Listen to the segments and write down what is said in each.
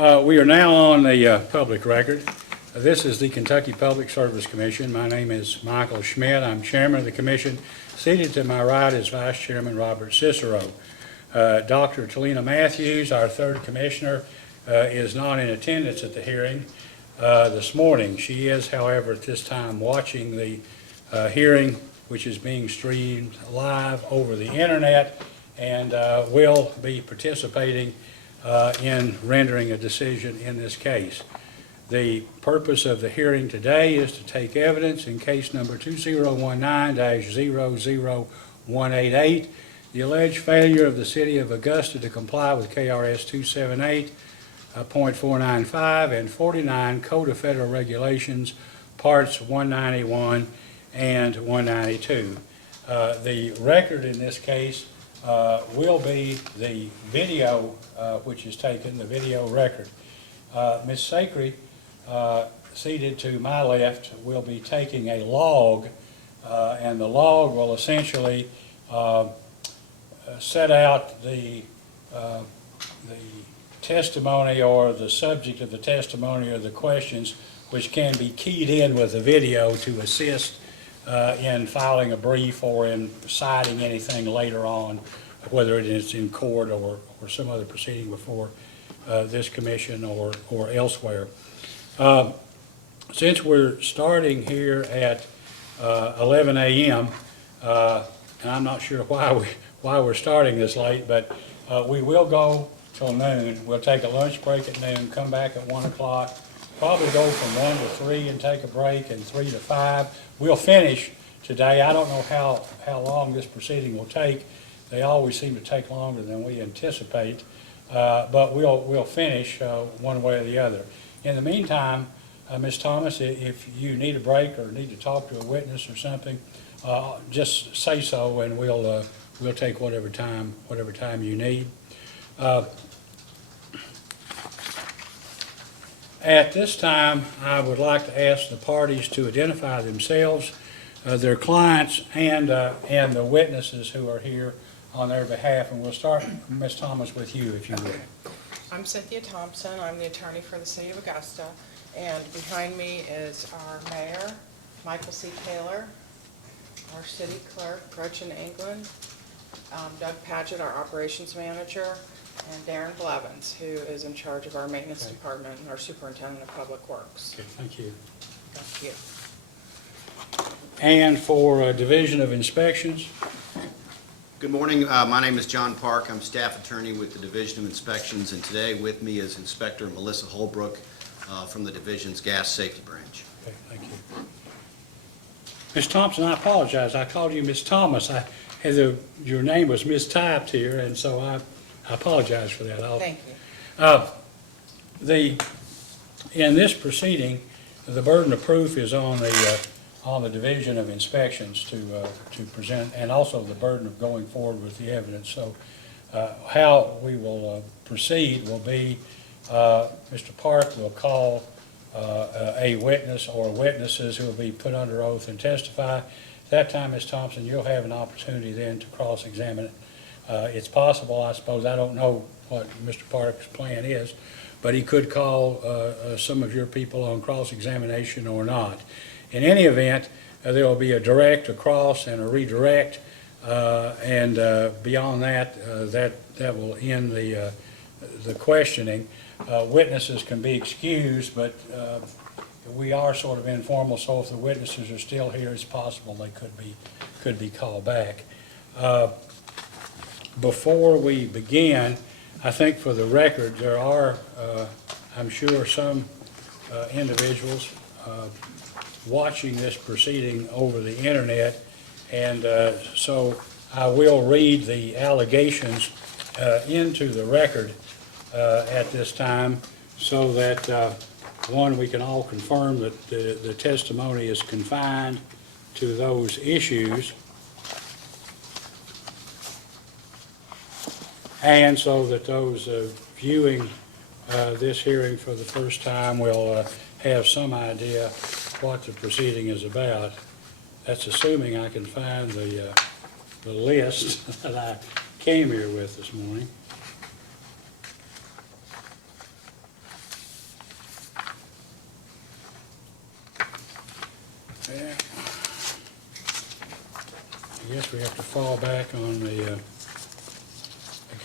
We are now on the public record. This is the Kentucky Public Service Commission. My name is Michael Schmidt. I'm chairman of the commission. Seated to my right is Vice Chairman Robert Cicero. Dr. Talina Matthews, our third commissioner, is not in attendance at the hearing this morning. She is, however, at this time watching the hearing, which is being streamed live over the internet, and will be participating in rendering a decision in this case. The purpose of the hearing today is to take evidence in case number 2019-00188, the alleged failure of the City of Augusta to comply with KRS 278.495 and 49 Code of Federal Regulations, Parts 191 and 192. The record in this case will be the video which is taken, the video record. Ms. Sacre, seated to my left, will be taking a log, and the log will essentially set out the testimony or the subject of the testimony or the questions, which can be keyed in with the video to assist in filing a brief or in citing anything later on, whether it is in court or some other proceeding before this commission or elsewhere. Since we're starting here at 11 a.m., and I'm not sure why we're starting this late, but we will go till noon. We'll take a lunch break at noon, come back at 1 o'clock, probably go from 1 to 3 and take a break, and 3 to 5. We'll finish today. I don't know how long this proceeding will take. They always seem to take longer than we anticipate, but we'll finish one way or the other. In the meantime, Ms. Thomas, if you need a break or need to talk to a witness or something, just say so, and we'll take whatever time you need. At this time, I would like to ask the parties to identify themselves, their clients, and the witnesses who are here on their behalf. And we'll start, Ms. Thomas, with you, if you would. I'm Cynthia Thompson. I'm the attorney for the City of Augusta. And behind me is our mayor, Michael C. Taylor, our city clerk, Gretchen England, Doug Padgett, our operations manager, and Darren Blevins, who is in charge of our maintenance department and our superintendent of public works. Okay, thank you. Thank you. And for Division of Inspections. Good morning. My name is John Park. I'm staff attorney with the Division of Inspections, and today with me is Inspector Melissa Holbrook from the Division's Gas Safety Branch. Okay, thank you. Ms. Thompson, I apologize. I called you Ms. Thomas. Your name was mistyped here, and so I apologize for that. Thank you. In this proceeding, the burden of proof is on the Division of Inspections to present, and also the burden of going forward with the evidence. So how we will proceed will be Mr. Park will call a witness or witnesses who will be put under oath and testify. At that time, Ms. Thompson, you'll have an opportunity then to cross-examine it. It's possible, I suppose, I don't know what Mr. Park's plan is, but he could call some of your people on cross-examination or not. In any event, there will be a direct, a cross, and a redirect, and beyond that, that will end the questioning. Witnesses can be excused, but we are sort of informal, so if the witnesses are still here, it's possible they could be called back. Before we begin, I think for the record, there are, I'm sure, some individuals watching this proceeding over the internet, and so I will read the allegations into the record at this time, so that one, we can all confirm that the testimony is confined to those issues, and so that those viewing this hearing for the first time will have some idea what the proceeding is about. That's assuming I can find the list that I came here with this morning. guess we have to fall back on the, I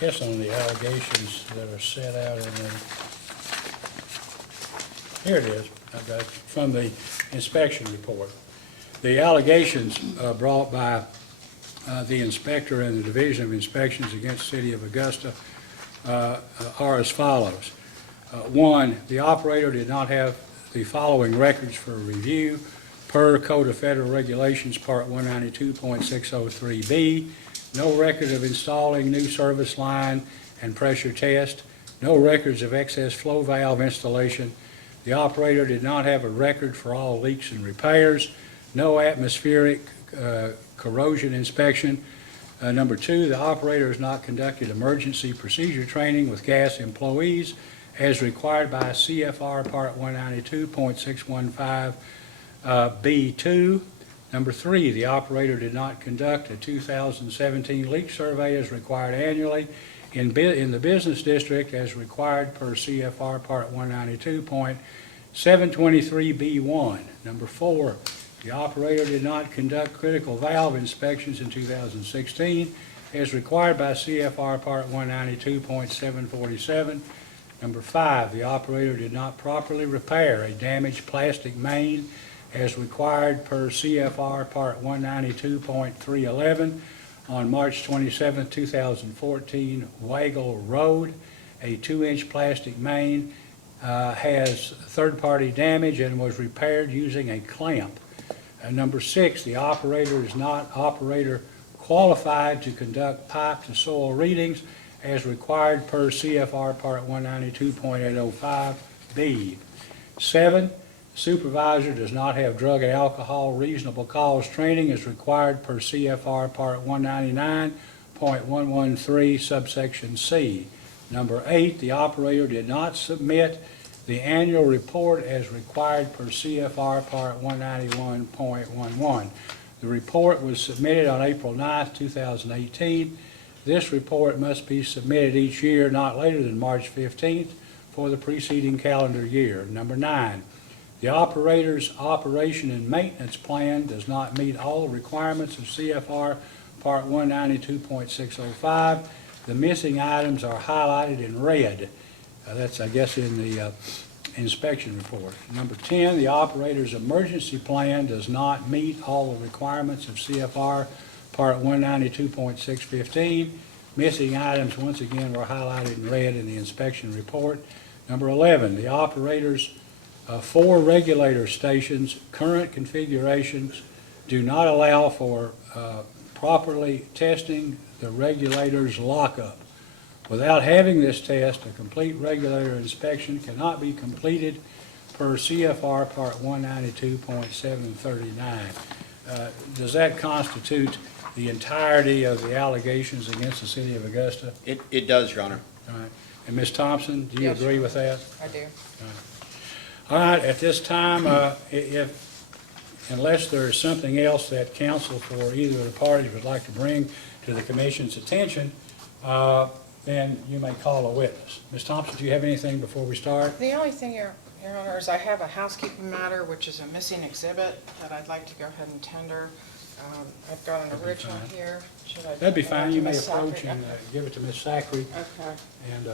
guess on the allegations that are set out in the, here it is, I've got it, from the inspection report. The allegations brought by the inspector and the Division of Inspections against the City of Augusta are as follows. One, the operator did not have the following records for review per Code of Federal Regulations, Part 192.603B. No record of installing new service line and pressure test. No records of excess flow valve installation. The operator did not have a record for all leaks and repairs. No atmospheric corrosion inspection. Number two, the operator has not conducted emergency procedure training with gas employees as required by CFR Part 192.615 B2. Number three, the operator did not conduct a 2017 leak survey as required annually in the business district as required per CFR Part 192.723 B1. Number four, the operator did not conduct critical valve inspections in 2016 as required by CFR Part 192.747. Number five, the operator did not properly repair a damaged plastic main as required per CFR Part 192.311 on March 27, 2014, Waggle Road. A 2-inch plastic main has third-party damage and was repaired using a clamp. Number six, the operator is not operator qualified to conduct pipe to soil readings as required per CFR Part 192.805B. 7, supervisor does not have drug and alcohol reasonable cause training as required per CFR Part 199.113 subsection C. Number 8, the operator did not submit the annual report as required per CFR Part 191.11. The report was submitted on April 9, 2018. This report must be submitted each year not later than March 15th for the preceding calendar year. Number 9, the operator's operation and maintenance plan does not meet all the requirements of CFR Part 192.605. The missing items are highlighted in red. That's, I guess, in the inspection report. Number 10, the operator's emergency plan does not meet all the requirements of CFR Part 192.615. Missing items, once again, were highlighted in red in the inspection report. Number 11, the operator's 4 regulator stations' current configurations do not allow for properly testing the regulator's lockup. Without having this test, a complete regulator inspection cannot be completed per CFR Part 192.739. Does that constitute the entirety of the allegations against the City of Augusta? It does, Your Honor. All right. And Ms. Thompson, do you Yes, agree Your with that? I do. All right, at this time, unless there is something else that counsel for either of the parties would like to bring to the commission's attention, then you may call a witness. Ms. Thompson, do you have anything before we start? The only thing, Your Honor, is I have a housekeeping matter, which is a missing exhibit that I'd like to go ahead and tender. I've got an original here. Should I? That'd be give it fine. to You may Ms. approach Zachary? and give it to Ms. Zachary. Okay. And,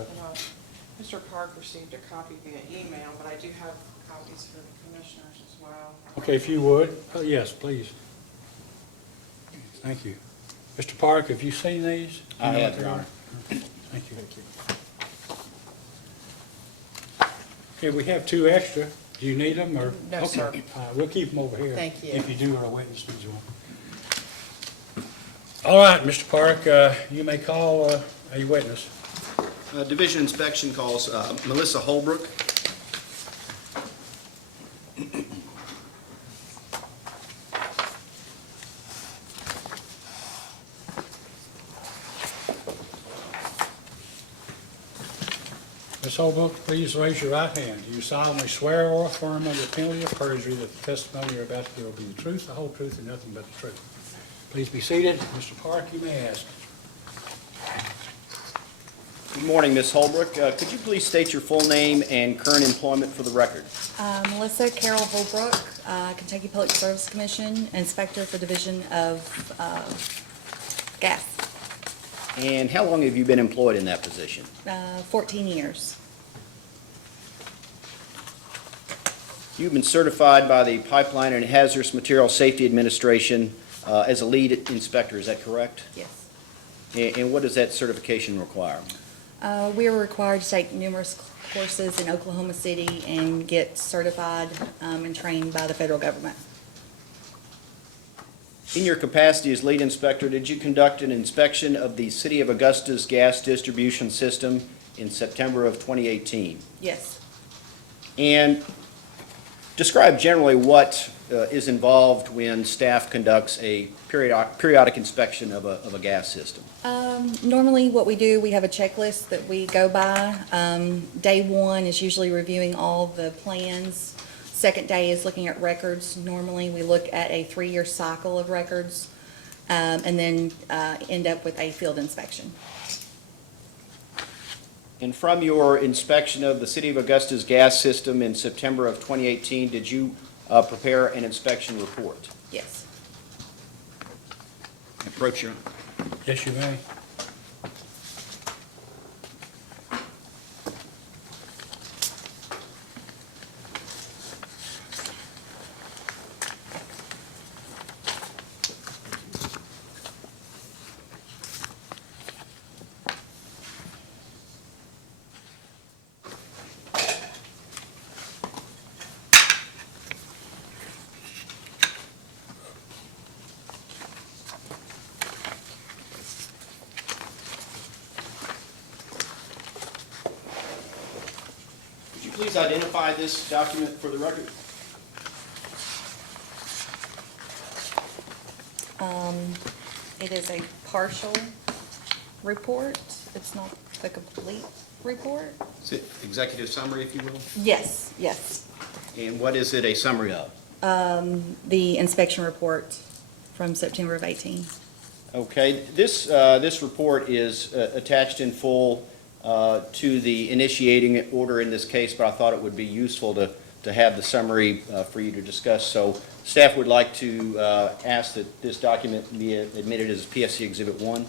Mr. Park received a copy via email, but I do have copies for the commissioners as well. okay, if you would. Yes, please. Thank you. Mr. Park, have you seen these? I have, Your Honor. Thank you. Okay, we have 2 extra. Do you need them, or? No, Okay. sir. We'll keep them over here. Thank you. If you do, or a witness needs one. All right, Mr. Park, you may call a witness. Division Inspection calls Melissa Holbrook. Ms. Holbrook, please raise your right hand. Do you solemnly swear or affirm under penalty of perjury that the testimony you're about to give will be the truth, the whole truth, and nothing but the truth? Please be seated. Mr. Park, you may ask. Good morning, Ms. Holbrook. Could you please state your full name and current employment for the record? Melissa Carol Holbrook, Kentucky Public Service Commission, Inspector for Division of Gas, And how long have you been employed in that position? 14 years. You've been certified by the Pipeline and Hazardous Material Safety Administration as a lead inspector, is that correct? Yes. And what does that certification require? We are required to take numerous courses in Oklahoma City and get certified and trained by the federal government. In your capacity as lead inspector, did you conduct an inspection of the City of Augusta's gas distribution system in September of 2018? Yes. And describe generally what is involved when staff conducts a periodic inspection of a gas system. Normally what we do, we have a checklist that we go by. Day one is usually reviewing all the plans. Second day is looking at records. Normally we look at a 3-year cycle of records and then end up with a field inspection. And from your inspection of the City of Augusta's gas system in September of 2018, did you prepare an inspection report? Yes. Approach your. Yes, you may. Would you please identify this document for the record? It is a partial report. It's not the complete report. Is it executive summary, if you will? Yes, yes. And what is it a summary of? The inspection report from September of 18. Okay, this report is attached in full to the initiating order in this case, but I thought it would be useful to have the summary for you to discuss. So staff would like to ask that this document be admitted as PSC Exhibit 1.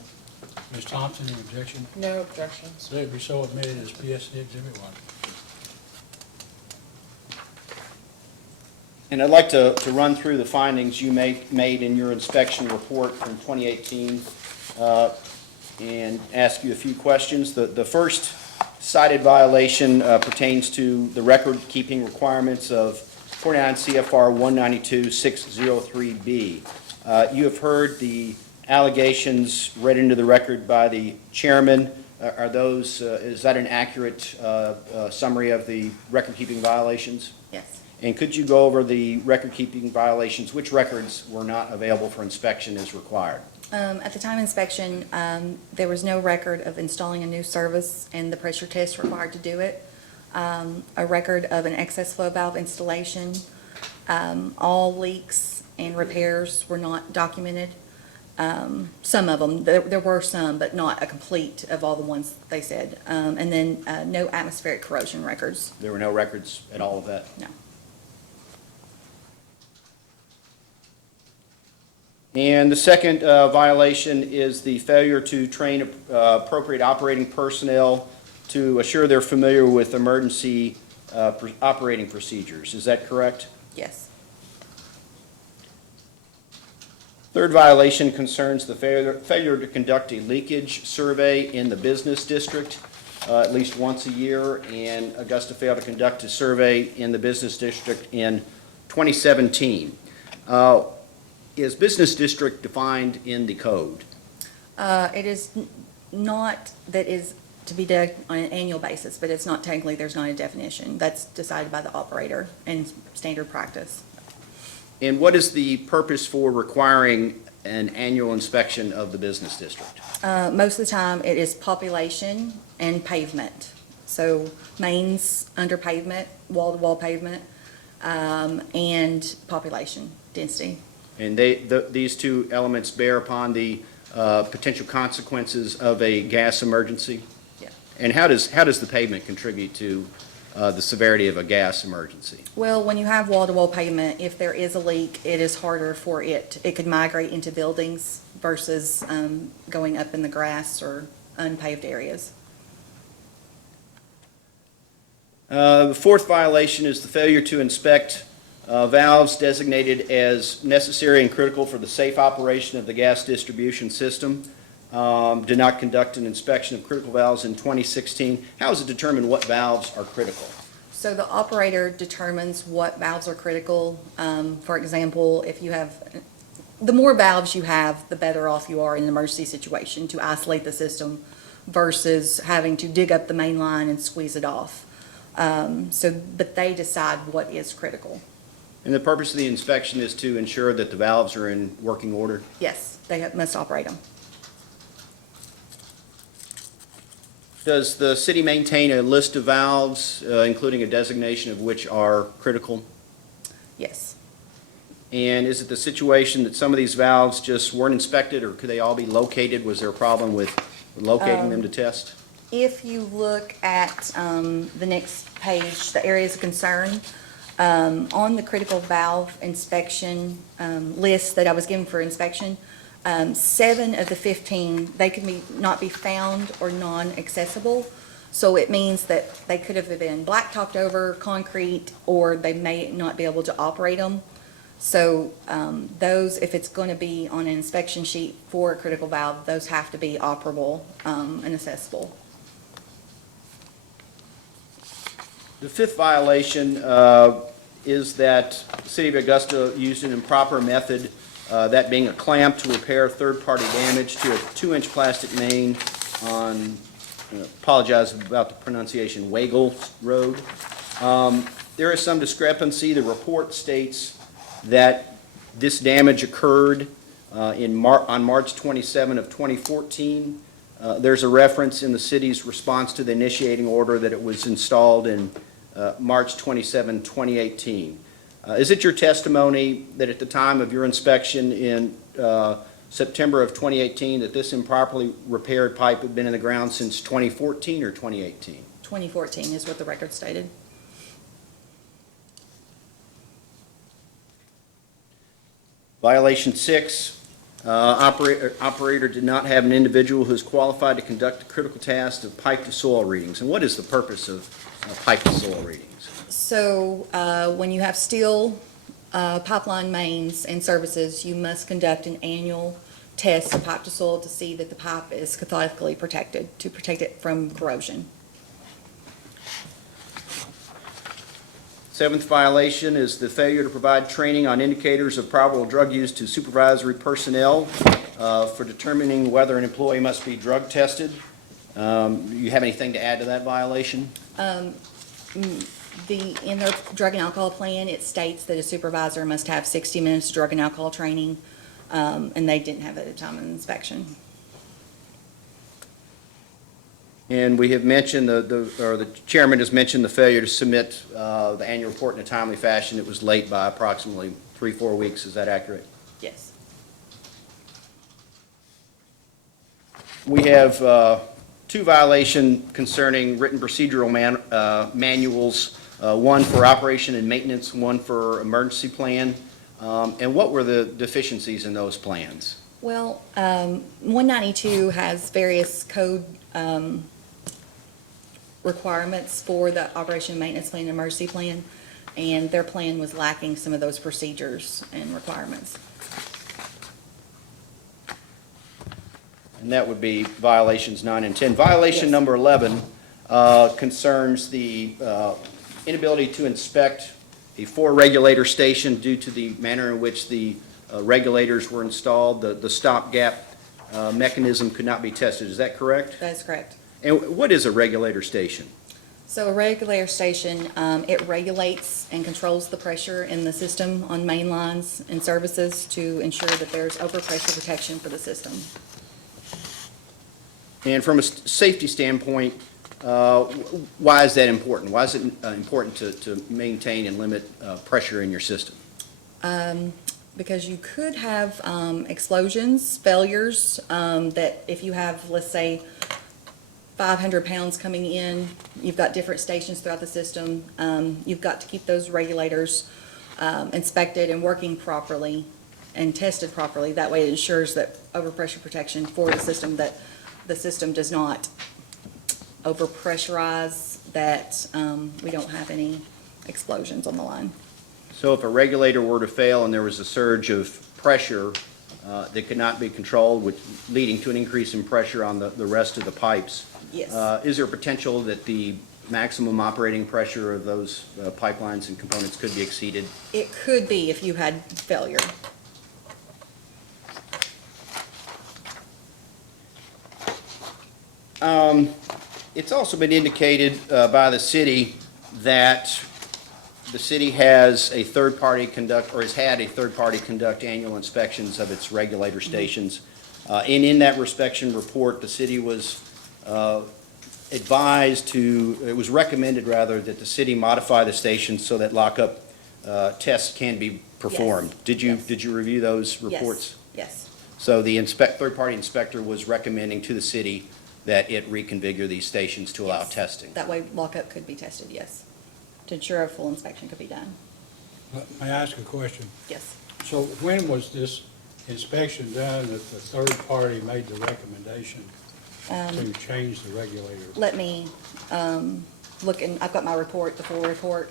Ms. Thompson, any objection? No objections. So it be so admitted as PSC Exhibit 1. And I'd like to run through the findings you made in your inspection report from 2018 and ask you a few questions. The first cited violation pertains to the record-keeping requirements of 49 CFR 192-603B. You have heard the allegations read into the record by the chairman. Are those, is that an accurate summary of the record-keeping violations? Yes. And could you go over the record-keeping violations? Which records were not available for inspection as required? At the time of inspection, there was no record of installing a new service and the pressure test required to do it. A record of an excess flow valve installation. All leaks and repairs were not documented. Some of them, there were some, but not a complete of all the ones they said. And then no atmospheric corrosion records. There were no records at all of that? No. And the second violation is the failure to train appropriate operating personnel to assure they're familiar with emergency operating procedures. Is that correct? Yes. Third violation concerns the failure to conduct a leakage survey in the business district at least once a year, and Augusta failed to conduct a survey in the business district in 2017. Is business district defined in the code? It is not that is to be done on an annual basis, but it's not technically, there's not a definition. That's decided by the operator and standard practice. And what is the purpose for requiring an annual inspection of the business district? Most of the time, it is population and pavement. So mains under pavement, wall-to-wall pavement, and population density. And these two elements bear upon the potential consequences of a gas emergency? Yeah. And how does the pavement contribute to the severity of a gas emergency? Well, when you have wall-to-wall pavement, if there is a leak, it is harder for it could migrate into buildings versus going up in the grass or unpaved areas. The fourth violation is the failure to inspect valves designated as necessary and critical for the safe operation of the gas distribution system. Did not conduct an inspection of critical valves in 2016. How is it determined what valves are critical? So the operator determines what valves are critical. For example, if you have, the more valves you have, the better off you are in an emergency situation to isolate the system versus having to dig up the main line and squeeze it off. But they decide what is critical. And the purpose of the inspection is to ensure that the valves are in working order? Yes, they must operate them. Does the city maintain a list of valves, including a designation of which are critical? Yes. And is it the situation that some of these valves just weren't inspected, or could they all be located? Was there a problem with locating them to test? If you look at the next page, the areas of concern, on the critical valve inspection list that I was given for inspection, 7 of the 15, they can not be found or non-accessible. So it means that they could have been blacktopped over, concrete, or they may not be able to operate them. So those, if it's going to be on an inspection sheet for a critical valve, those have to be operable and accessible. The fifth violation is that the city of Augusta used an improper method, that being a clamp to repair third-party damage to a 2-inch plastic main on, apologize about the pronunciation, Wagle Road. There is some discrepancy. The report states that this damage occurred on March 27 of 2014. There's a reference in the city's response to the initiating order that it was installed in March 27, 2018. Is it your testimony that at the time of your inspection in September of 2018 that this improperly repaired pipe had been in the ground since 2014 or 2018? 2014 is what the record stated. Violation 6, operator did not have an individual who is qualified to conduct the critical task of pipe-to-soil readings. And what is the purpose of pipe-to-soil readings? So when you have steel pipeline mains and services, you must conduct an annual test of pipe to soil to see that the pipe is cathodically protected, to protect it from corrosion. Seventh violation is the failure to provide training on indicators of probable drug use to supervisory personnel for determining whether an employee must be drug tested. You have anything to add to that violation? In their drug and alcohol plan, it states that a supervisor must have 60 minutes of drug and alcohol training, and they didn't have it at the time of inspection. And we have mentioned, the chairman has mentioned the failure to submit the annual report in a timely fashion. It was late by approximately 3-4 weeks. Is that accurate? Yes. We have 2 violations concerning written procedural manuals, one for operation and maintenance, one for emergency plan. And what were the deficiencies in those plans? Well, 192 has various code requirements for the operation and maintenance plan and emergency plan, and their plan was lacking some of those procedures and requirements. And that would be violations 9 and 10. Violation Yes. number 11 concerns the inability to inspect a 4-regulator station due to the manner in which the regulators were installed. The stopgap mechanism could not be tested. Is that correct? That is correct. And what is a regulator station? So a regulator station, it regulates and controls the pressure in the system on main lines and services to ensure that there's overpressure protection for the system. And from a safety standpoint, why is that important? Why is it important to maintain and limit pressure in your system? Because you could have explosions, failures, that if you have, let's say, 500 pounds coming in. You've got different stations throughout the system. You've got to keep those regulators inspected and working properly and tested properly. That way it ensures that overpressure protection for the system, that the system does not overpressurize, that we don't have any explosions on the line. So if a regulator were to fail and there was a surge of pressure that could not be controlled, leading to an increase in pressure on the rest of the pipes, Yes. is there potential that the maximum operating pressure of those pipelines and components could be exceeded? It could be if you had failure. It's also been indicated by the city that the city has a third-party conduct, or has had a third-party conduct annual inspections of its regulator stations. And in that inspection report, the city was it was recommended rather, that the city modify the stations so that lockup tests can be performed. Yes. Did you review those reports? Yes. So the third-party inspector was recommending to the city that it reconfigure these stations to allow Yes. testing. That way lockup could be tested, yes, to ensure a full inspection could be done. May I ask a question? Yes. So when was this inspection done that the third party made the recommendation to change the regulator? Let me look, and I've got my report, the full report.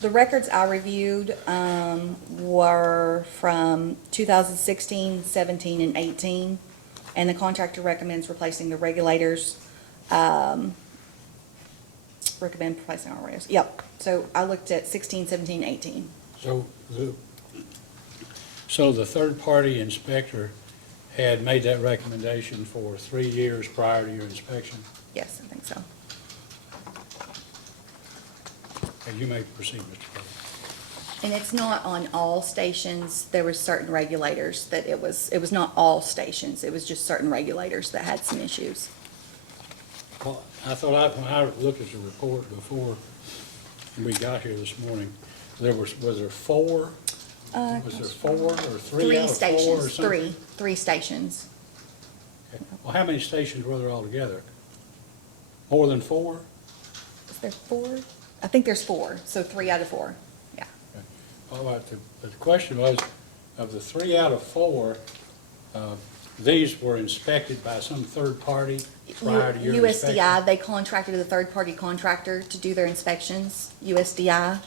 The records I reviewed were from 2016, 17, and 18, and the contractor recommends replacing the regulators. Recommend replacing our regulators. Yep. So I looked at 16, 17, 18. So the third-party inspector had made that recommendation for 3 years prior to your inspection? Yes, I think so. And you may proceed, Mr. President. And it's not on all stations. There were certain regulators that it was not all stations. It was just certain regulators that had some issues. Well, I thought when I looked at the report before we got here this morning, was there four? Was there four or three out of four or Stations, something? three stations. Okay. Well, how many stations were there altogether? More than four? Is there four? I think there's four, so 3 out of 4, yeah. All right, but the question was, of the 3 out of 4, these were inspected by some third party prior to your inspection? USDI, they contracted a third-party contractor to do their inspections, USDI.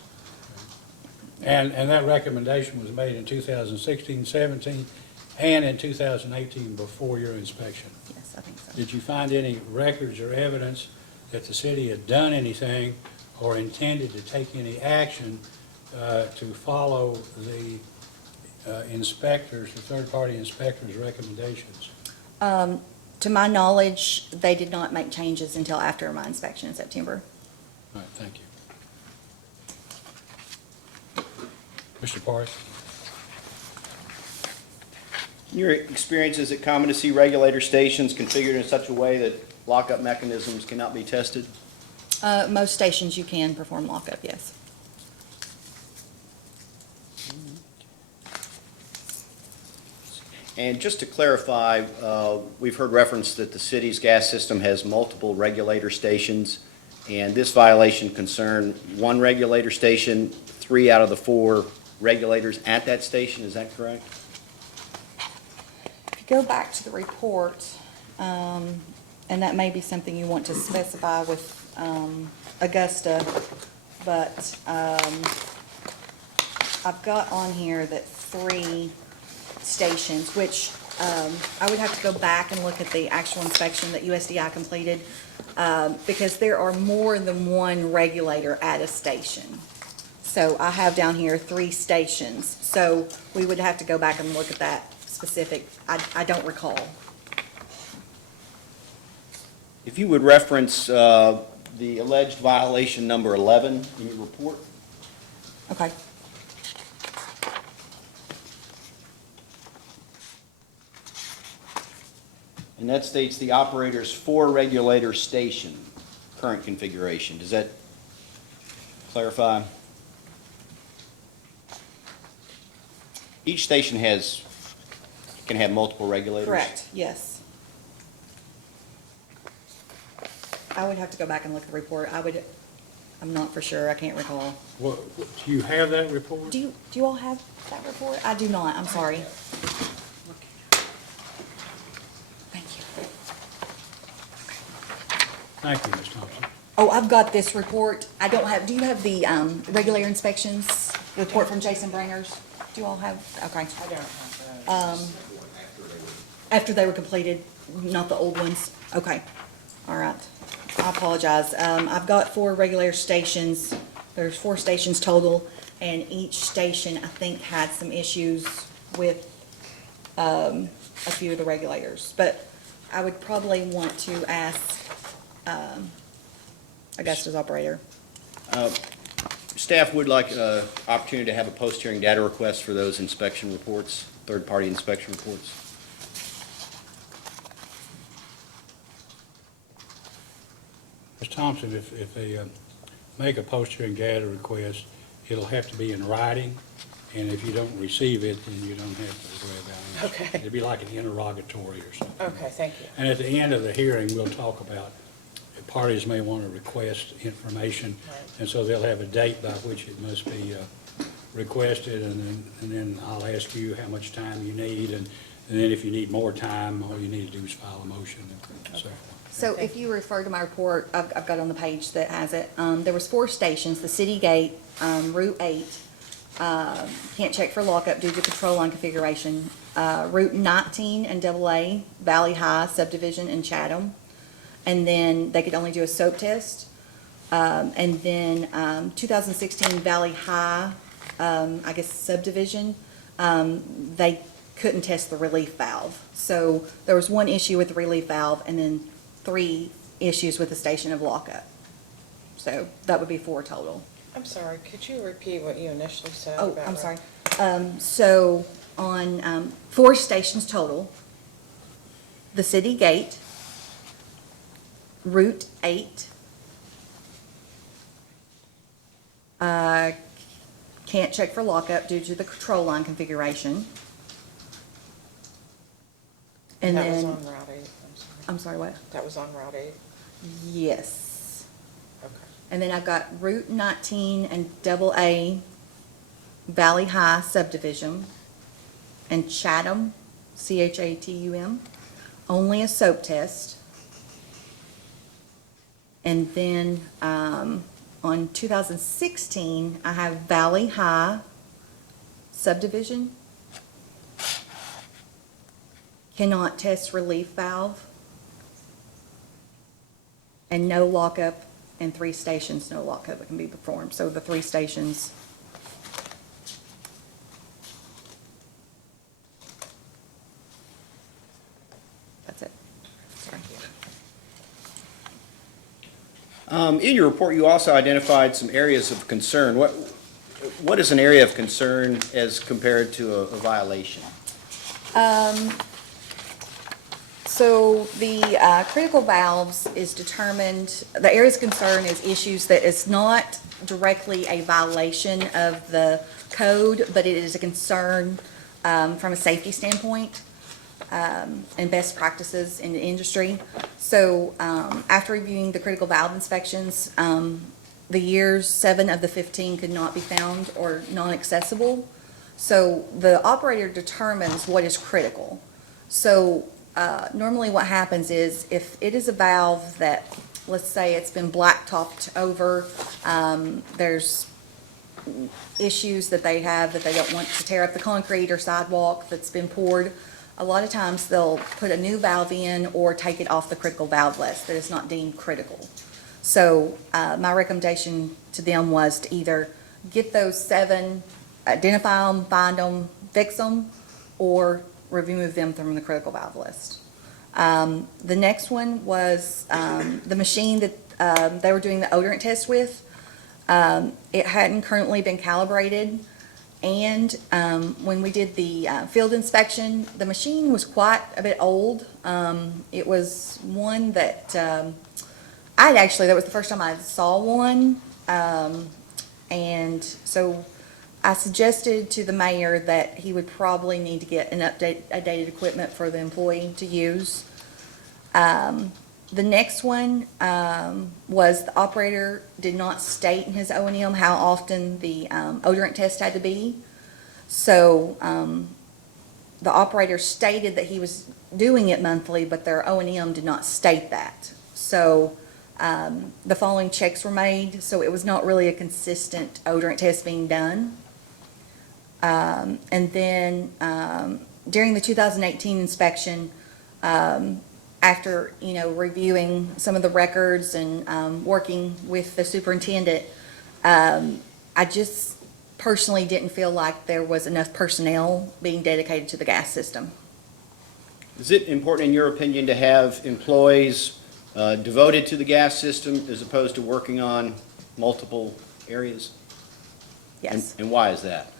And that recommendation was made in 2016, 17, and in 2018 before your inspection. Yes, I think so. Did you find any records or evidence that the city had done anything or intended to take any action to follow the inspectors, the third-party inspectors' recommendations? To my knowledge, they did not make changes until after my inspection in September. All right, thank you. Mr. Parks? In your experience, is it common to see regulator stations configured in such a way that lockup mechanisms cannot be tested? Most stations you can perform lockup, yes. And just to clarify, we've heard reference that the city's gas system has multiple regulator stations, and this violation concerned one regulator station, 3 out of the 4 regulators at that station, is that correct? If you go back to the report, and that may be something you want to specify with Augusta, but I've got on here that 3 stations, which I would have to go back and look at the actual inspection that USDI completed, because there are more than one regulator at a station. So I have down here 3 stations, so we would have to go back and look at that specific, I don't recall. If you would reference the alleged violation number 11 in your report. Okay. And that states the operator's 4 regulator station, current configuration. Does that clarify? Each station can have multiple regulators? Correct, yes. I would have to go back and look at the report. I'm not for sure, I can't recall. What, do you have that report? Do you all have that report? I do not, I'm sorry. Thank you. Thank you, Ms. Thompson. Oh, I've got this report. I don't have, do you have the, regular inspections report from Jason Bringers? Do you all have, okay. I don't have those. After they were completed, not the old ones? Okay, all right. I apologize. I've got 4 regular stations. There's 4 stations total, and each station, I think, had some issues with, a few of the regulators. But I would probably want to ask, Augusta's operator. Staff would like an opportunity to have a post-hearing data request for those inspection reports, third-party inspection reports. Ms. Thompson, if they make a post-hearing data request, it'll have to be in writing, and if you don't receive it, then you don't have to worry about it. Okay. It'd be like an interrogatory or something. Okay, thank you. And at the end of the hearing, we'll talk about, parties may want to request information, Right. and so they'll have a date by which it must be requested, and then I'll ask you how much time you need, and then if you need more time, all you need to do is file a motion and so forth. So if you refer to my report, I've got on the page that has it, there was 4 stations, the City Gate, Route 8, can't check for lockup due to control line configuration, Route 19 and AA, Valley High subdivision in Chatham, and then they could only do a soap test, and then 2016 Valley High, I guess subdivision, they couldn't test the relief valve. So there was 1 issue with the relief valve, and then 3 issues with the station of lockup. So that would be 4 total. I'm sorry, could you repeat what you initially said Oh, about? I'm sorry. So on 4 stations total, the City Gate, Route 8, can't check for lockup due to the control line configuration. And That was then, on Route 8, I'm sorry. I'm sorry, what? That was on Route 8? Yes. Okay. And then I've got Route 19 and AA Valley High subdivision, and Chatham, Chatum, only a soap test. And then on 2016, I have Valley High subdivision, cannot test relief valve, and no lockup, and 3 stations, no lockup that can be performed. So the 3 stations. That's it. Sorry. In your report, you also identified some areas of concern. What is an area of concern as compared to a violation? So the critical valves is determined, the areas of concern is issues that is not directly a violation of the code, but it is a concern from a safety standpoint and best practices in the industry. So after reviewing the critical valve inspections, the years 7 of the 15 could not be found or non-accessible. So the operator determines what is critical. So normally what happens is if it is a valve that, let's say it's been blacktopped over, there's issues that they have that they don't want to tear up the concrete or sidewalk that's been poured, a lot of times they'll put a new valve in or take it off the critical valve list that is not deemed critical. So my recommendation to them was to either get those 7, identify them, find them, fix them, or remove them from the critical valve list. The next one was the machine that they were doing the odorant test with. It hadn't currently been calibrated, and when we did the field inspection, the machine was quite a bit old. It was one that that was the first time I saw one, and so I suggested to the mayor that he would probably need to get updated equipment for the employee to use. The next one, was the operator did not state in his O and M how often the, odorant test had to be. So, the operator stated that he was doing it monthly, but their O and M did not state that. So, the following checks were made, so it was not really a consistent odorant test being done. And then, during the 2018 inspection, after, reviewing some of the records and, working with the superintendent, I just personally didn't feel like there was enough personnel being dedicated to the gas system. Is it important, in your opinion, to have employees devoted to the gas system as opposed to working on multiple areas? Yes. And why is that?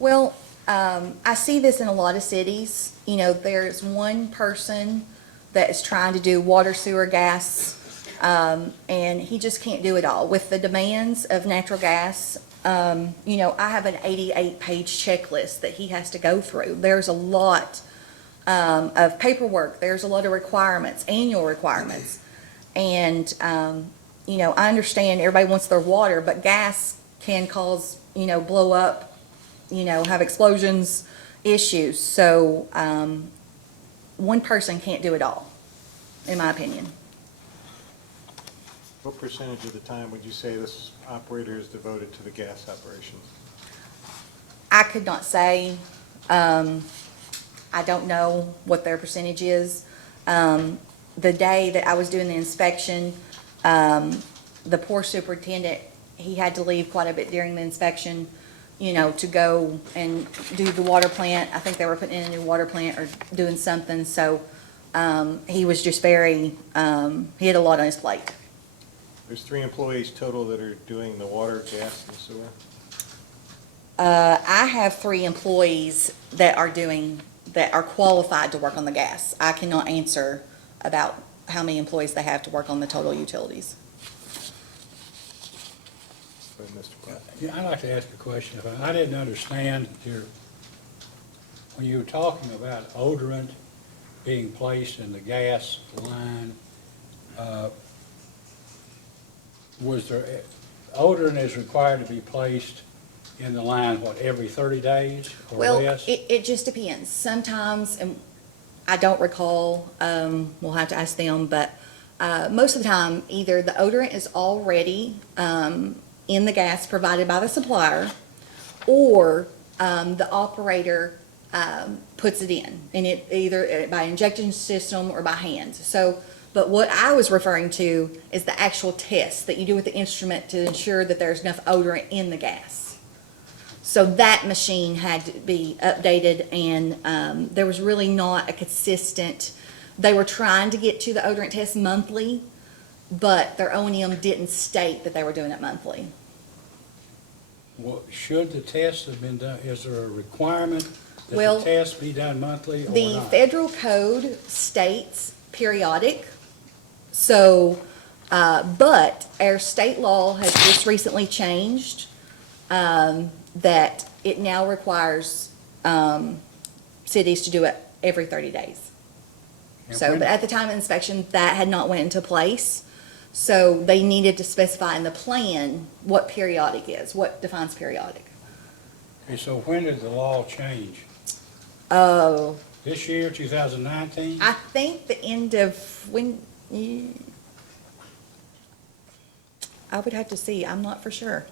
Well, I see this in a lot of cities. There's one person that is trying to do water, sewer, gas, and he just can't do it all. With the demands of natural gas, I have an 88-page checklist that he has to go through. There's a lot of paperwork. There's a lot of requirements, annual requirements. And, I understand everybody wants their water, but gas can cause, blow up, have explosions, issues. So, one person can't do it all, in my opinion. What percentage of the time would you say this operator is devoted to the gas operations? I could not say. I don't know what their percentage is. The day that I was doing the inspection, the poor superintendent, he had to leave quite a bit during the inspection, to go and do the water plant. I think they were putting in a new water plant or doing something, so he was just very, he had a lot on his plate. There's 3 employees total that are doing the water, gas, and sewer. I have 3 employees that are qualified to work on the gas. I cannot answer about how many employees they have to work on the total utilities. Go ahead, Mr. Platt. Yeah, I'd like to ask a question. I didn't understand when you were talking about odorant being placed in the gas line, odorant is required to be placed in the line, every 30 days or Well, less? it just depends. Sometimes, and I don't recall, we'll have to ask them, but most of the time, either the odorant is already in the gas provided by the supplier, or the operator puts it in, and it either by injection system or by hand. So, but what I was referring to is the actual test that you do with the instrument to ensure that there's enough odorant in the gas. So that machine had to be updated, and there was really not a consistent, they were trying to get to the odorant test monthly, but their O&M didn't state that they were doing it monthly. Well, should the test have been done, is there a requirement that Well, the test be done monthly or The not? federal code states periodic, so, but our state law has just recently changed, that it now requires, cities to do it every 30 days. And So, when- but at the time of inspection, that had not went into place, so they needed to specify in the plan what periodic is, what defines periodic. Okay, so when did the law change? Oh, This year, 2019? I think the end of I would have to see, I'm not for sure.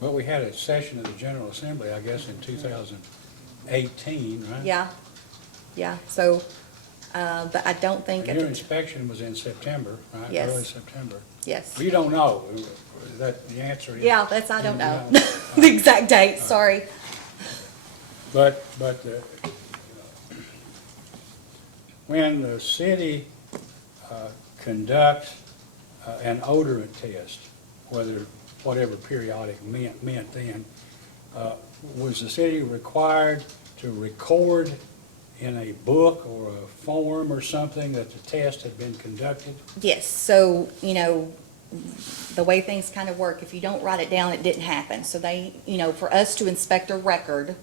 Well, we had a session of the General Assembly, I guess, in 2018, right? Yeah, so, but I don't think, Your inspection was in September, right? Yes. Early September. yes. Well, you don't know, that, the answer is. Yeah, I don't know, Yeah. the exact date, sorry. But, when the city conducts an odorant test, whatever periodic meant then, was the city required to record in a book or a form or something that the test had been conducted? Yes, so, the way things kind of work, if you don't write it down, it didn't happen. So they, for us to inspect a record,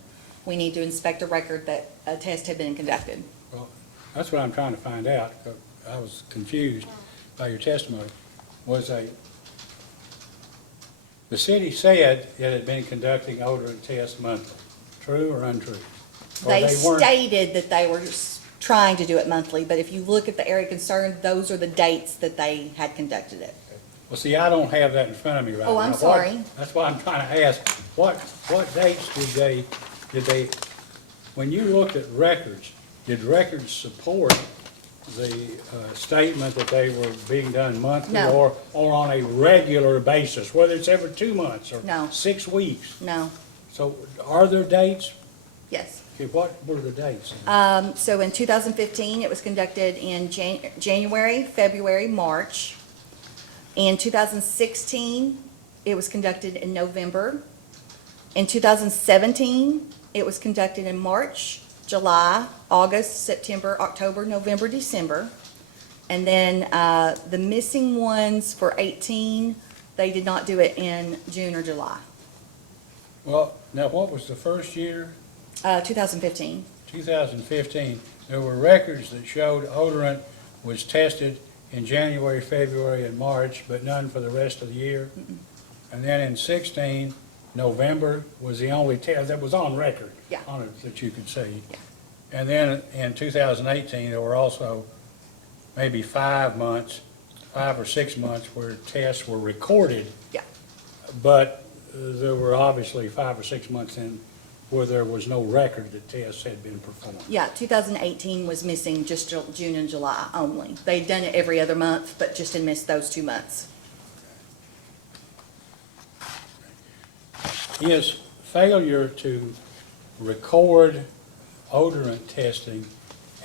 we need to inspect a record that a test had been conducted. Well, that's what I'm trying to find out. I was confused by your testimony, was the city said it had been conducting odorant tests monthly. True or untrue? Or They weren't? stated that they were trying to do it monthly, but if you look at the area concerned, those are the dates that they had conducted it. Well, see, I don't have that in front of me right now. Oh, I'm What- sorry. That's why I'm trying to ask, what dates did they, when you looked at records, did records support the statement that they were being done monthly? No. Or on a regular basis, whether it's every 2 months or No. 6 weeks? No, So are there dates? yes. Okay, what were the dates? So in 2015, it was conducted in January, February, March. In 2016, it was conducted in November. In 2017, it was conducted in March, July, August, September, October, November, December. And then the missing ones for 18, they did not do it in June or July. Well, now, what was the first year? 2015. 2015, there were records that showed odorant was tested in January, February, and March, but none for the rest of the year. And then in 16, November was the only test that was on record. Yeah. On it that you could see. Yeah. And then in 2018, there were also maybe 5 or 6 months where tests were recorded. Yeah. But there were obviously 5 or 6 months in where there was no record that tests had been performed. Yeah, 2018 was missing just June and July only. They'd done it every other month, but just had missed those 2 months. Is failure to record odorant testing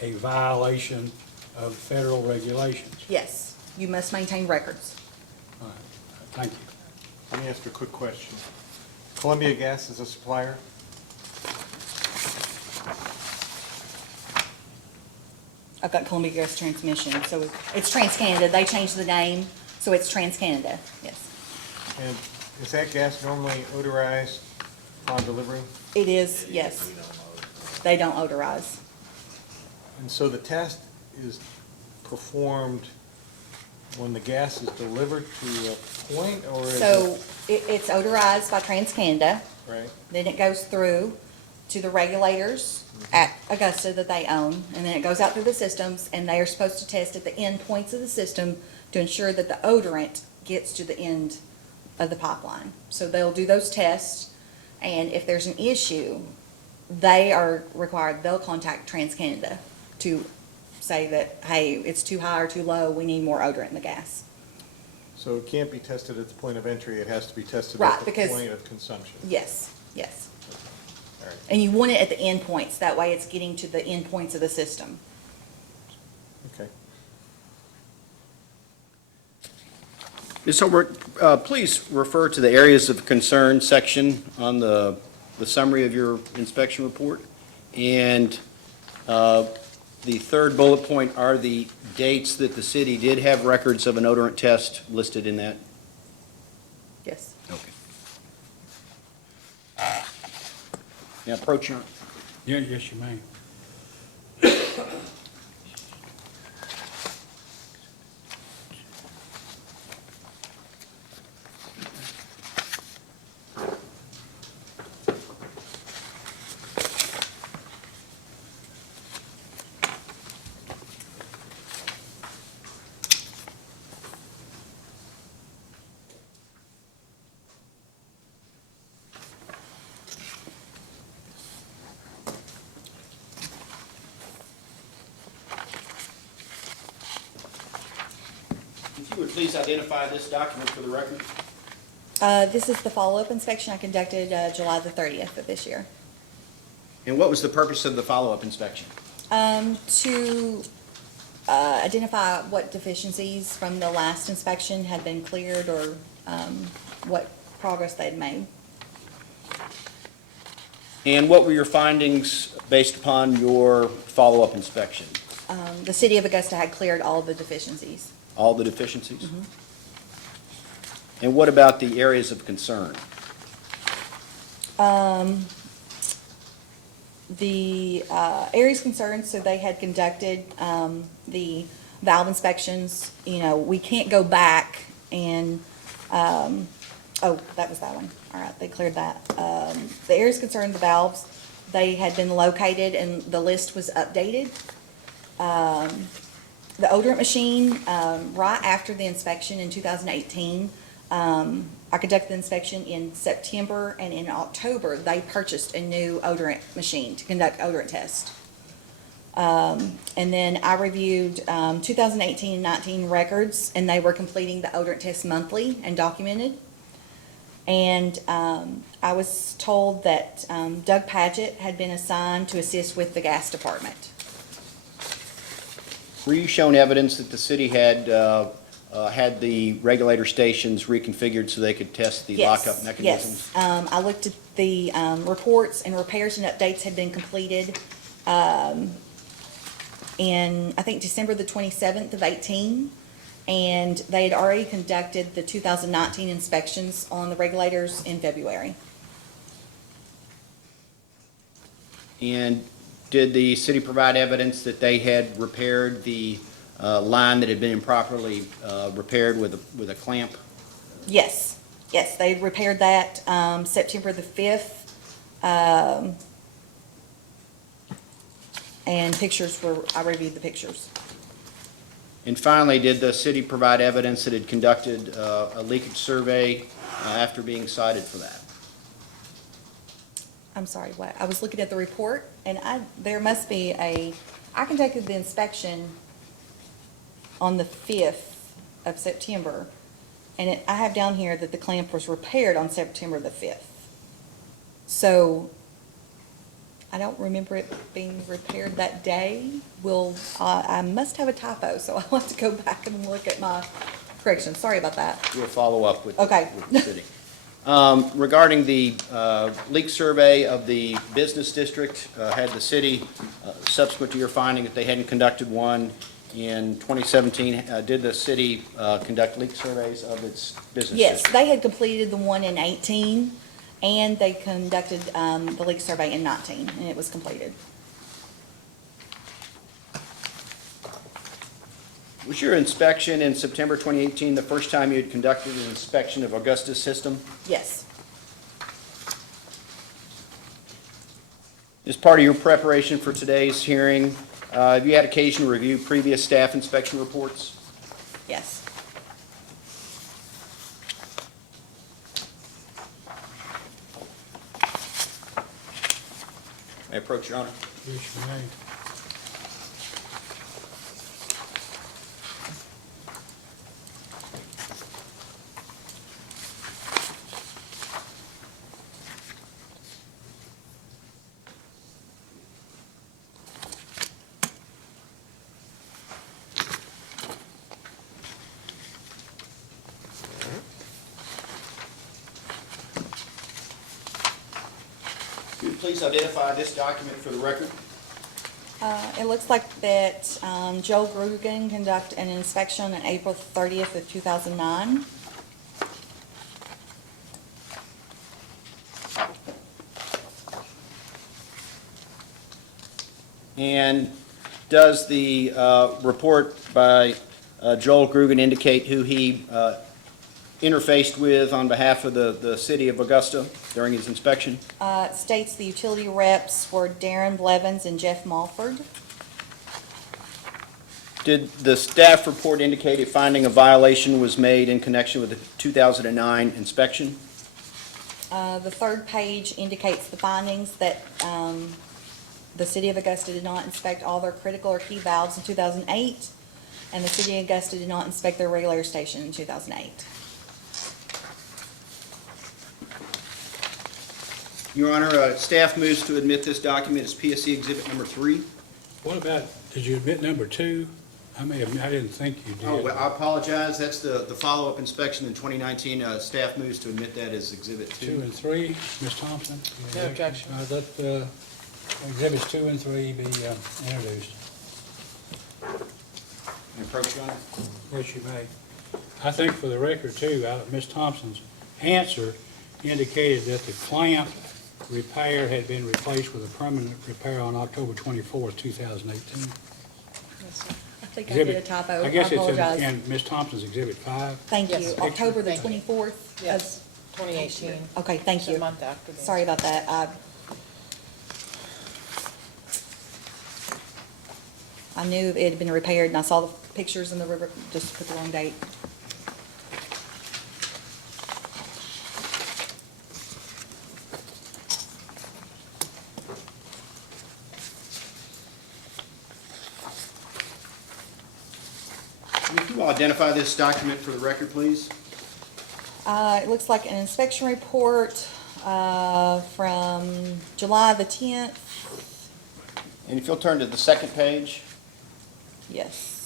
a violation of federal regulations? Yes, you must maintain records. All right, thank you. Let me ask you a quick question. Columbia Gas is a supplier? I've got Columbia Gas Transmission, so it's TransCanada. They changed the name, so it's TransCanada, yes. And is that gas normally odorized on delivery? It is, yes. They don't odorize. And so the test is performed when the gas is delivered to a point, or is So it? it's odorized by TransCanada, Right, then it goes through to the regulators at Augusta that they own, and then it goes out through the systems, and they are supposed to test at the end points of the system to ensure that the odorant gets to the end of the pipeline. So they'll do those tests, and if there's an issue, they are required, they'll contact TransCanada to say that, hey, it's too high or too low, we need more odorant in the gas. so it can't be tested at the point of entry, it has to be tested Right, at the because- point of consumption? Yes, yes. All right, And you want it at the end points, that way it's getting to the end points of the system. okay. Ms. Hobart, please refer to the areas of concern section on the summary of your inspection report. And the third bullet point are the dates that the city did have records of an odorant test listed in that? Yes. Okay. Now approach your, Yeah, yes, you may. if you would please identify this document for the record. This is the follow-up inspection I conducted July the 30th of this year. And what was the purpose of the follow-up inspection? To identify what deficiencies from the last inspection had been cleared or what progress they'd made. And what were your findings based upon your follow-up inspection? The city of Augusta had cleared all the deficiencies. All the deficiencies? And what about the areas of concern? The areas concerned, so they had conducted the valve inspections, we can't go back and, oh, that was that one. All right, they cleared that. The areas concerned, the valves, they had been located and the list was updated. The odorant machine, right after the inspection in 2018, I conducted the inspection in September, and in October, they purchased a new odorant machine to conduct odorant tests. And then I reviewed 2018 and 19 records, and they were completing the odorant test monthly and documented. And I was told that Doug Paget had been assigned to assist with the gas department. Were you shown evidence that the city had had the regulator stations reconfigured so they could test the Yes, lockup mechanisms? Yes, I looked at the reports, and repairs and updates had been completed in, I think, December the 27th of 18, and they had already conducted the 2019 inspections on the regulators in February. And did the city provide evidence that they had repaired the line that had been improperly repaired with a clamp? Yes, they repaired that September the 5th. And pictures were, I reviewed the pictures. And finally, did the city provide evidence that it conducted a leakage survey after being cited for that? I'm sorry, what? I was looking at the report, and there must be I conducted the inspection on the 5th of September, and I have down here that the clamp was repaired on September the 5th. So, I don't remember it being repaired that day. I must have a typo, so I'll have to go back and look at my correction. Sorry about that. We'll follow up with Okay. with the city. Regarding the leak survey of the business district, had the city, subsequent to your finding that they hadn't conducted one in 2017, did the city conduct leak surveys of its business Yes, district? they had completed the one in 18, and they conducted the leak survey in 19, and it was completed. Was your inspection in September 2018 the first time you had conducted an inspection of Augusta's system? Yes, As part of your preparation for today's hearing, have you had occasion to review previous staff inspection reports? yes. May I approach, Your Honor? Yes, you may. Could you please identify this document for the record? It looks like that Joel Grugan conducted an inspection on April 30th of 2009. And does the report by Joel Grugan indicate who he interfaced with on behalf of the city of Augusta during his inspection? It states the utility reps were Darren Blevins and Jeff Mulford. Did the staff report indicate a finding of violation was made in connection with the 2009 inspection? The third page indicates the findings that the city of Augusta did not inspect all their critical or key valves in 2008, and the city of Augusta did not inspect their regulator station in 2008. Your Honor, staff moves to admit this document as PSC Exhibit Number 3. What about, did you admit number 2? I didn't think you did. Oh, well, I apologize. That's the follow-up inspection in 2019. Staff moves to admit that as Exhibit 2. 2 and 3, Ms. Thompson? No objection. Let exhibits 2 and 3 be introduced. Approach, Your Honor. Yes, you may. I think for the record too, Ms. Thompson's answer indicated that the clamp repair had been replaced with a permanent repair on October 24th, 2018. Yes, sir. I think I did a Exhibit- typo. I I guess it's apologize. in Ms. Thompson's Exhibit 5. Thank you. Yes. October the Thank you. 24th? Yes, 2018. Okay, thank It's a you. month after the Sorry about that. I knew it had been repaired, and I saw the pictures in the river, just put the wrong date. If you will identify this document for the record, please. It looks like an inspection report from July the 10th. And if you'll turn to the second page. Yes.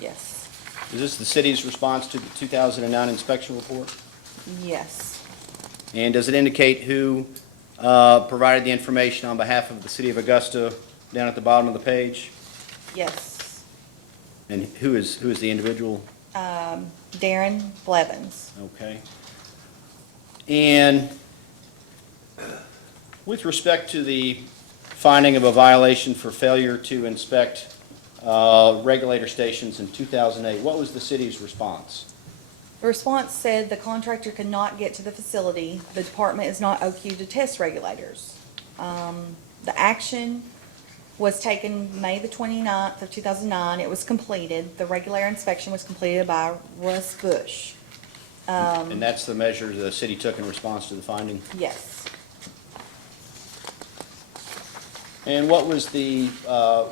Yes, Is this the city's response to the 2009 inspection report? yes. And does it indicate who provided the information on behalf of the city of Augusta down at the bottom of the page? Yes. And who is the individual? Darren Blevins. Okay. And with respect to the finding of a violation for failure to inspect regulator stations in 2008, what was the city's response? The response said the contractor could not get to the facility. The department is not OQ to test regulators. The action was taken May the 29th of 2009. It was completed. The regulator inspection was completed by Russ Bush. And that's the measure the city took in response to the finding? Yes. And what was the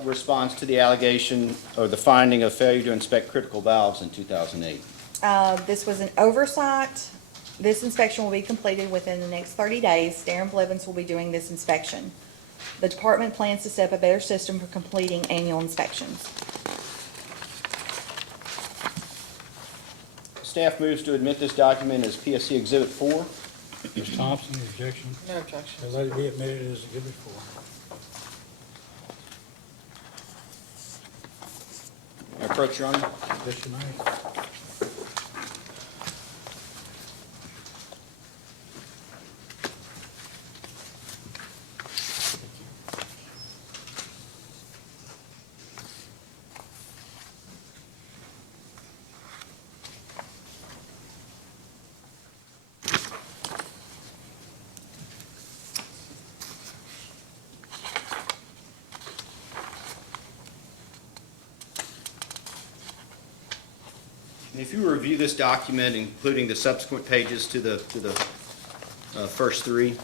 response to the allegation or the finding of failure to inspect critical valves in 2008? This was an oversight. This inspection will be completed within the next 30 days. Darren Blevins will be doing this inspection. The department plans to set up a better system for completing annual inspections. Staff moves to admit this document as PSC Exhibit 4. Ms. Thompson, objection? No objection. Let it be admitted as Exhibit 4. May I approach, Your Honor? Yes, you may. And if you review this document, including the subsequent pages to the first three,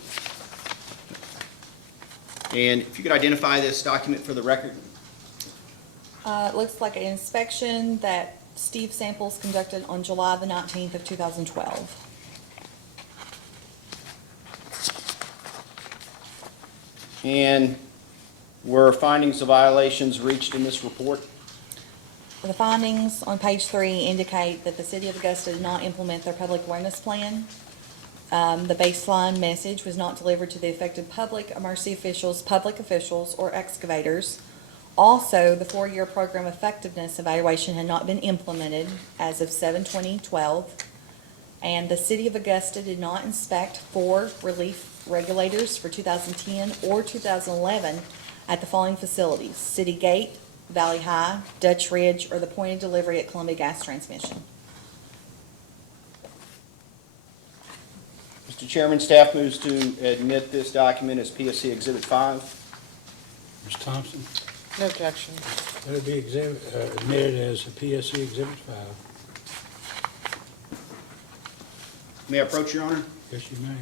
and if you could identify this document for the record. It looks like an inspection that Steve Samples conducted on July the 19th of 2012. And were findings of violations reached in this report? The findings on page 3 indicate that the city of Augusta did not implement their public awareness plan. The baseline message was not delivered to the affected public, emergency officials, public officials, or excavators. Also, the 4-year program effectiveness evaluation had not been implemented as of 7/20/12. And the city of Augusta did not inspect 4 relief regulators for 2010 or 2011 at the following facilities: City Gate, Valley High, Dutch Ridge, or the point of delivery at Columbia Gas Transmission. Mr. Chairman, staff moves to admit this document as PSC Exhibit 5. Ms. Thompson, No objection. let it be admitted as a PSC Exhibit 5. May I approach, Your Honor? Yes, you may.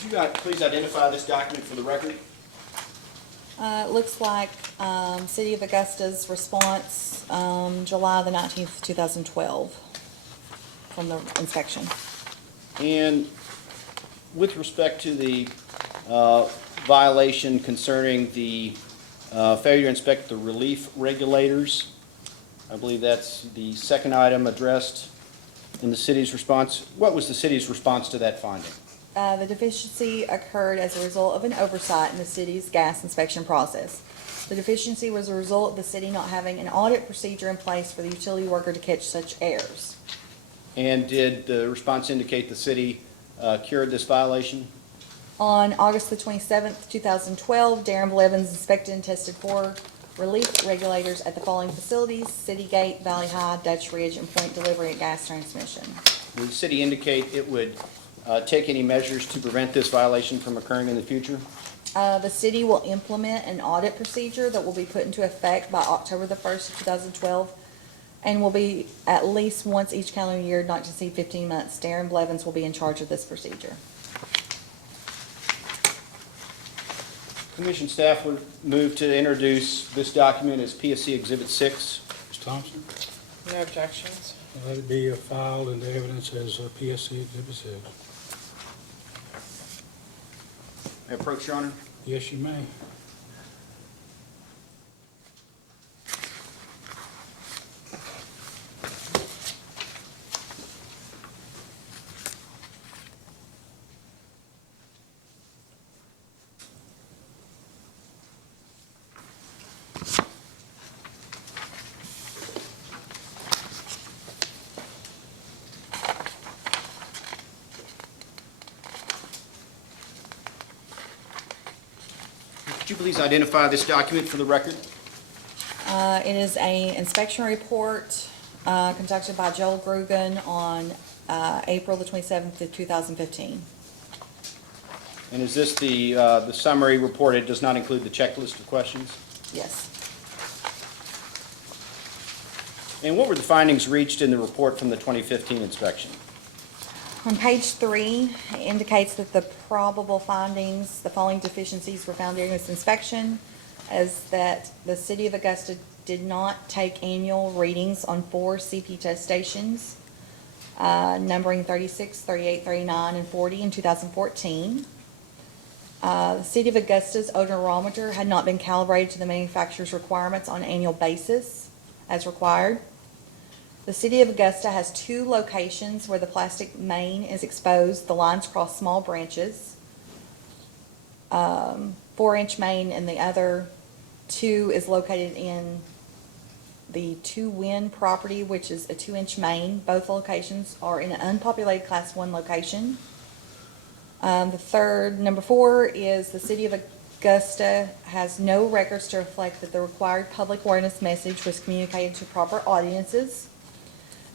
Could you please identify this document for the record? It looks like City of Augusta's response, July the 19th, 2012, from the inspection. And with respect to the violation concerning the failure to inspect the relief regulators, I believe that's the second item addressed in the city's response. What was the city's response to that finding? The deficiency occurred as a result of an oversight in the city's gas inspection process. The deficiency was a result of the city not having an audit procedure in place for the utility worker to catch such errors. And did the response indicate the city cured this violation? On August the 27th, 2012, Darren Blevins inspected and tested 4 relief regulators at the following facilities: City Gate, Valley High, Dutch Ridge, and Point Delivery and Gas Transmission. Did the city indicate it would take any measures to prevent this violation from occurring in the future? The city will implement an audit procedure that will be put into effect by October the 1st of 2012 and will be at least once each calendar year, not to exceed 15 months. Darren Blevins will be in charge of this procedure. Commission staff would move to introduce this document as PSC Exhibit 6. Ms. Thompson, No objections. let it be filed into evidence as PSC Exhibit 6. May I approach, Your Honor? Yes, you may. Could you please identify this document for the record? It is an inspection report conducted by Joel Grugan on April the 27th of 2015. And is this the summary report? It does not include the checklist of questions? Yes. And what were the findings reached in the report from the 2015 inspection? On page 3, it indicates that the probable findings, the following deficiencies were found during this inspection, is that the City of Augusta did not take annual readings on 4 CP test stations, numbering 36, 38, 39, and 40 in 2014. The City of Augusta's odorometer had not been calibrated to the manufacturer's requirements on an annual basis as required. The City of Augusta has 2 locations where the plastic main is exposed. The lines cross small branches. 4-inch main, and the other 2 is located in the 2 Win property, which is a 2-inch main. Both locations are in an unpopulated Class 1 location. Number 4 is the City of Augusta has no records to reflect that the required public awareness message was communicated to proper audiences.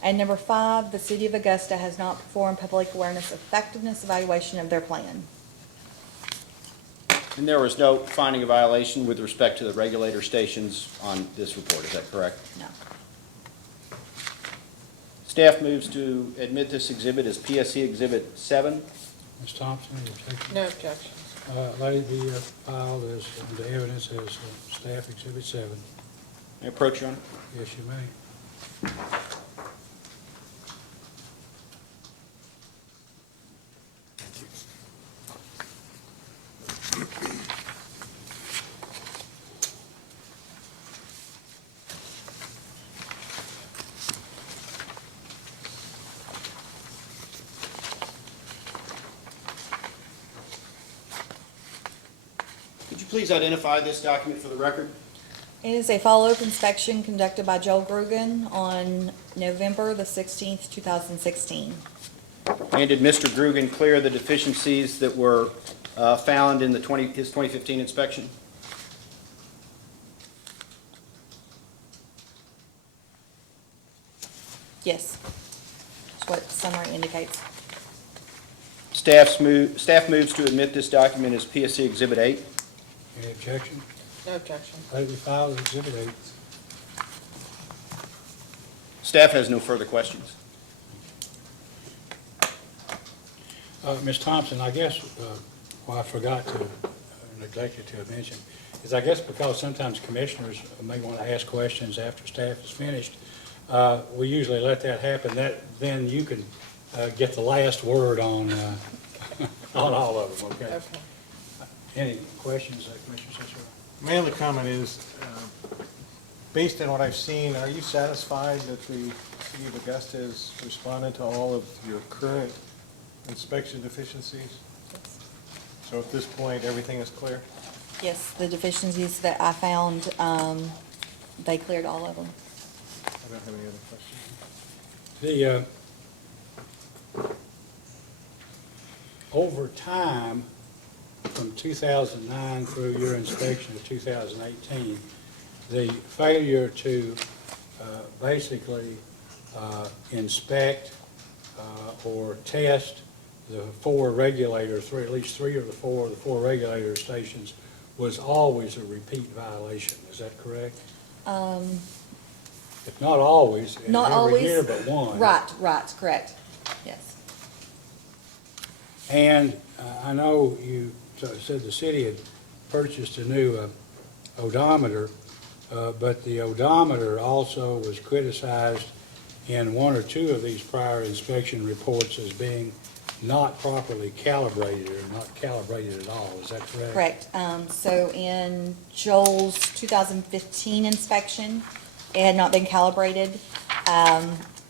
And number 5, the City of Augusta has not performed public awareness effectiveness evaluation of their plan. And there was no finding of violation with respect to the regulator stations on this report, is that correct? No. Staff moves to admit this exhibit as PSC Exhibit 7. Ms. Thompson, any objection? No objections. Let it be filed as into evidence as Staff Exhibit 7. May I approach, Your Honor? Yes, you may. Could you please identify this document for the record? It is a follow-up inspection conducted by Joel Grugan on November the 16th, 2016. And did Mr. Grugan clear the deficiencies that were found in his 2015 inspection? Yes. That's what the summary indicates. Staff moves to admit this document as PSC Exhibit 8. Any objection? No objection. Let it be filed as Exhibit 8. Staff has no further questions. Ms. Thompson, I guess, what I forgot to, neglected to mention, is I guess because sometimes commissioners may want to ask questions after staff is finished, we usually let that happen, then you can get the last word on, on all of them, okay? Okay. Any questions, Commissioner Cicero? My only comment is, based on what I've seen, are you satisfied that the city of Augusta has responded to all of your current inspection deficiencies? So at this point, everything is clear? Yes, the deficiencies that I found, they cleared all of them. I don't have any other questions. The, over time, from 2009 through your inspection of 2018, the failure to basically inspect or test the four regulators, at least three of the four regulator stations, was always a repeat violation. Is that correct? If not always, Not every always. year but one. Right, correct, yes. And I know you said the city had purchased a new odometer, but the odometer also was criticized in one or two of these prior inspection reports as being not properly calibrated or not calibrated at all. Is that correct? Correct. So in Joel's 2015 inspection, it had not been calibrated.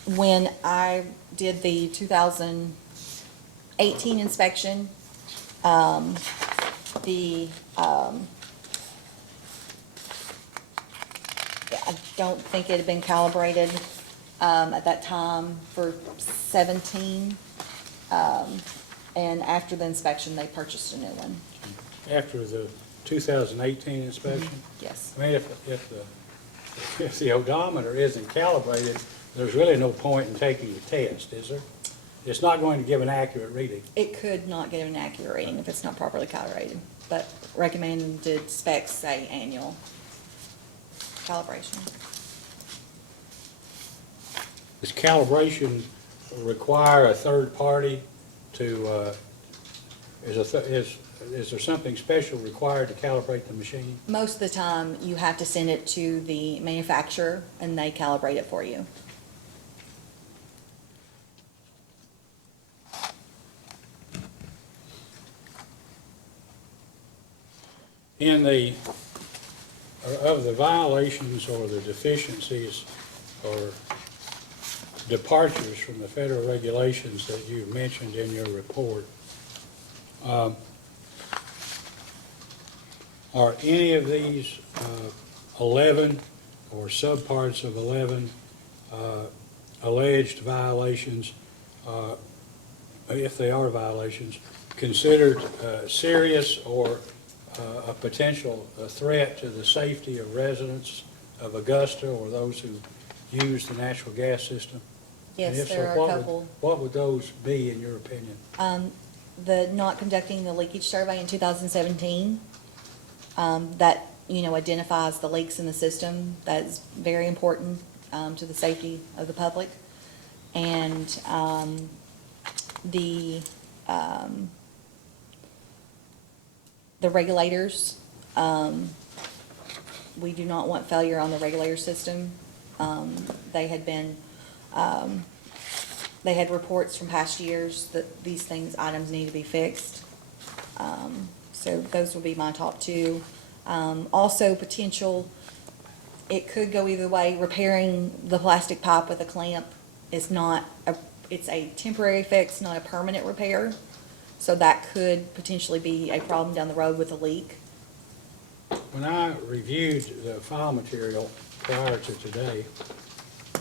When I did the 2018 inspection, I don't think it had been calibrated at that time for 17. And after the inspection, they purchased a new one. After the 2018 inspection? Yes. I mean, if the odometer isn't calibrated, there's really no point in taking the test, is there? It's not going to give an accurate reading. It could not give an accurate reading if it's not properly calibrated, but recommended specs say annual calibration. Does calibration require a third party to, is there something special required to calibrate the machine? Most of the time, you have to send it to the manufacturer and they calibrate it for you. Of the violations or the deficiencies or departures from the federal regulations that you mentioned in your report, are any of these 11 or subparts of 11 alleged violations, if they are violations, considered serious or a potential threat to the safety of residents of Augusta or those who use the natural gas system? And Yes, if so, there are a what would- couple. What would those be, in your opinion? The not conducting the leakage survey in 2017, that, identifies the leaks in the system. That is very important to the safety of the public. And the regulators, we do not want failure on the regulator system. They had reports from past years that these items need to be fixed. So those would be my top two. Also potential, it could go either way. Repairing the plastic pipe with a clamp is it's a temporary fix, not a permanent repair. So that could potentially be a problem down the road with a leak. When I reviewed the file material prior to today,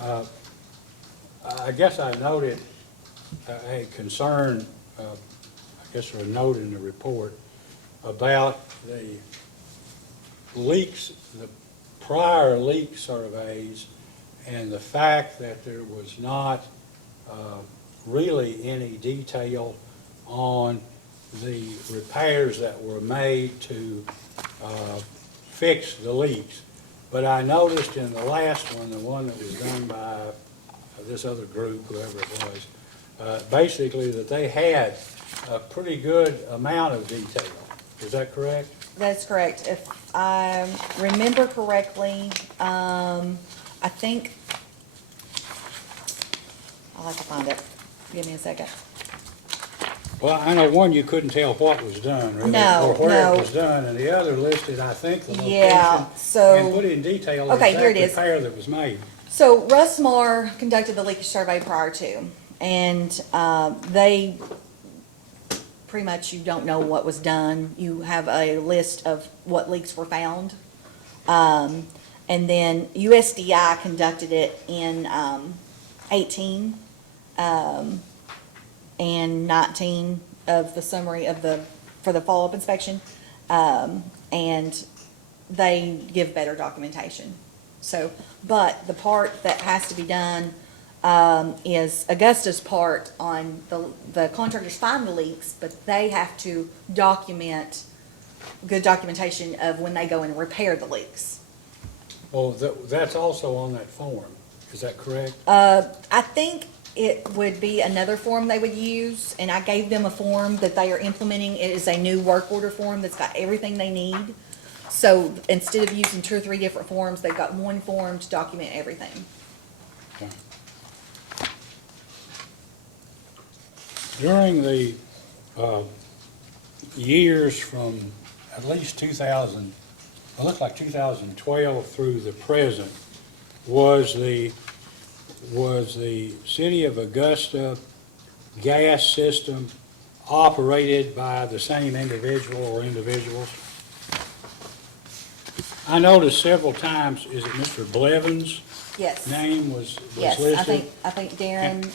I guess I noted a concern, I guess, or a note in the report about the leaks, the prior leak surveys, and the fact that there was not really any detail on the repairs that were made to fix the leaks. But I noticed in the last one, the one that was done by this other group, whoever it was, basically that they had a pretty good amount of detail. Is that correct? That's correct. If I remember correctly, I think, I'll have to find it. Give me a second. Well, I know one, you couldn't tell what was done, really, No, or where no. it was done, and the other listed, I think, the Yeah, location. so- And put in detail the Okay, here it exact is. repair that was made. So Russ Marr conducted the leakage survey prior to, and they, pretty much you don't know what was done. You have a list of what leaks were found. And then USDI conducted it in 18 and 19 of the summary of for the follow-up inspection. And they give better documentation. So, but the part that has to be done is Augusta's part on the contractors find the leaks, but they have to document, good documentation of when they go and repair the leaks. Well, that's also on that form. Is that correct? I think it would be another form they would use, and I gave them a form that they are implementing. It is a new work order form that's got everything they need. So instead of using 2 or 3 different forms, they've got one form to document everything. Okay. During the years from at least 2000, it looked like 2012 through the present, was the city of Augusta gas system operated by the same individual or individuals? I noticed several times, is it Mr. Blevins' Yes. name was Yes, listed? I think Darren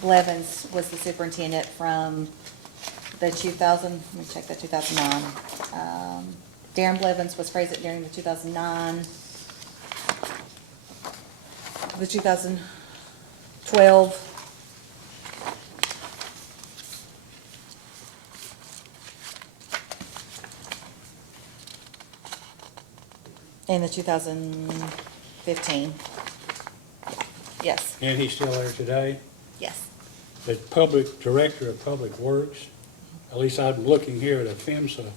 Blevins was the superintendent from the 2000, let me check that, 2009. Darren Blevins was present during the 2009, the 2012. And the 2015. Yes, And he's still there today? yes. The public director of Public Works, at least I'm looking here at a FEMSA.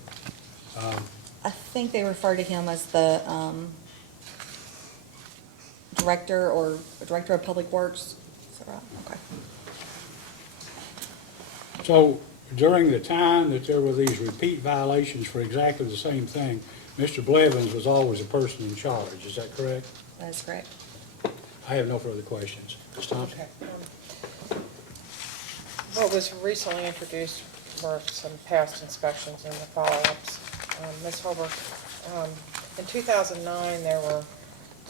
I think they refer to him as the director of Public Works. Is that right? Okay. So during the time that there were these repeat violations for exactly the same thing, Mr. Blevins was always a person in charge, is that correct? That is correct. I have no further questions. Ms. Thompson? Okay. What was recently introduced were some past inspections and the follow-ups. Ms. Holbrook, in 2009, there were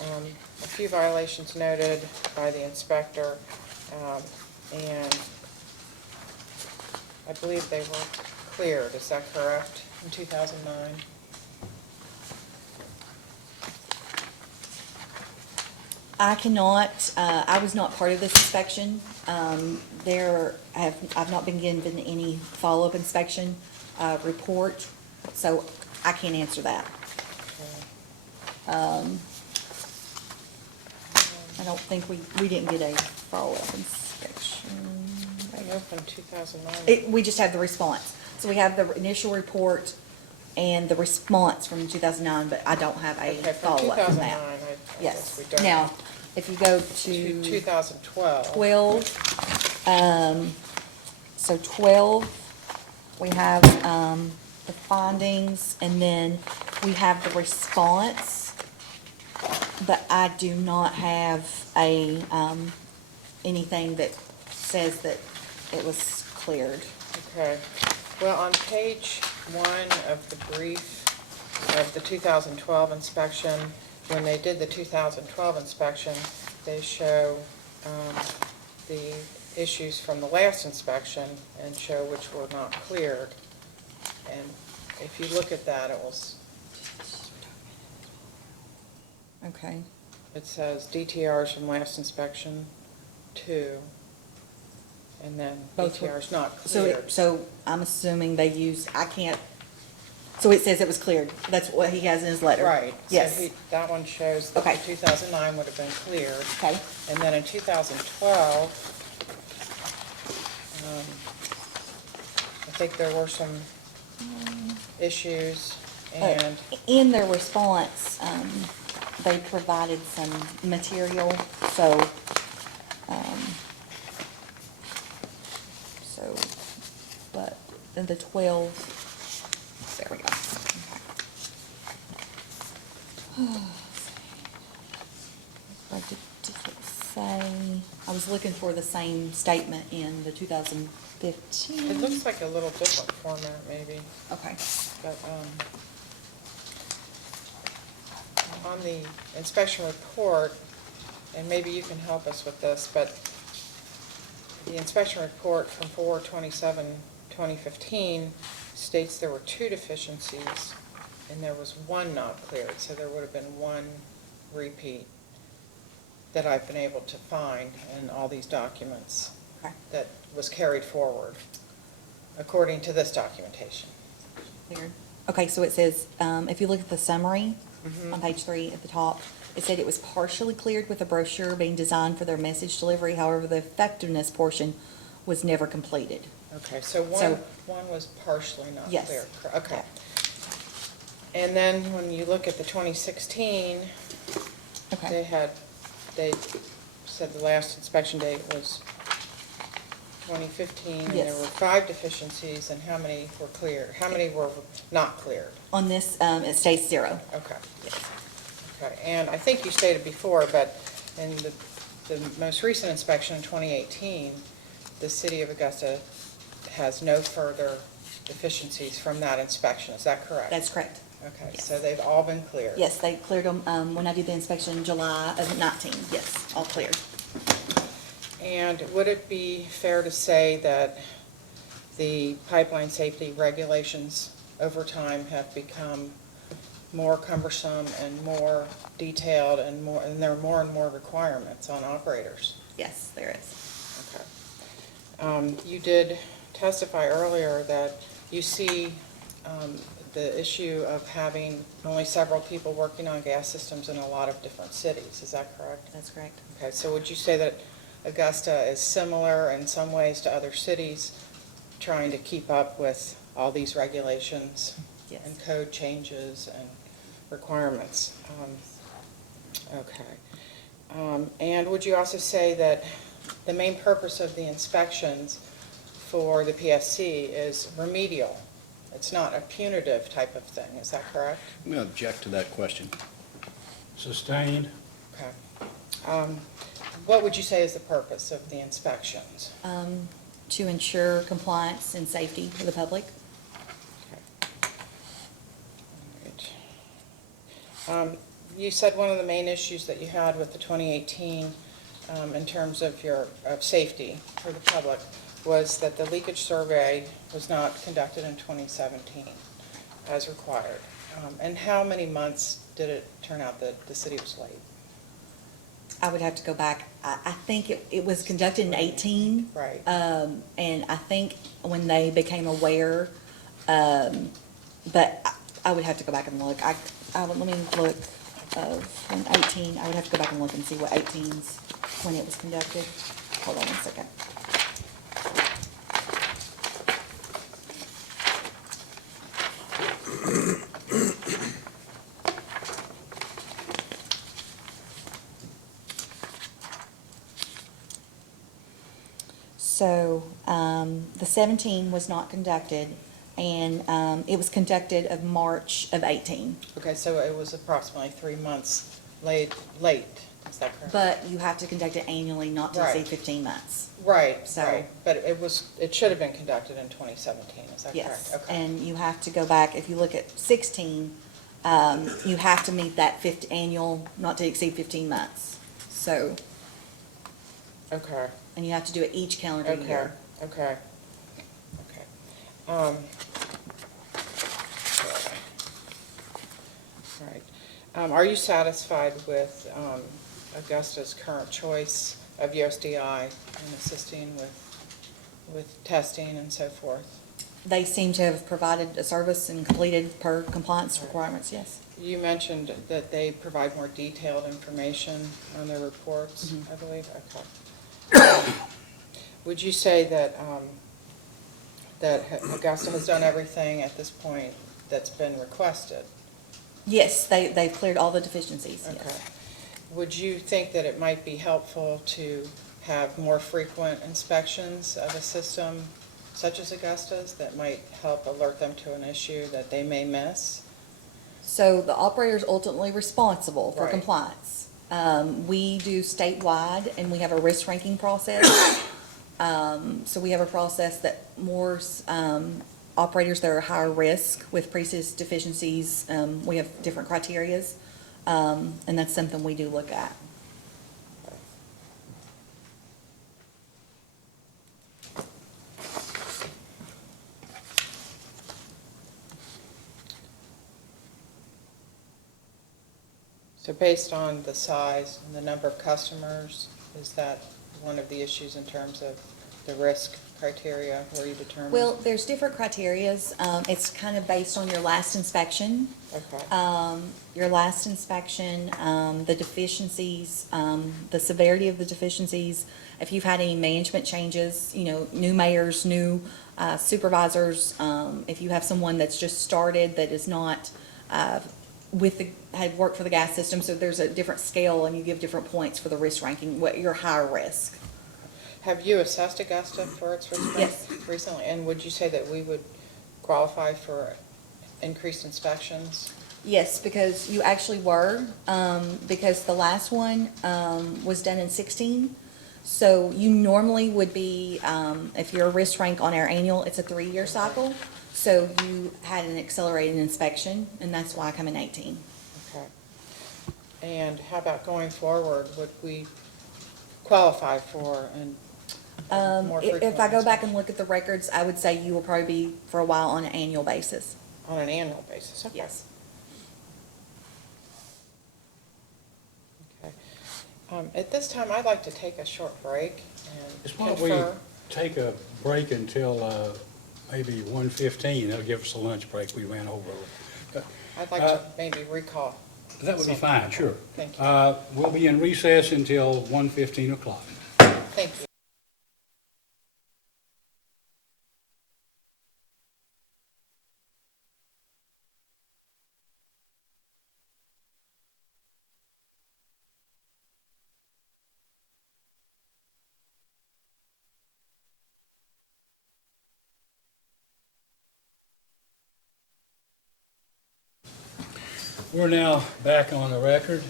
a few violations noted by the inspector, and I believe they were cleared. Is that correct, in 2009? I cannot, I was not part of this inspection. I've not been given any follow-up inspection report, so I can't answer that. I don't think we didn't get a follow-up inspection. I know from 2009. We just have the response. So we have the initial report and the response from 2009, but I don't have a Okay, from follow-up from 2009, that. I guess Yes. we don't. Now, if you go To to 2012. 12, so 12, we have the findings, and then we have the response, but I do not have anything that says that it was cleared. Okay. Well, on page 1 of the brief of the 2012 inspection, when they did the 2012 inspection, they show the issues from the last inspection and show which were not cleared. And if you look at that, Okay. it says DTRs from last inspection, 2, and then Both were- DTRs not So, cleared. so I'm assuming they used, so it says it was cleared. That's what he has in his letter. Right. Yes. So that one shows that Okay. the 2009 would have been cleared. Okay. And then in 2012, think there were some issues, and, In their response, they provided some material, so, but then the 12, there we go. Okay. What did it say? I was looking for the same statement in the 2015. it looks like a little different format maybe, Okay. but, on the inspection report, and maybe you can help us with this, but the inspection report from 4/27/2015 states there were 2 deficiencies, and there was 1 not cleared, so there would have been 1 repeat that I've been able to find in all these documents Okay. that was carried forward, according to this documentation. Cleared. Okay, so it says, if you look at the summary on page 3 at the top, it said it was partially cleared with a brochure being designed for their message delivery. However, the effectiveness portion was never completed. Okay, so So- one was partially not Yes. clear. Okay. And then when you look at the 2016, Okay. they said the last inspection date was 2015. And there Yes. were 5 deficiencies, and how many were cleared? How many were not cleared? On this, it states 0. Okay. Okay, and I think you stated before, but in the most recent inspection in 2018, the city of Augusta has no further deficiencies from that inspection. Is that correct? That's correct. Okay, Yes. so they've all been cleared? Yes, they cleared them, when I did the inspection in July of 19. Yes, all cleared. And would it be fair to say that the pipeline safety regulations over time have become more cumbersome and more detailed and there are more and more requirements on operators? Yes, there is. Okay. You did testify earlier that you see the issue of having only several people working on gas systems in a lot of different cities. Is that correct? That's correct. Okay, so would you say that Augusta is similar in some ways to other cities, trying to keep up with all these regulations Yes. and code changes and requirements? Okay. And would you also say that the main purpose of the inspections for the PSC is remedial? It's not a punitive type of thing, is that correct? I'm going to object to that question. Sustained. Okay. What would you say is the purpose of the inspections? To ensure compliance and safety for the public. Right. You said one of the main issues that you had with the 2018 in terms of safety for the public was that the leakage survey was not conducted in 2017 as required. And how many months did it turn out that the city was late? I would have to go back. I think it was conducted in 18. Right. And I think when they became aware, but I would have to go back and look. Let me look in 18. I would have to go back and look and see what 18's, when it was conducted. Hold on one second. So, the 17 was not conducted, and, it was conducted of March of 18. Okay, so it was approximately 3 months late, is that correct? But you have to conduct it annually, not to exceed Right. 15 months. Right, So- right, but it should have been conducted in 2017, is that correct? Yes, Okay. and you have to go back, if you look at 16, you have to meet that annual, not to exceed 15 months. So, Okay. and you have to do it each calendar Okay, year. okay, okay. All right. Are you satisfied with Augusta's current choice of USDI in assisting with testing and so forth? They seem to have provided a service and completed per compliance requirements, yes. You mentioned that they provide more detailed information on their reports, Mm-hmm. I believe, okay. Would you say that that Augusta has done everything at this point that's been requested? Yes, they've cleared all the deficiencies, Okay. yes. Would you think that it might be helpful to have more frequent inspections of a system such as Augusta's that might help alert them to an issue that they may miss? So the operator's ultimately responsible for Right. compliance. We do statewide, and we have a risk ranking process. So we have a process that more operators that are higher risk with previous deficiencies, we have different criterias, and that's something we do look at. So based on the size and the number of customers, is that one of the issues in terms of the risk criteria where you determine? Well, there's different criterias. It's kind of based on your last inspection. Okay, Your last inspection, the deficiencies, the severity of the deficiencies, if you've had any management changes, new mayors, new supervisors, if you have someone that's just started that is not had worked for the gas system, so there's a different scale and you give different points for the risk ranking, what you're higher risk. have you assessed Augusta for its response? Yes. Recently, and would you say that we would qualify for increased inspections? Yes, because you actually were, because the last one was done in 16. So you normally would be, if you're a risk rank on our annual, it's a 3-year cycle. So you had an accelerated inspection, and that's why I come in 18. Okay. And how about going forward, would we qualify for more frequent? If I go back and look at the records, I would say you will probably be for a while on an annual basis. On an annual basis, okay. Yes. Okay. At this time, I'd like to take a short break and Just why don't we confer. take a break until maybe 1:15, that'll give us a lunch break, we ran over. I'd like to maybe recall. That would be fine, sure. Thank you. We'll be in recess until 1:15 o'clock. Thank you. We're now back on the record.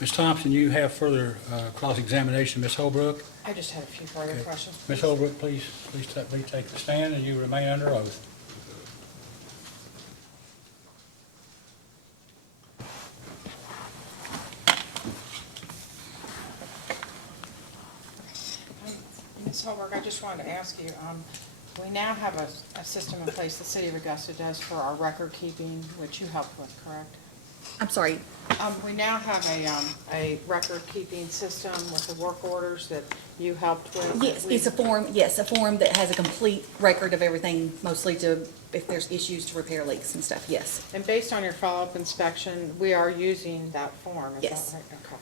Ms. Thompson, you have further cross-examination. Ms. Holbrook? I just had a few further Okay. questions. Ms. Holbrook, please retake the stand, and you remain under oath. Ms. Holberg, I just wanted to ask you, we now have a system in place the city of Augusta does for our record keeping, which you helped with, correct? I'm sorry, We now have a record keeping system with the work orders that you helped with. yes, it's a form that has a complete record of everything, mostly to, if there's issues to repair leaks and stuff, yes. And based on your follow-up inspection, we are using that form, is Yes. that right? Okay.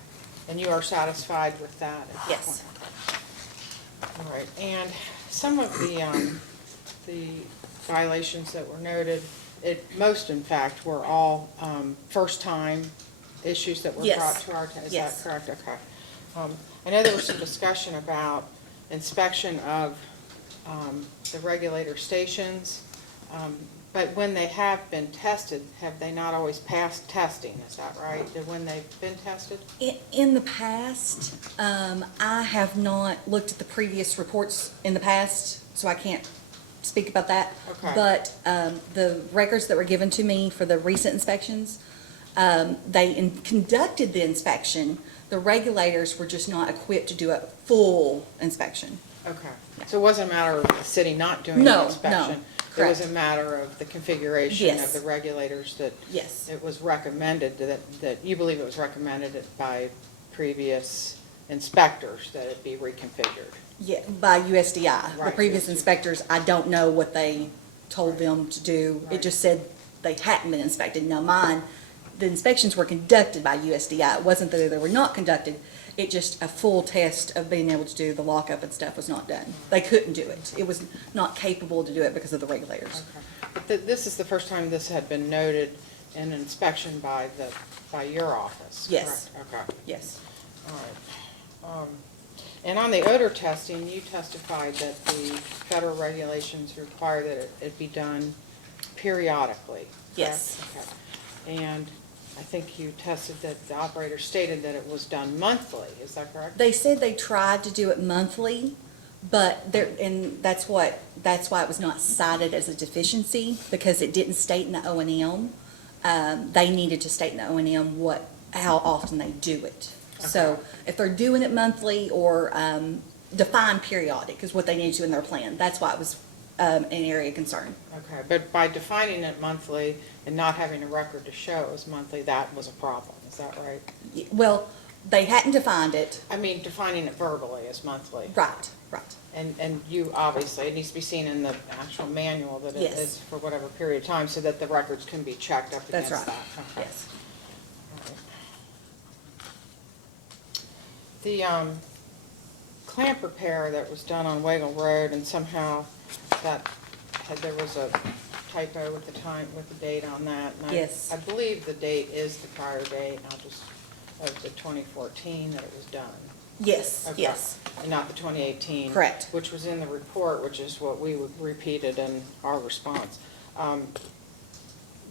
And you are satisfied with that at this Yes. point? All right, and some of the violations that were noted, most in fact, were all first-time issues that were Yes. brought to our attention. Is that Yes. correct? Okay. I know there was some discussion about inspection of the regulator stations, but when they have been tested, have they not always passed testing? Is that right? When they've been tested? In the past, I have not looked at the previous reports in the past, so I can't speak about that. Okay. But the records that were given to me for the recent inspections, they conducted the inspection. The regulators were just not equipped to do a full inspection. Okay. So it wasn't a matter of the city not doing the No, no, inspection? It was correct. a matter of the configuration of Yes. the regulators that Yes. it was recommended, that you believe it was recommended by previous inspectors that it be reconfigured? Yeah, by USDI. The Right, previous USDI. inspectors, I don't know what they told them to do. It Right. just said they hadn't been inspected. Now mine, the inspections were conducted by USDI. It wasn't that they were not conducted. It just, a full test of being able to do the lockup and stuff was not done. They couldn't do it. It was not capable to do it because of the regulators. Okay. But this is the first time this had been noted in an inspection by your office, Yes. correct? Okay. Yes. All right. And on the odor testing, you testified that the federal regulations require that it be done periodically, correct? Yes. Okay. And I think you tested that the operator stated that it was done monthly, is that correct? They said they tried to do it monthly, but there, and that's why it was not cited as a deficiency, because it didn't state in the O and M. They needed to state in the O and M how often they do it. So Okay. if they're doing it monthly or, define periodic is what they need to in their plan. That's why it was, an area of concern. Okay, but by defining it monthly and not having a record to show it was monthly, that was a problem, is that right? Well, they hadn't defined it. I mean, defining it verbally as monthly. Right. And you, obviously, it needs to be seen in the actual manual that it Yes. is for whatever period of time, so that the records can be checked up That's against right. that. Okay. Yes. The clamp repair that was done on Wagle Road, and somehow there was a typo with the date on that. And Yes. I believe the date is the prior date, of the 2014 that it was done. Yes, Okay. yes. And not the 2018. Correct. Which was in the report, which is what we repeated in our response.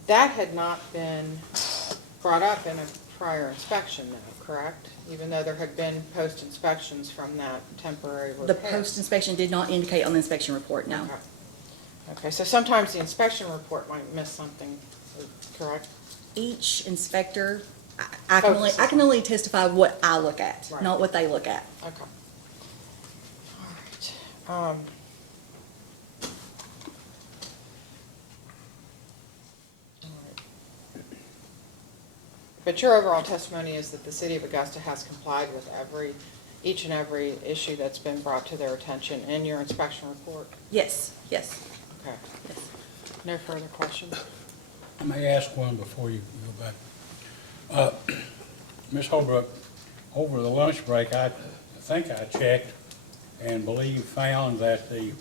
That had not been brought up in a prior inspection though, correct? Even though there had been post-inspections from that temporary repair. The post-inspection did not indicate on the inspection report, no. Okay. Okay, so sometimes the inspection report might miss something, correct? Each inspector, I can only testify what I look at, Right. not what they look at. Okay. All right. But your overall testimony is that the city of Augusta has complied with each and every issue that's been brought to their attention in your inspection report? Yes, yes, Okay. yes. No further questions? I may ask one before you go back. Ms. Holbrook, over the lunch break, I think I checked and found that the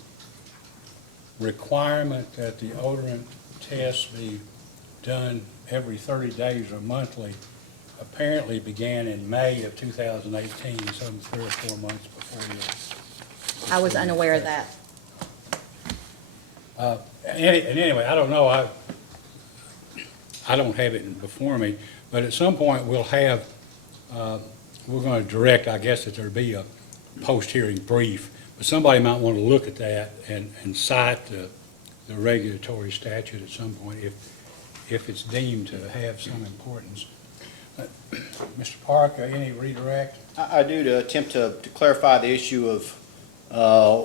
requirement that the odorant test be done every 30 days or monthly apparently began in May of 2018, some 3 or 4 months before you. I was unaware of that. Anyway, I don't know, I don't have it before me, but at some point we'll have, we're going to direct, I guess, that there be a post-hearing brief, but somebody might want to look at that and cite the regulatory statute at some point if it's deemed to have some importance. Mr. Park, any redirect? I do, to attempt to clarify the issue of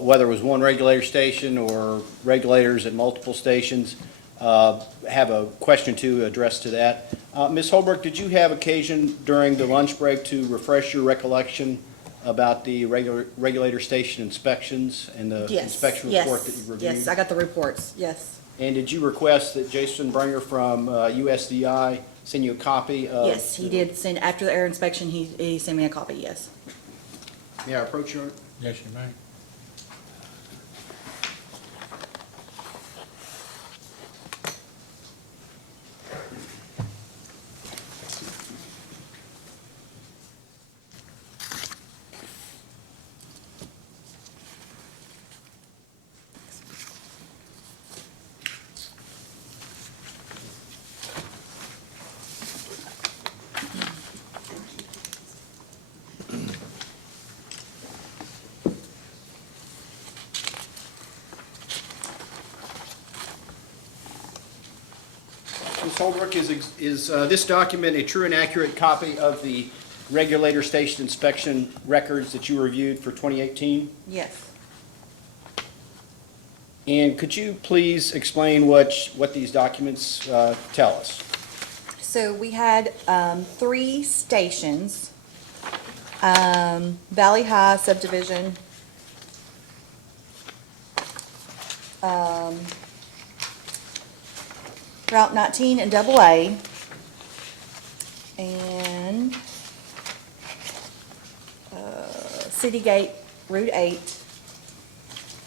whether it was one regulator station or regulators at multiple stations. Have a question to address to that. Ms. Holbrook, did you have occasion during the lunch break to refresh your recollection about the regulator station inspections and the Yes, inspection yes, report that you reviewed? yes, I got the reports, yes. And did you request that Jason Bringer from USDI send you a copy of? Yes, he did send, after the air inspection, he sent me a copy, yes. May I approach you? Yes, you may. Ms. Holbrook, is this document a true and accurate copy of the regulator station inspection records that you reviewed for 2018? Yes. And could you please explain what these documents tell us? So we had 3 stations, Valley High subdivision, Route 19 and AA, and City Gate, Route 8,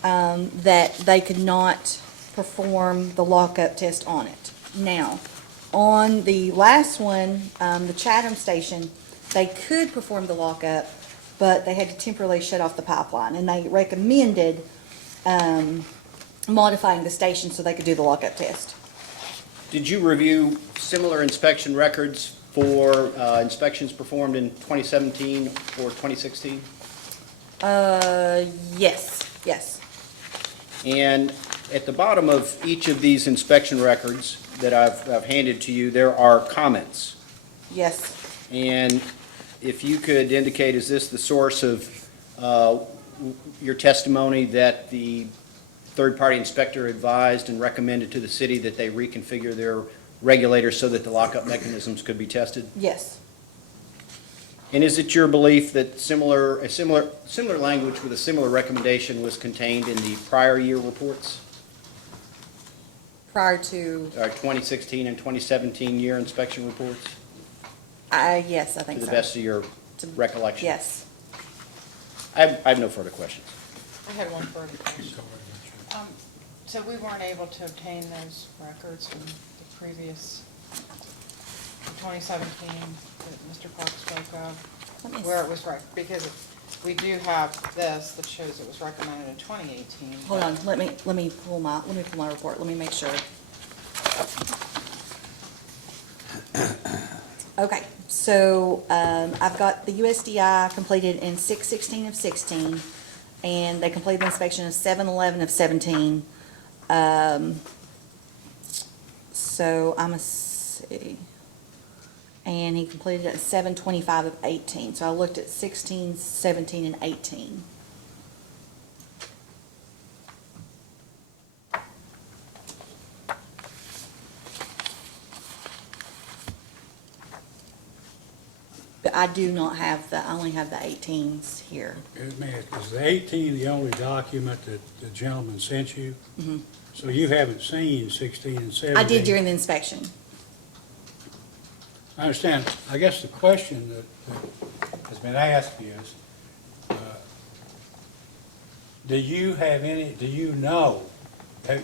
that they could not perform the lockup test on it. Now, on the last one, the Chatham station, they could perform the lockup, but they had to temporarily shut off the pipeline, and they recommended modifying the station so they could do the lockup test. Did you review similar inspection records for inspections performed in 2017 or 2016? Yes. And at the bottom of each of these inspection records that I've handed to you, there are comments. Yes. And if you could indicate, is this the source of your testimony that the third-party inspector advised and recommended to the city that they reconfigure their regulators so that the lockup mechanisms could be tested? Yes. And is it your belief that similar language with a similar recommendation was contained in the prior year reports? Prior to, Our 2016 and 2017 year inspection reports? yes, I think To so. the best of your recollection? Yes. I have no further questions. I had one further question. So we weren't able to obtain those records from the previous, 2017 that Mr. Park spoke Let of, me where it was right, because we do have this that shows it was recommended in 2018. Hold on, let me pull my report, let me make sure. Okay, so, I've got the USDI completed in 6/16 of 16, and they completed the inspection of 7/11 of 17. So I'm see. And he completed it at 7/25 of 18, so I looked at 16, 17, and 18. But I do not have I only have the 18s here. Is the 18 the only document that the gentleman sent you? Mhm. So you haven't seen 16 and 17? I did during the inspection. I understand. I guess the question that has been asked is, do you know,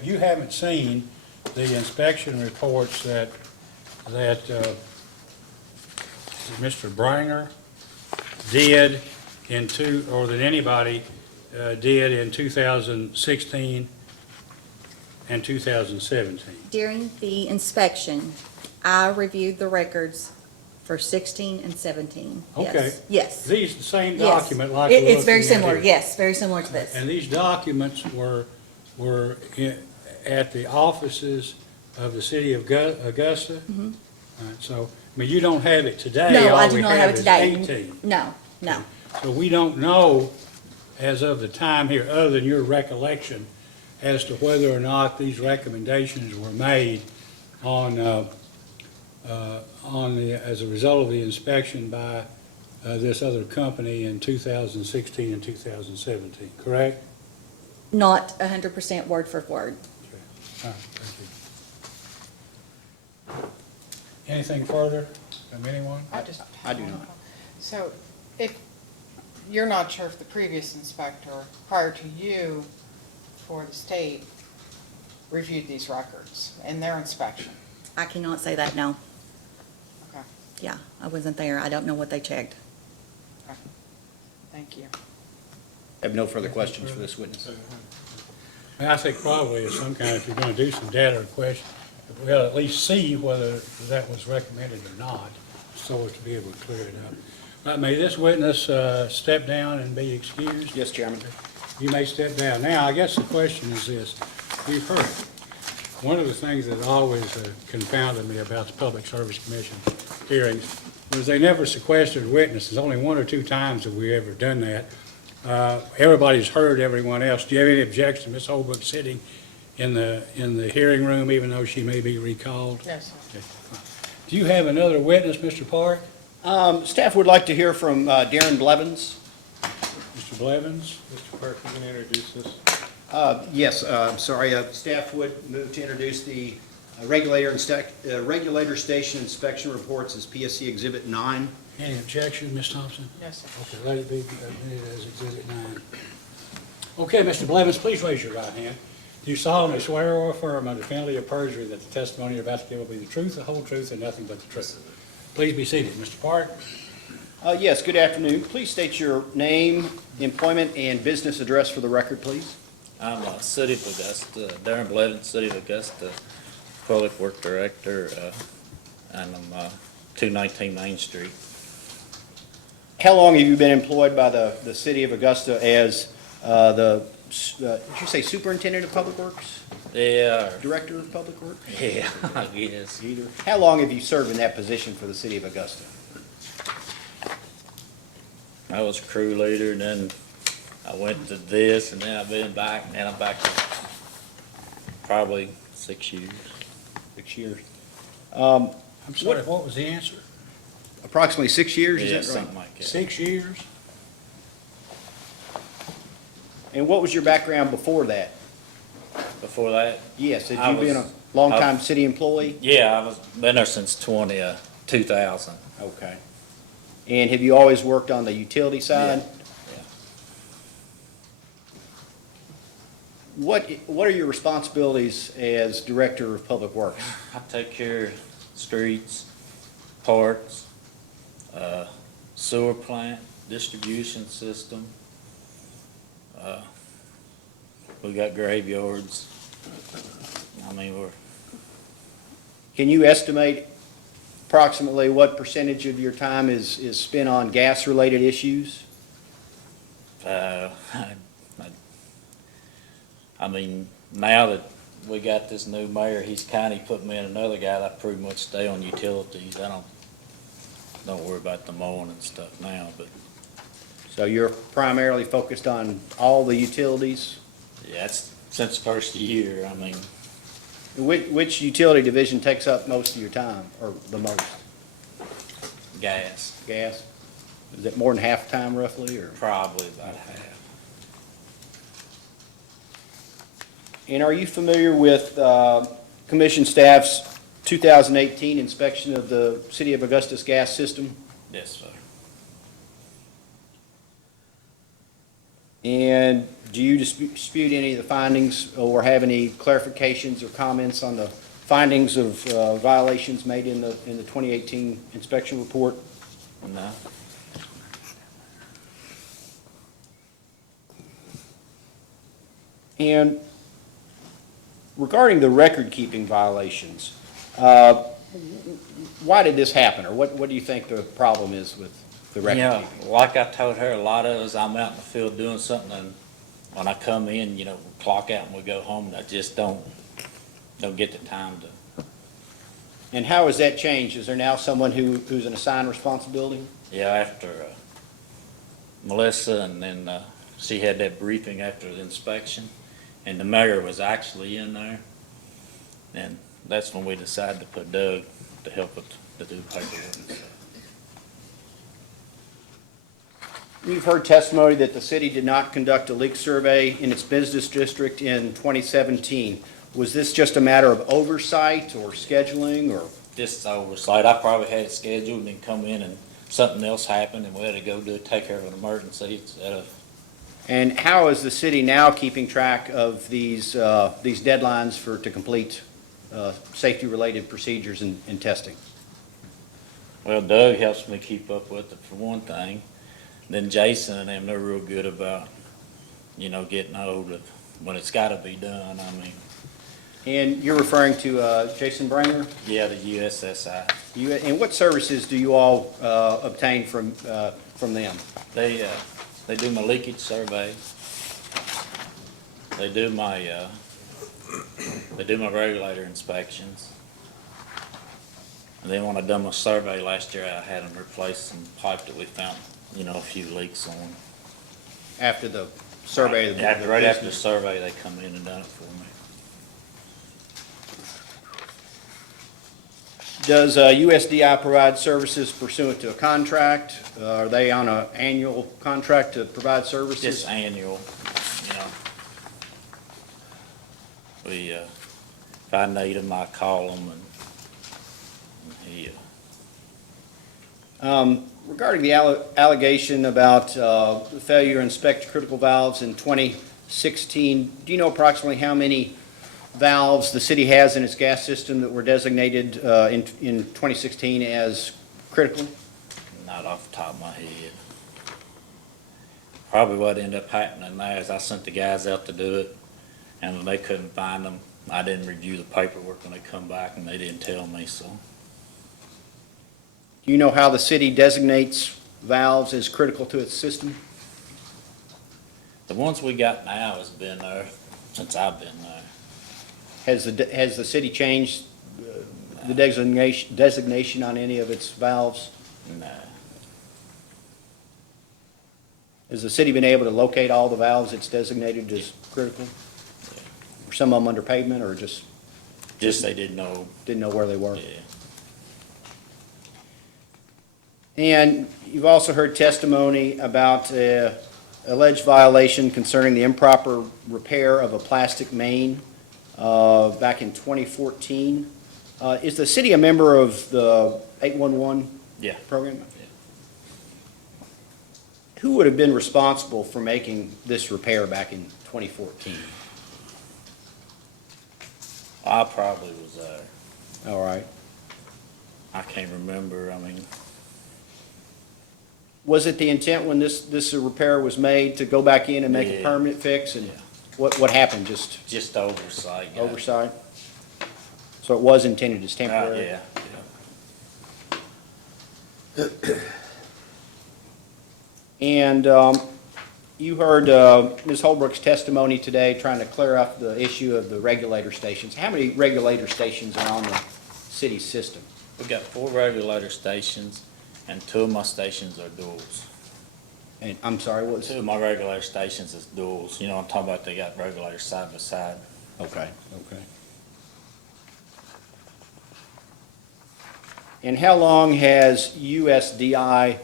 you haven't seen the inspection reports that Mr. Bringer did or that anybody did in 2016 and 2017? During the inspection, I reviewed the records for 16 and 17. Yes. Okay. Yes. These, the same Yes. document like It- we're It's very looking at similar, here. yes, very similar to this. And these documents were at the offices of the city of Augusta? All right, so, I mean, you don't have it today. Mm-hmm. No, I All do we not have it is today. 18. No. So we don't know, as of the time here, other than your recollection, as to whether or not these recommendations were made as a result of the inspection by this other company in 2016 and 2017, correct? Not 100% word for word. Okay. All right, thank you. Anything further from anyone? I do not. So if, you're not sure if the previous inspector, prior to you, for the state, reviewed these records in their inspection? I cannot say that, no. Okay, Yeah, I wasn't there. I don't know what they checked. okay. Thank you. I have no further questions for this witness. I think probably of some kind, if you're gonna do some data request, we'll at least see whether that was recommended or not, so as to be able to clear it up. All right, may this witness step down and be excused? Yes, Chairman. You may step down. Now, I guess the question is this, you've heard, one of the things that always confounded me about the Public Service Commission hearings was they never sequestered witnesses. Only one or two times have we ever done that. Everybody's heard everyone else. Do you have any objection to Ms. Holbrook sitting in the hearing room, even though she may be recalled? Yes, sir. Okay, fine. Do you have another witness, Mr. Park? Staff would like to hear from Darren Blevins. Mr. Blevins? Mr. Park, you can introduce this. Yes, sorry, staff would move to introduce the regulator station inspection reports as PSC Exhibit 9. Any objection, Ms. Thompson? No, sir. Okay, let it be admitted as Exhibit 9. Okay, Mr. Blevins, please raise your right hand. Do you solemnly swear or affirm under penalty of perjury that the testimony you're about to give will be the truth, the whole truth, and nothing but the truth? Please be seated. Mr. Park? Yes, good afternoon. Please state your name, employment, and business address for the record, please. I'm City of Augusta, Darren Blevins, City of Augusta, Public Work Director, and I'm 219 Main Street. How long have you been employed by the City of Augusta as did you say Superintendent of Public Works? Yeah, Director of Public Works? yeah, I guess. Either. How long have you served in that position for the City of Augusta? I was crew leader, and then I went to this, and then I've been back, and then I'm back to probably 6 years. 6 years. I'm sorry, what was the answer? Approximately 6 years, Yeah, is that right? something like that. 6 years? And what was your background before that? Before that, Yes, had I you been a was- longtime city employee? yeah, been there since 2000. Okay. And have you always worked on the utility side? Yeah. What are your responsibilities as Director of Public Works? I take care of streets, parks, sewer plant, distribution system. We got graveyards. I mean, Can you estimate approximately what percentage of your time is spent on gas-related issues? I mean, now that we got this new mayor, he's kind of put me in another guy that I pretty much stay on utilities. I don't worry about the mowing and stuff now, but So you're primarily focused on all the utilities? yeah, it's since the first year. I mean, Which utility division takes up most of your time, or the most? gas, Gas? Is it more than half the time roughly, or? probably about half. And are you familiar with Commission staff's 2018 inspection of the City of Augusta's gas system? Yes, sir. And do you dispute any of the findings or have any clarifications or comments on the findings of violations made in the 2018 inspection report? No. And regarding the record-keeping violations, why did this happen, or what do you think the problem is with the Yeah, record-keeping? like I told her, a lot of us, I'm out in the field doing something, and when I come in, we clock out and we go home, and I just don't get the time to. And how has that changed? Is there now someone who's an assigned responsibility? Yeah, after Melissa, and then she had that briefing after the inspection, and the mayor was actually in there, and that's when we decided to put Doug to help it to do paperwork and stuff. You've heard testimony that the city did not conduct a leak survey in its business district in 2017. Was this just a matter of oversight or scheduling, or? Just oversight. I probably had it scheduled and then come in and something else happened and we had to go take care of an emergency instead of. And how is the city now keeping track of these deadlines to complete safety-related procedures and testing? Well, Doug helps me keep up with it for one thing. Then Jason and them, they're real good about, getting hold of when it's gotta be done. I mean, And you're referring to Jason Branger? yeah, the USSI. And what services do you all obtain from them? They do my leakage survey. They do my regulator inspections. And then when I done my survey last year, I had them replace some pipe that we found, a few leaks on. After the survey of the Right after the business? survey, they come in and done it for me. Does USDI provide services pursuant to a contract? Are they on an annual contract to provide services? Just annual, We, if I need them, I call them and he, Regarding the allegation about the failure to inspect critical valves in 2016, do you know approximately how many valves the city has in its gas system that were designated in 2016 as critical? Not off the top of my head. Probably what ended up happening there is I sent the guys out to do it, and when they couldn't find them, I didn't review the paperwork when they come back, and they didn't tell me, so. Do you know how the city designates valves as critical to its system? The ones we got now has been there since I've been there. Has the city changed the designation on any of its valves? No. Has the city been able to locate all the valves it's designated as critical? Were some of them under pavement or just Just they didn't know, didn't know where they were? yeah. And you've also heard testimony about alleged violation concerning the improper repair of a plastic main back in 2014. Is the city a member of the 811 Yeah. program? Yeah. Who would have been responsible for making this repair back in 2014? I probably was there. All right. I can't remember, I mean, Was it the intent when this repair was made to go back in and make a Yeah. permanent fix? And Yeah. what happened? Just oversight. yeah. oversight? So it was intended as Right, temporary? yeah, yeah. And you heard Ms. Holbrook's testimony today trying to clear up the issue of the regulator stations. How many regulator stations are on the city system? We got 4 regulator stations, and 2 of my stations are duals. And I'm sorry, what was 2 of my regulator stations is duals. You know, I'm talking about they got regulators side by side. Okay, okay. And how long has USDI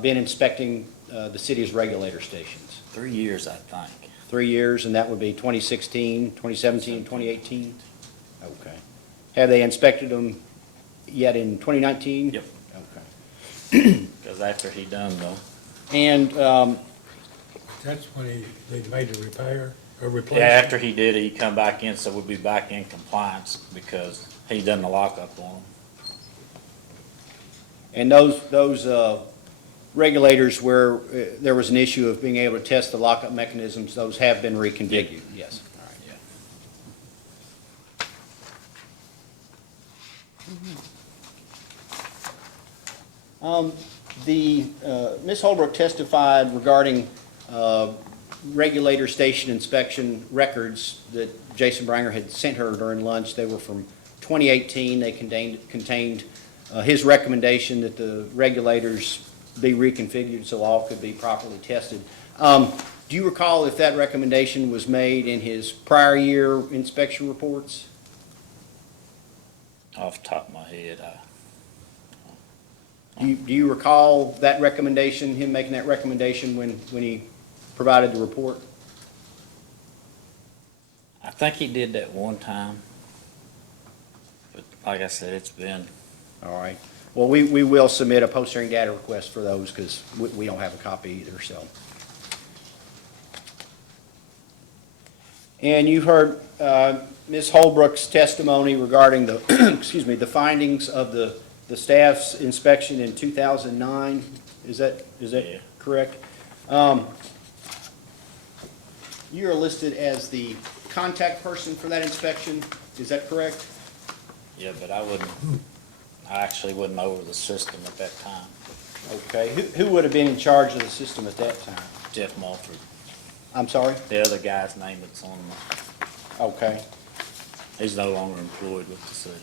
been inspecting the city's regulator stations? 3 years, I think. 3 years, and that would be 2016, 2017, 2018? Okay. Have they inspected them yet in 2019? Yep. Okay. Because after he done the, And That's when they made the repair or yeah, replace. after he did it, he come back in, so we'll be back in compliance because he done the lockup on them. And those regulators where there was an issue of being able to test the lockup mechanisms, those have been reconfigured? Yes. All right. Yeah. Ms. Holbrook testified regarding regulator station inspection records that Jason Branger had sent her during lunch. They were from 2018. They contained his recommendation that the regulators be reconfigured so all could be properly tested. Do you recall if that recommendation was made in his prior year inspection reports? Off the top of my head, Do you recall that recommendation, him making that recommendation when he provided the report? I think he did that one time. But like I said, it's been, All right. Well, we will submit a post-hearing data request for those because we don't have a copy either, so. And you've heard Ms. Holbrook's testimony regarding the, excuse me, the findings of the staff's inspection in 2009. Is that Yeah. correct? You are listed as the contact person for that inspection. Is that correct? yeah, but I actually wasn't over the system at that time. Okay. Who would have been in charge of the system at that time? Jeff Mulford, I'm sorry? the other guy's name that's on the, Okay. he's no longer employed with the city.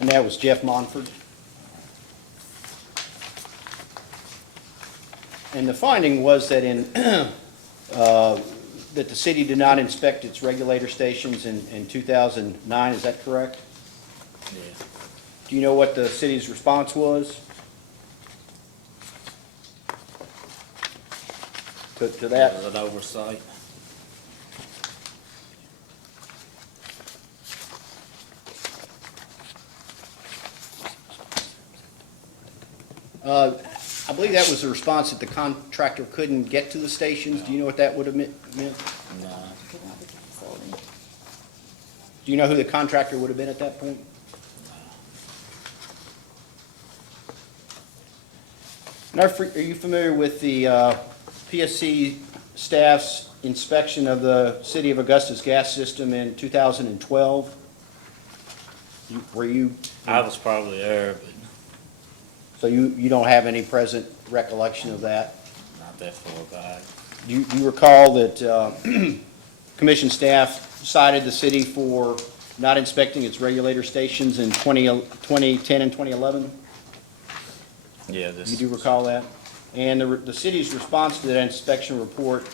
And that was Jeff Monford. And the finding was that that the city did not inspect its regulator stations in 2009, is that correct? Yeah. Do you know what the city's response was to that? Was it oversight? I believe that was the response that the contractor couldn't get to the stations. Do you know what that would have meant? No. Do you know who the contractor would have been at that point? And are you familiar with the PSC staff's inspection of the City of Augusta's gas system in 2012? Were you, I was probably there, but so you don't have any present recollection of that? not that far back. Do you recall that commission staff cited the city for not inspecting its regulator stations in 2010 and 2011? Yeah, this. You do recall that? And the city's response to that inspection report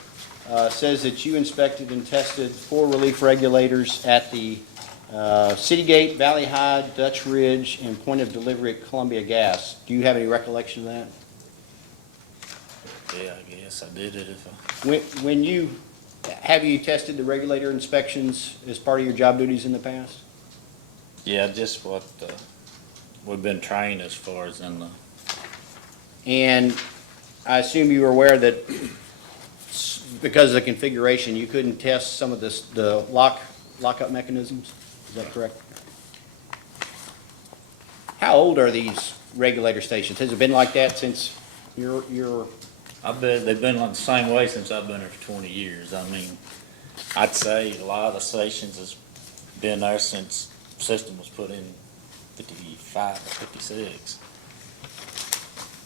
says that you inspected and tested 4 relief regulators at the City Gate, Valley High, Dutch Ridge, and point of delivery at Columbia Gas. Do you have any recollection of that? Yeah, I guess I did it if I. Have you tested the regulator inspections as part of your job duties in the past? Yeah, just what we've been trained as far as in the. And I assume you were aware that because of the configuration, you couldn't test some of the lockup mechanisms? Is that correct? How old are these regulator stations? Has it been like that since your They've been on the same way since I've been here for 20 years. I mean, I'd say a lot of the stations has been there since the system was put in 55 or 56.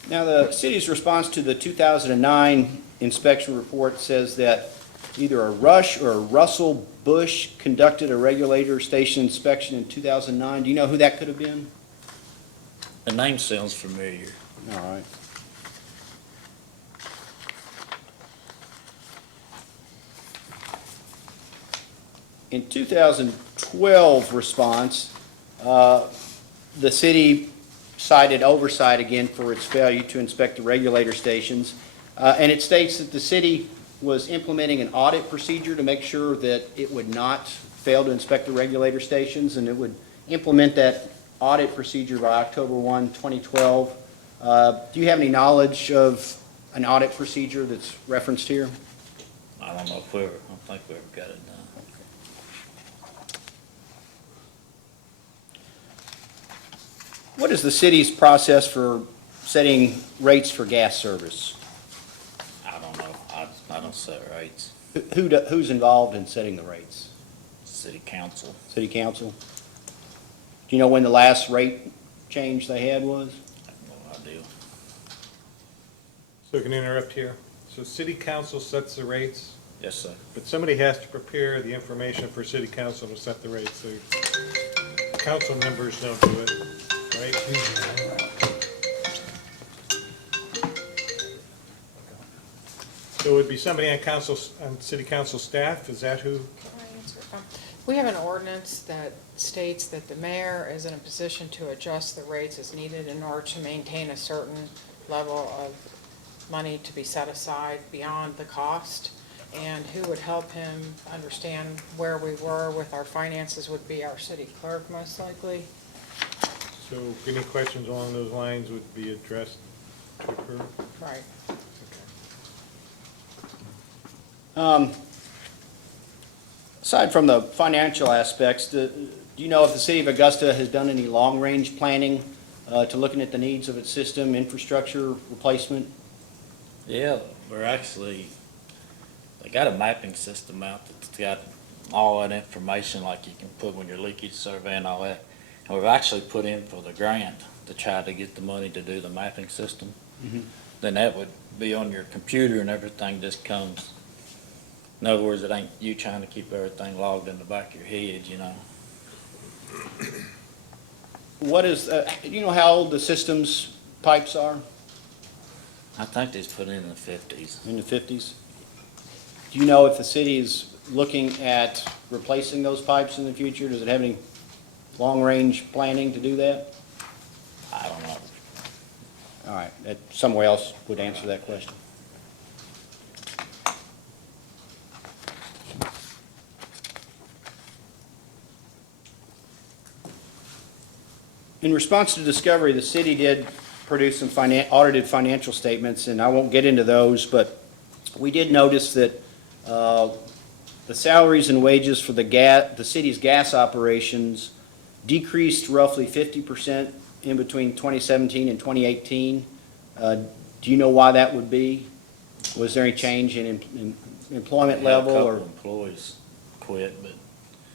Now, the city's response to the 2009 inspection report says that either a Rush or a Russell Bush conducted a regulator station inspection in 2009. Do you know who that could have been? The name sounds familiar. All right. In 2012 response, the city cited oversight again for its failure to inspect the regulator stations. And it states that the city was implementing an audit procedure to make sure that it would not fail to inspect the regulator stations, and it would implement that audit procedure by October 1, 2012. Do you have any knowledge of an audit procedure that's referenced here? I don't know if I don't think we ever got it done. What is the city's process for setting rates for gas service? I don't know. I don't set rates. Who's involved in setting the rates? City council. City council? Do you know when the last rate change they had was? I have no idea. So I can interrupt here. So city council sets the rates, Yes, sir. but somebody has to prepare the information for city council to set the rates. So council members don't do it, right? So it would be somebody on council, on city council staff, is that who? Can I answer? We have an ordinance that states that the mayor is in a position to adjust the rates as needed in order to maintain a certain level of money to be set aside beyond the cost. And who would help him understand where we were with our finances would be our city clerk, most likely. So any questions along those lines would be addressed to her? Right. Aside from the financial aspects, do you know if the city of Augusta has done any long-range planning to looking at the needs of its system, infrastructure replacement? Yeah, we're actually, they got a mapping system out that's got all that information like you can put when your leakage survey and all that. And we've actually put in for the grant to try to get the money to do the mapping system. Mhm. Then that would be on your computer and everything just comes. In other words, it ain't you trying to keep everything logged in the back of your head, you know. What is, do you know how old the system's pipes are? I think they's put in the 50s. In the 50s? Do you know if the city is looking at replacing those pipes in the future? Does it have any long-range planning to do that? I don't know. All right, somewhere else would answer that question. In response to discovery, the city did produced some audited financial statements, and I won't get into those, but we did notice that the salaries and wages for the city's gas operations decreased roughly 50% in between 2017 and 2018. Do you know why that would be? Was there any change in employment We had a level or couple employees quit, but.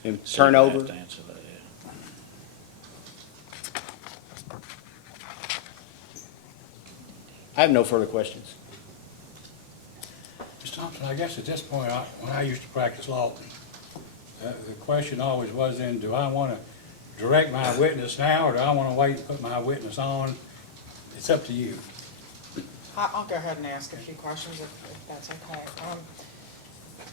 in so you're gonna have turnover? to answer that, yeah. I have no further questions. Ms. Thompson, I guess at this point, when I used to practice law, the question always was then, do I want to direct my witness now, or do I want to wait and put my witness on? It's up to you. I'll go ahead and ask a few questions if that's okay.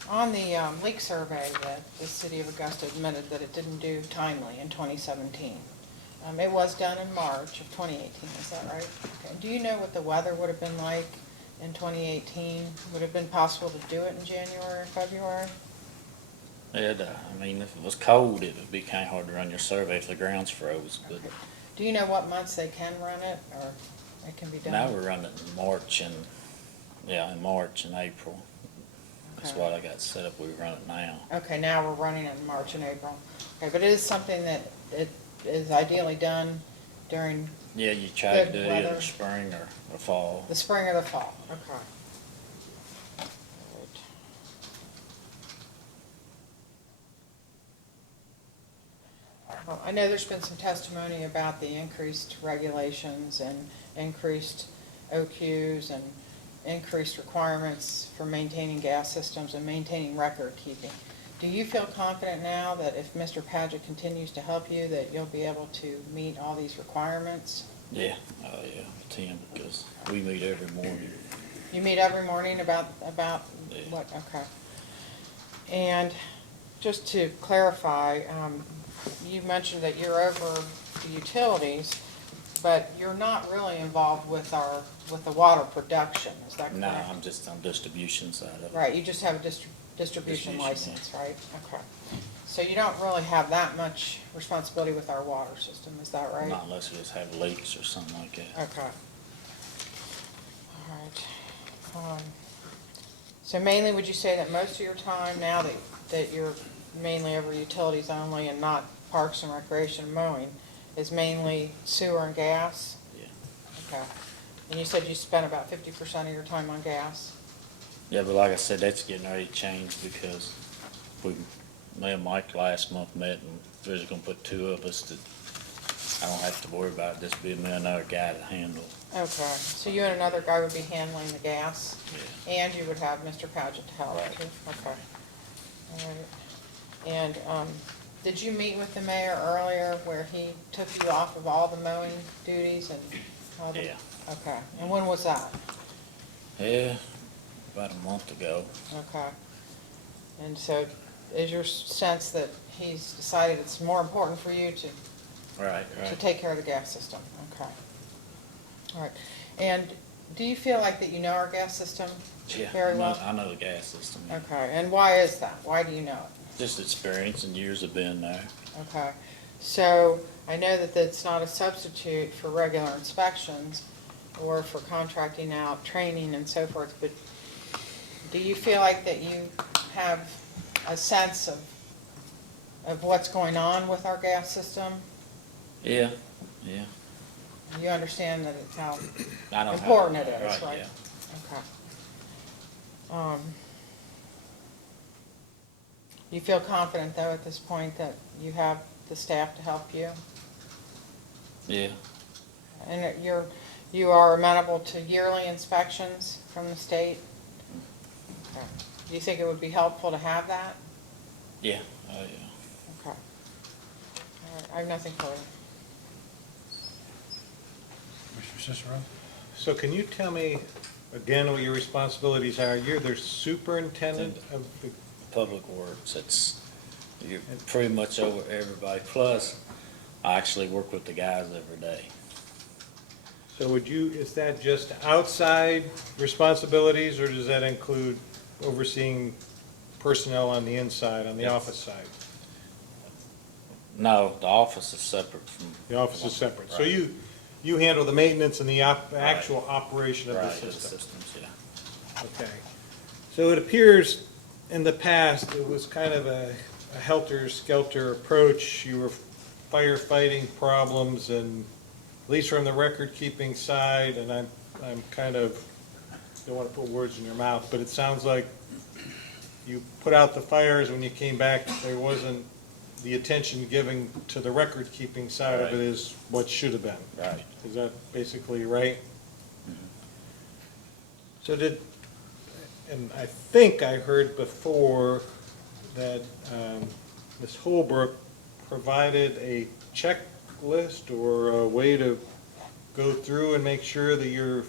On the leak survey that the city of Augusta admitted that it didn't do timely in 2017. It was done in March of 2018, is that right? Okay. Do you know what the weather would have been like in 2018? Would it have been possible to do it in January or February? I mean, if it was cold, it would be kind of hard to run your survey if the ground's froze, but Do you know what months they can run it, or it can be done? now we're running in March and, in March and April. That's Okay. what I got set up, we run it now. Okay, now we're running it in March and April. Okay, but it is something that it is ideally done during Yeah, you try to Good do it either weather. the spring or the fall. the spring or the fall. Okay. Alright. Well, I know there's been some testimony about the increased regulations and increased OQs and increased requirements for maintaining gas systems and maintaining record keeping. Do you feel confident now that if Mr. Paget continues to help you, that you'll be able to meet all these requirements? Yeah, Tim, because we meet every morning. You meet every morning about Yeah. what, okay. And just to clarify, you mentioned that you're over the utilities, but you're not really involved with the water production, is that correct? No, I'm just on distribution side of it. Right, you just have a distribution Distribution, yeah. license, right? Okay. So you don't really have that much responsibility with our water system, is that right? Not unless we just have leaks or something like that. Okay. All right. So mainly, would you say that most of your time now that you're mainly over utilities only and not parks and recreation and mowing, is mainly sewer and gas? Yeah. Okay. And you said you spent about 50% of your time on gas? Yeah, but like I said, that's getting ready to change because me and Mike last month met and we're just gonna put two of us that I don't have to worry about, just being another guy to handle. Okay, so you and another guy would be handling the gas? Yeah. And you would have Mr. Paget to help Right. too? Okay. All right. And, did you meet with the mayor earlier where he took you off of all the mowing duties and all the? Yeah. Okay, and when was that? Yeah, about a month ago. Okay. And so is your sense that he's decided it's more important for you to Right, take care of the gas system? Okay. All right. And do you feel like that you know our gas system Yeah, very well? I know the gas system. Yeah. Okay, and why is that? Why do you know it? Just experience and years of being there. Okay, so I know that that's not a substitute for regular inspections or for contracting out training and so forth, but do you feel like that you have a sense of what's going on with our gas system? Yeah. You understand that it's how I know important it is, right? Yeah. Okay. You feel confident, though, at this point that you have the staff to help you? Yeah. And that you are amenable to yearly inspections from the state? Okay. Do you think it would be helpful to have that? Yeah. Okay. All right, I have nothing further. Mr. Cicero? So can you tell me again what your responsibilities are? You're the superintendent of the, Public Works, you're pretty much over everybody. Plus, I actually work with the guys every day. so is that just outside responsibilities, or does that include overseeing personnel on the inside, on the office side? No, the office is separate from. The office is separate. So Right. you handle the maintenance and the actual operation of the Right, the system. systems, yeah. Okay. So it appears in the past, it was kind of a helter-skelter approach. You were firefighting problems and, at least from the record-keeping side, and I'm kind of, don't want to put words in your mouth, but it sounds like you put out the fires, when you came back, there wasn't the attention given to the record-keeping side of it Right. is what should have been. Right. Is that basically right? So and I think I heard before that Ms. Holbrook provided a checklist or a way to go through and make sure that you're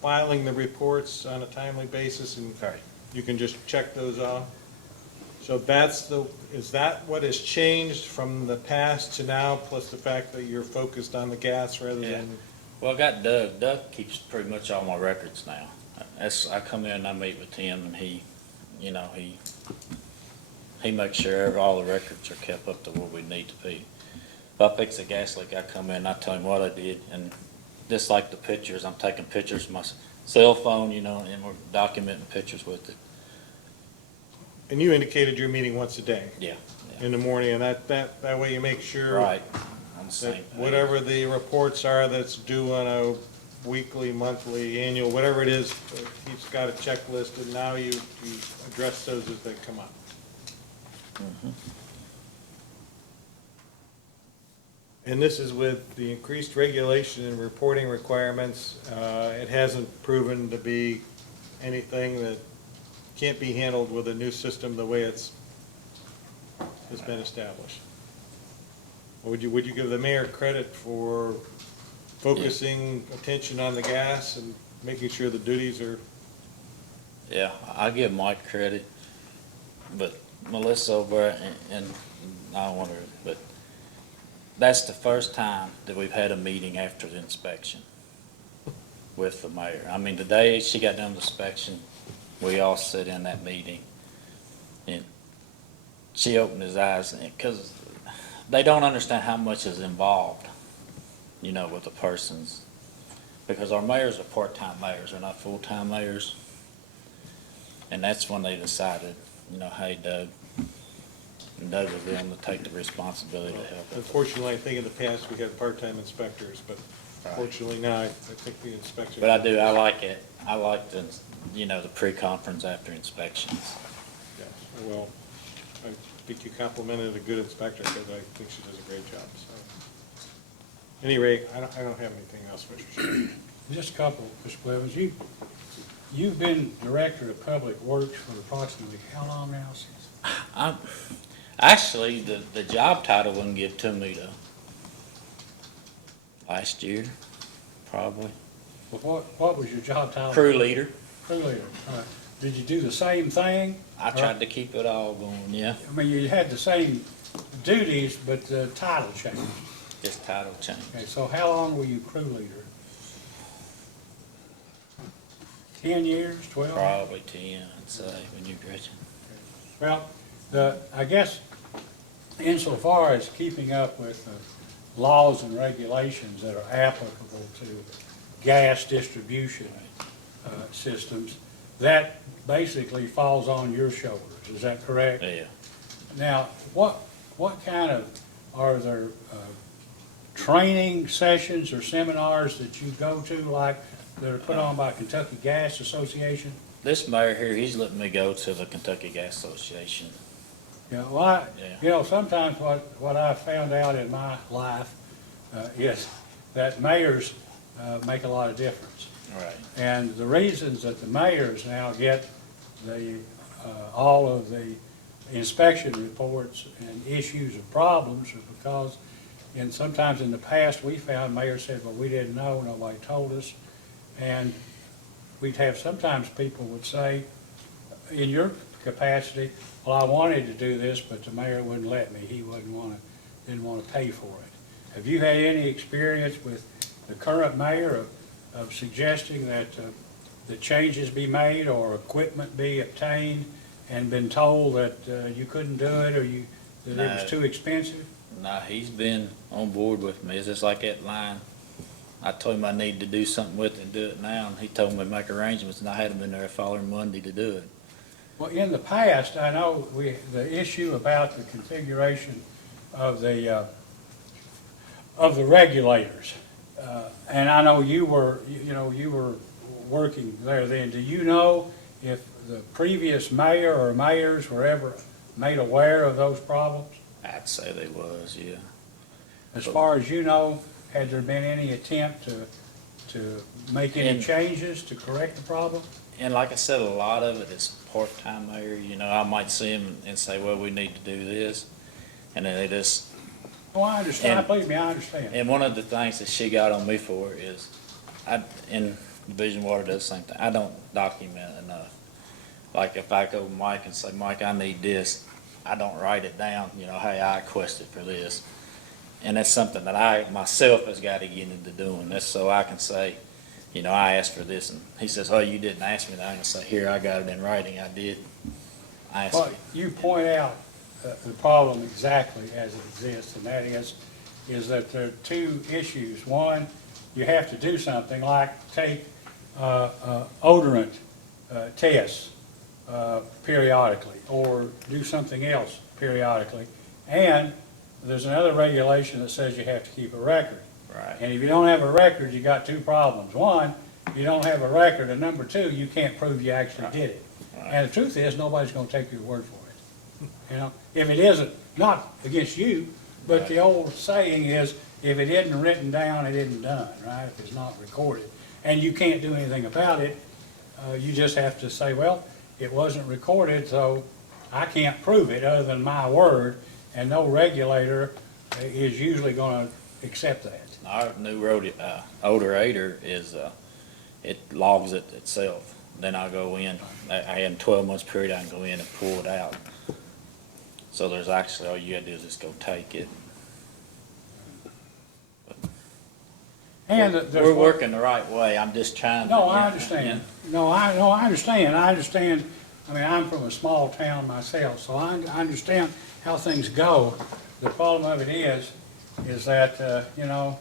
filing the reports on a timely basis and Right. you can just check those off? So is that what has changed from the past to now, plus the fact that you're focused on the gas rather Yeah. than? Well, I got Doug. Doug keeps pretty much all my records now. I come in and I meet with him and he makes sure all the records are kept up to where we need to be. If I fix a gas leak, I come in and I tell him what I did, and just like the pictures, I'm taking pictures with my cell phone, and we're documenting pictures with it. And you indicated you're meeting once a day Yeah. in the morning, and that way you make sure Right. On the that same page. whatever the reports are that's due on a weekly, monthly, annual, whatever it is, he's got a checklist, and now you address those as they come up. And this is with the increased regulation and reporting requirements. It hasn't proven to be anything that can't be handled with a new system the way has been established. Would you give the mayor credit for focusing attention on the gas and making sure the duties are? Yeah, I give Mike credit, but Melissa over, and I don't want her, but that's the first time that we've had a meeting after the inspection with the mayor. I mean, the day she got done with the inspection, we all sat in that meeting, and she opened his eyes, because they don't understand how much is involved, with the persons. Because our mayors are part-time mayors, they're not full-time mayors. And that's when they decided, hey, Doug. And Doug was willing to take the responsibility to help us. Unfortunately, I think in the past we had part-time inspectors, but fortunately now I think the inspectors. But I like it. I like the pre-conference after inspections. Yes, well, I think you complimented a good inspector because I think she does a great job, so. Any rate, I don't have anything else, Mr. Chairman. Just a couple, Mr. Blevins. You've been Director of Public Works for approximately how long now since? Actually, the job title wasn't given to me till last year, probably. Well, what was your job title? Crew leader. Crew leader. All right. Did you do the same thing? I tried to keep it all going, yeah. I mean, you had the same duties, but the title changed. Just title change. Okay, so how long were you crew leader? 10 years, 12? Probably 10, I'd say, when you graduate. Well, I guess insofar as keeping up with the laws and regulations that are applicable to gas distribution systems, that basically falls on your shoulders. Is that correct? Yeah. Now, what kind of, are there training sessions or seminars that you go to, like that are put on by Kentucky Gas Association? This mayor here, he's letting me go to the Kentucky Gas Association. Yeah, well, Yeah. sometimes what I found out in my life is that mayors make a lot of difference. Right. And the reasons that the mayors now get all of the inspection reports and issues of problems are because, and sometimes in the past, we found mayors said, well, we didn't know, nobody told us. And we'd have, sometimes people would say, in your capacity, well, I wanted to do this, but the mayor wouldn't let me. He didn't want to pay for it. Have you had any experience with the current mayor of suggesting that the changes be made or equipment be obtained and been told that you couldn't do it or that it was too expensive? Nah, he's been on board with me. It's just like that line I told him I needed to do something with it and do it now, and he told me to make arrangements, and I had him in there the following Monday to do it. Well, in the past, I know the issue about the configuration of the regulators, and I know you were working there then. Do you know if the previous mayor or mayors were ever made aware of those problems? I'd say they was, yeah. As far as you know, had there been any attempt to make any And- changes to correct the problem? And like I said, a lot of it is part-time mayor, you know, I might see him and say, well, we need to do this, and then they just, Oh, I understand, And- believe me, I understand. and one of the things that she got on me for is, and Division Water does the same thing, I don't document enough. Like if I go to Mike and say, Mike, I need this, I don't write it down, you know, hey, I requested for this. And that's something that I, myself, has got to get into doing, that's so I can say, you know, I asked for this, and he says, oh, you didn't ask me that, I can say, here, I got it in writing, I did. I asked Well, you. you point out the problem exactly as it exists, and that is that there are two issues. One, you have to do something like take odorant tests periodically, or do something else periodically. And there's another regulation that says you have to keep a record. Right. And if you don't have a record, you got two problems. One, you don't have a record, and number two, you can't prove you actually did it. Right. And the truth is, nobody's gonna take your word for it. You know, if it isn't, not against you, but the old saying is, if it isn't written down, it isn't done, right? If it's not recorded. And you can't do anything about it, you just have to say, well, it wasn't recorded, so I can't prove it other than my word, and no regulator is usually gonna accept that. Our new odorator is, it logs it itself. Then I go in, I in 12 months period, I can go in and pull it out. So there's actually, all you gotta do is just go take it. And We're working the right way, I'm just trying to. No, I understand. No, I understand. I understand. I mean, I'm from a small town myself, so I understand how things go. The problem of it is that, you know,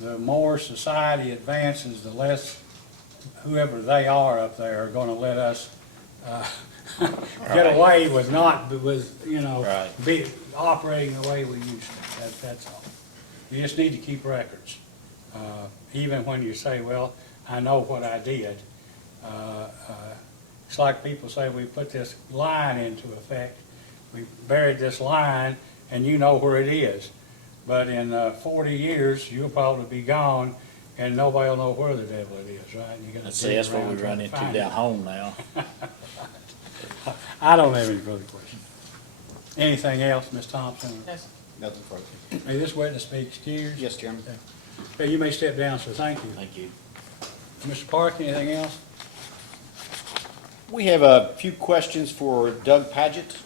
the more society advances, the less whoever they are up there are gonna let us, get away with not, with, you know, Right. be operating the way we used to. That's all. You just need to keep records. Even when you say, well, I know what I did. It's like people say, we put this line into effect. We buried this line, and you know where it is. But in 40 years, you'll probably be gone, and nobody will know where the devil it is, right? You gotta And see, dig that's what around we trying run to into find down it. home now. I don't have any further questions. Anything else, Ms. Thompson? Yes. Nothing further. May this witness be excused? Yes, Chairman. Okay, you may step down, sir. Thank you. Thank you. Mr. Park, anything else? We have a few questions for Doug Paget.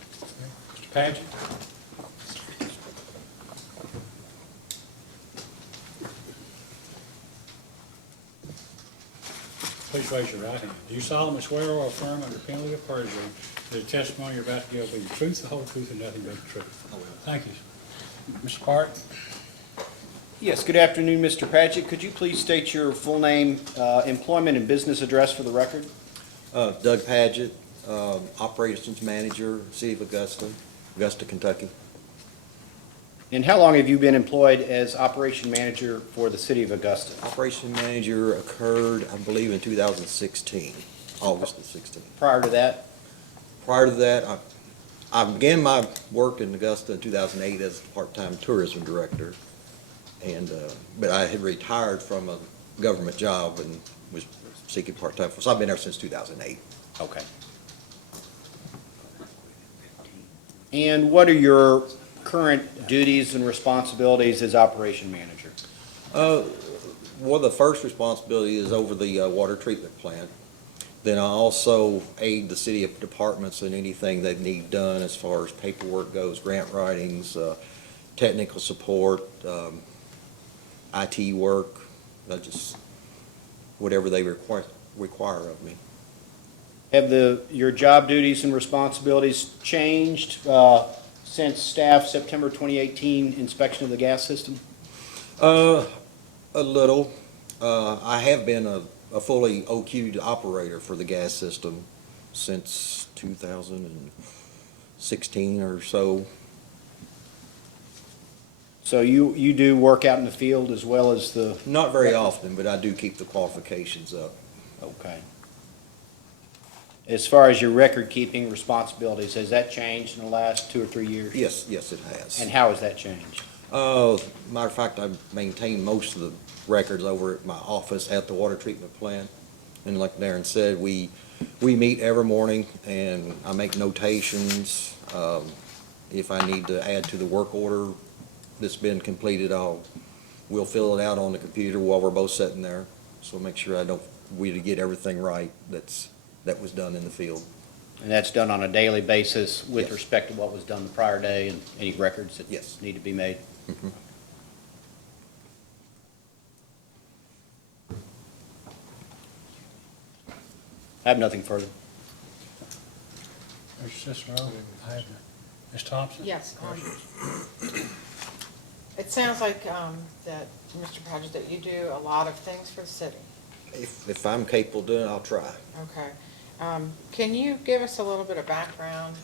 Mr. Paget? Please raise your right hand. Do you solemnly swear or affirm under penalty of perjury that the testimony you're about to give will be the truth, the whole truth, and nothing but the truth? I will. Thank you. Mr. Park? Yes, good afternoon, Mr. Paget. Could you please state your full name, employment, and business address for the record? Doug Paget, Operations Manager, City of Augusta, Augusta, Kentucky. And how long have you been employed as operation manager for the city of Augusta? Operation Manager occurred, I believe, in 2016, August the 16th. Prior to that? Prior to that, I began my work in Augusta in 2008 as part-time tourism director, and but I had retired from a government job and was seeking part-time, so I've been there since 2008. Okay. And what are your current duties and responsibilities as operation manager? One of the first responsibility is over the water treatment plant. Then I also aid the city departments in anything they need done as far as paperwork goes, grant writings, technical support, IT work, just whatever they require of me. Have your job duties and responsibilities changed since staff September 2018 inspection of the gas system? A little. I have been a fully OQ'd operator for the gas system since 2016 or so. So you do work out in the field as well as the? Not very often, but I do keep the qualifications up. Okay. As far as your record-keeping responsibilities, has that changed in the last 2 or 3 years? Yes, yes, it has. And how has that changed? Matter of fact, I maintain most of the records over at my office at the water treatment plant. And like Darren said, we meet every morning and I make notations. If I need to add to the work order that's been completed, we'll fill it out on the computer while we're both sitting there. So make sure we get everything right that was done in the field. And that's done on a daily basis with Yes. respect to what was done the prior day and any records that Yes. need to be made? Mhm. I have nothing further. Mr. Cicero, I have, Ms. Thompson? Yes. It sounds like that, Mr. Podges, that you do a lot of things for the city. If I'm capable of doing it, I'll try. Okay. Can you give us a little bit of background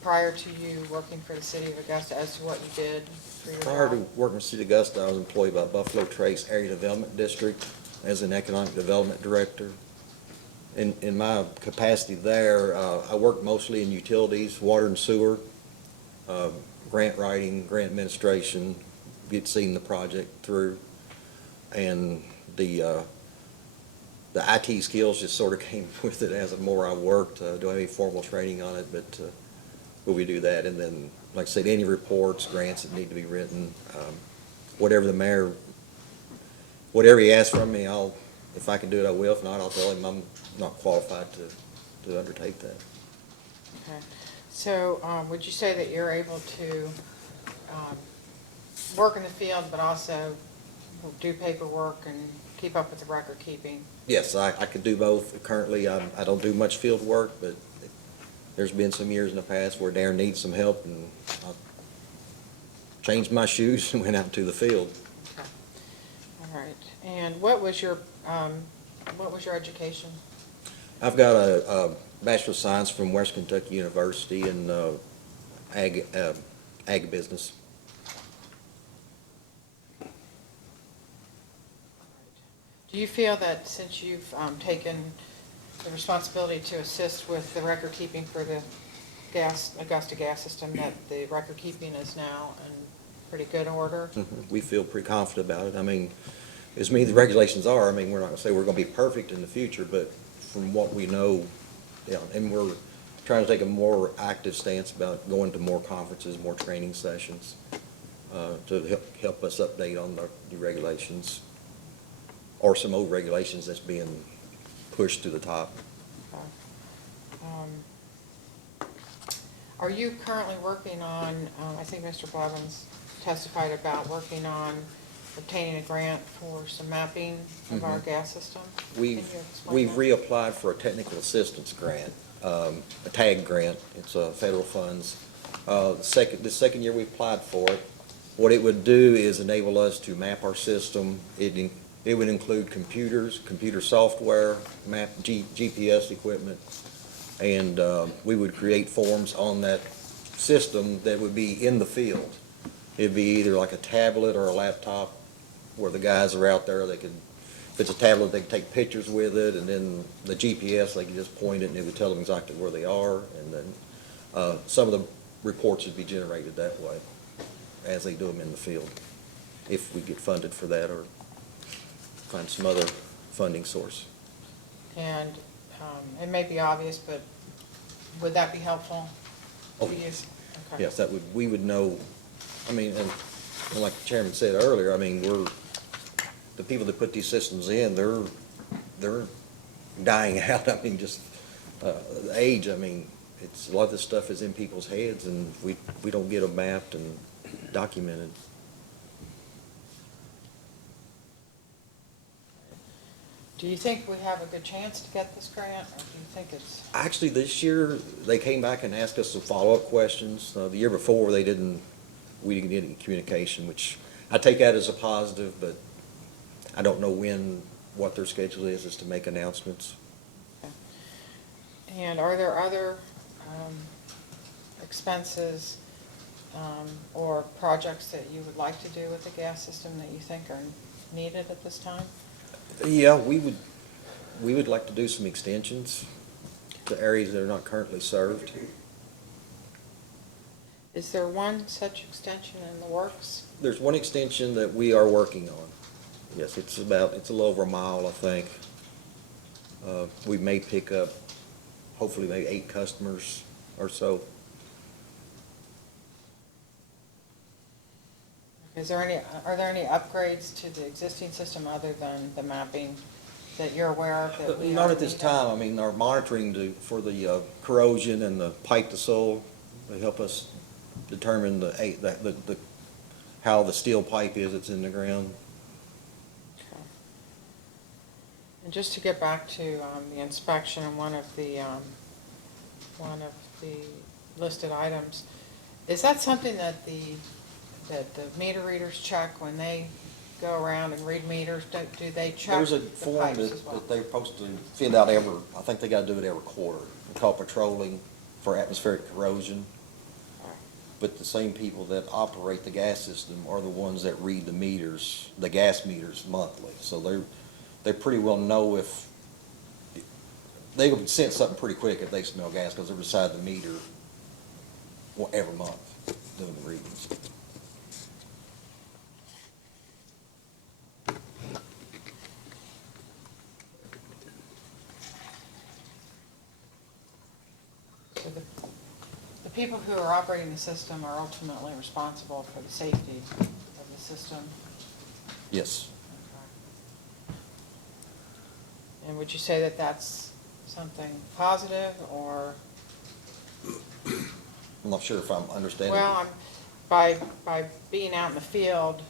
prior to you working for the city of Augusta as to what you did for your Prior to job? working with City of Augusta, I was employed by Buffalo Trace Area Development District as an economic development director. In my capacity there, I worked mostly in utilities, water and sewer, grant writing, grant administration, seeing the project through. And the IT skills just sort of came with it as the more I worked. Don't have any formal training on it, but we do that. And then, like I said, any reports, grants that need to be written, whatever the mayor, whatever he asks from me, if I can do it, I will. If not, I'll tell him I'm not qualified to undertake that. Okay. So would you say that you're able to work in the field, but also do paperwork and keep up with the record keeping? Yes, I could do both. Currently, I don't do much field work, but there's been some years in the past where Darren needs some help, and I changed my shoes and went out to the field. Okay. All right. And what was your education? I've got a Bachelor of Science from West Kentucky University in ag business. Do you feel that since you've taken the responsibility to assist with the record keeping for the Augusta gas system, that the record keeping is now in pretty good order? We feel pretty confident about it. I mean, as many the regulations are, I mean, we're not gonna say we're gonna be perfect in the future, but from what we know, yeah, and we're trying to take a more active stance about going to more conferences, more training sessions, to help us update on the new regulations, or some old regulations that's being pushed to the top. Are you currently working on, I think Mr. Blevins testified about working on obtaining a grant for some mapping of our gas system? Can you explain We've that? reapplied for a technical assistance grant, a TAG grant. It's federal funds. The second year we applied for it, what it would do is enable us to map our system. It would include computers, computer software, GPS equipment, and we would create forms on that system that would be in the field. It'd be either like a tablet or a laptop where the guys are out there, if it's a tablet, they can take pictures with it, and then the GPS, they can just point it and it would tell them exactly where they are, and then some of the reports would be generated that way as they do them in the field, if we get funded for that or find some other funding source. And it may be obvious, but would that be helpful Oh, to you? yes. Okay. Yes, we would know, I mean, and like the chairman said earlier, I mean, the people that put these systems in, they're dying out. I mean, just the age, I mean, a lot of this stuff is in people's heads, and we don't get them mapped and documented. Do you think we have a good chance to get this grant, or do you think it's? Actually, this year, they came back and asked us some follow-up questions. The year before, we didn't get any communication, which I take that as a positive, but I don't know what their schedule is to make announcements. And are there other expenses or projects that you would like to do with the gas system that you think are needed at this time? Yeah, we would like to do some extensions to areas that are not currently served. Is there one such extension in the works? There's one extension that we are working on. Yes, it's a little over a mile, I think. We may pick up, hopefully maybe 8 customers or so. Are there any upgrades to the existing system other than the mapping that you're aware of that we Not at this need? time. I mean, our monitoring for the corrosion and the pipe to soil, they help us determine how the steel pipe is that's in the ground. And just to get back to the inspection and one of the listed items, is that something that the meter readers check when they go around and read meters? Do they check There's a the form pipes that as well? that they're supposed to fill out I think they gotta do it every quarter. It's called patrolling for atmospheric corrosion. But the same people that operate the gas system are the ones that read the meters, the gas meters monthly. So they pretty well know if, they can sense something pretty quick if they smell gas, because they're beside the meter every month doing the readings. So the people who are operating the system are ultimately responsible for the safety of the system? Yes. Okay. And would you say that that's something positive, or? I'm not sure if I'm understanding. Well, by being out in the field,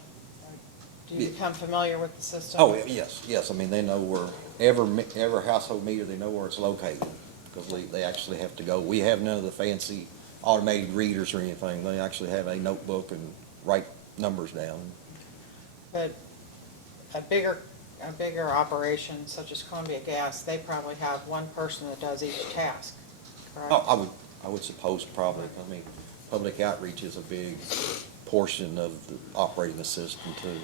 do you Yeah. become familiar with the system? Oh, yes. I mean, they know where, every household meter, they know where it's located, because they actually have to go. We have none of the fancy automated readers or anything. They actually have a notebook and write numbers down. But a bigger operation such as Columbia Gas, they probably have one person that does each task, correct? Oh, I would suppose probably. I mean, public outreach is a big portion of operating the system too.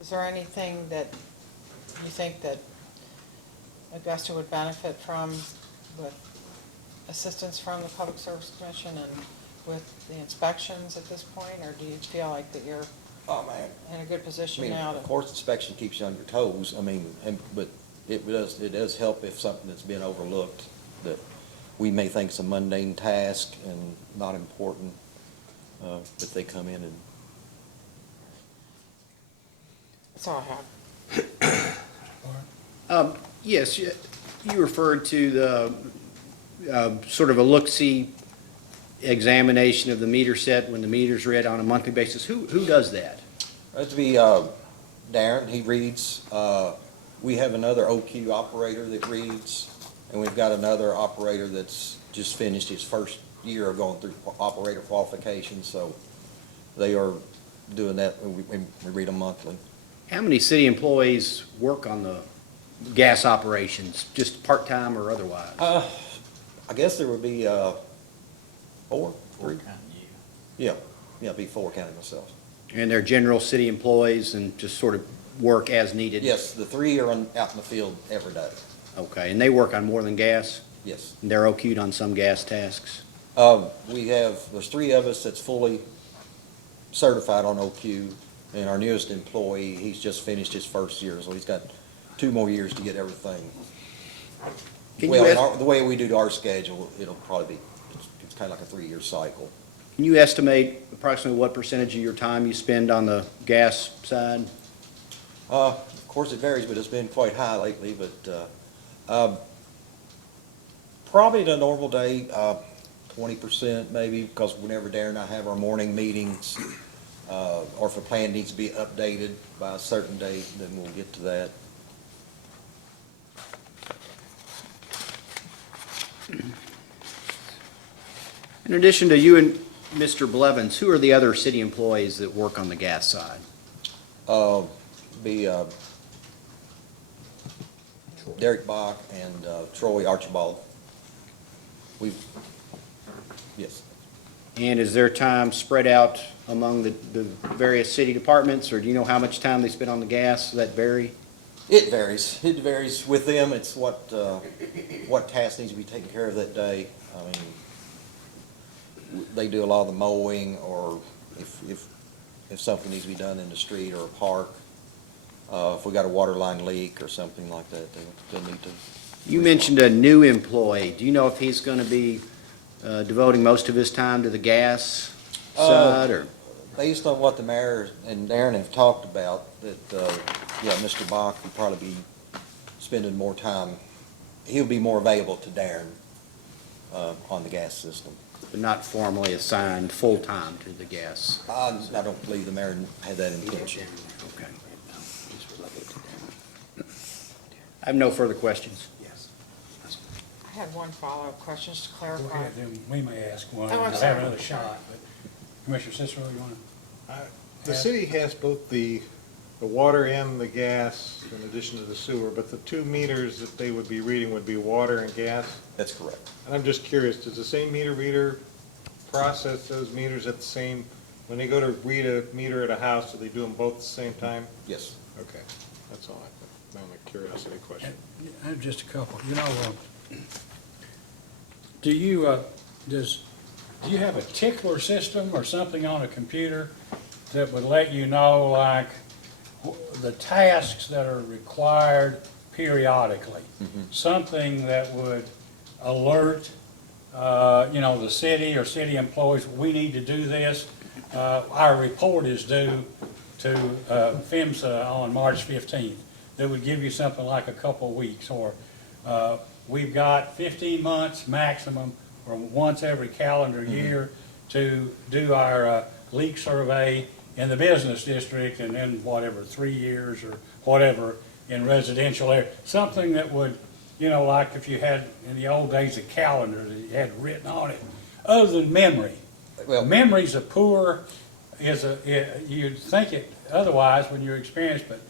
Is there anything that you think that Augusta would benefit from with assistance from the Public Service Commission and with the inspections at this point? Or do you feel like that you're Oh, man. in a good I position mean, now to? of course, inspection keeps you on your toes. I mean, but it does help if something that's been overlooked that we may think is a mundane task and not important, but they come in and. That's all I have. Yes, you referred to the sort of a look-see examination of the meter set when the meter's read on a monthly basis. Who does that? That'd be Darren, he reads. We have another OQ operator that reads, and we've got another operator that's just finished his first year of going through operator qualification, so they are doing that, and we read them monthly. How many city employees work on the gas operations, just part-time or otherwise? I guess there would be 4, 3. you. Yeah, it'd be 4 counting myself. And they're general city employees and just sort of work as needed? Yes, the 3 are out in the field every day. Okay, and they work on more than gas? Yes. And they're OQ'd on some gas tasks? There's 3 of us that's fully certified on OQ, and our newest employee, he's just finished his first year, so he's got 2 more years to get everything. Can you Well, the way we do our schedule, it'll probably be, it's kind of like a 3-year cycle. Can you estimate approximately what percentage of your time you spend on the gas side? Of course, it varies, but it's been quite high lately, but probably in a normal day, 20% maybe, because whenever Darren and I have our morning meetings, or if a plan needs to be updated by a certain date, then we'll get to that. In addition to you and Mr. Blevins, who are the other city employees that work on the gas side? Be Derek Bach and Troy Archibald. Yes. And is their time spread out among the various city departments, or do you know how much time they spend on the gas? Does that vary? It varies. It varies with them. It's what task needs to be taken care of that day. I mean, they do a lot of the mowing, or if something needs to be done in the street or a park. If we got a water line leak or something like that, they'll need to. You mentioned a new employee. Do you know if he's going to be devoting most of his time to the gas side, or? Based on what the mayor and Darren have talked about, that, yeah, Mr. Bach will probably be spending more time, he'll be more available to Darren on the gas system. But not formally assigned full-time to the gas? I don't believe the mayor had that intention. Okay. I have no further questions. I had one follow-up question, just to Go clarify. ahead, then we may ask one. Oh, I'm I'll sorry. have another shot, but Commissioner Cicero, you want to? The city has both the water and the gas in addition to the sewer, but the 2 meters that they would be reading would be water and gas. That's correct. And I'm just curious, does the same meter reader process those meters at the same, when they go to read a meter at a house, do they do them both at the same time? Yes. Okay, that's all I'm a curiosity question. I have just a couple. You know, do you have a tickler system or something on a computer that would let you know, like, the tasks that are required periodically? Something that would alert, the city or city employees, we need to do this. Our report is due to PHMSA on March 15th. That would give you something like a couple of weeks, or we've got 15 months maximum, or once every calendar year, to do our leak survey in the business district, and then whatever, 3 years or whatever in residential area. Something that would, like if you had in the old days a calendar that you had written on it, other than memory. Well, Memory's a poor, you'd think it otherwise when you're experienced, but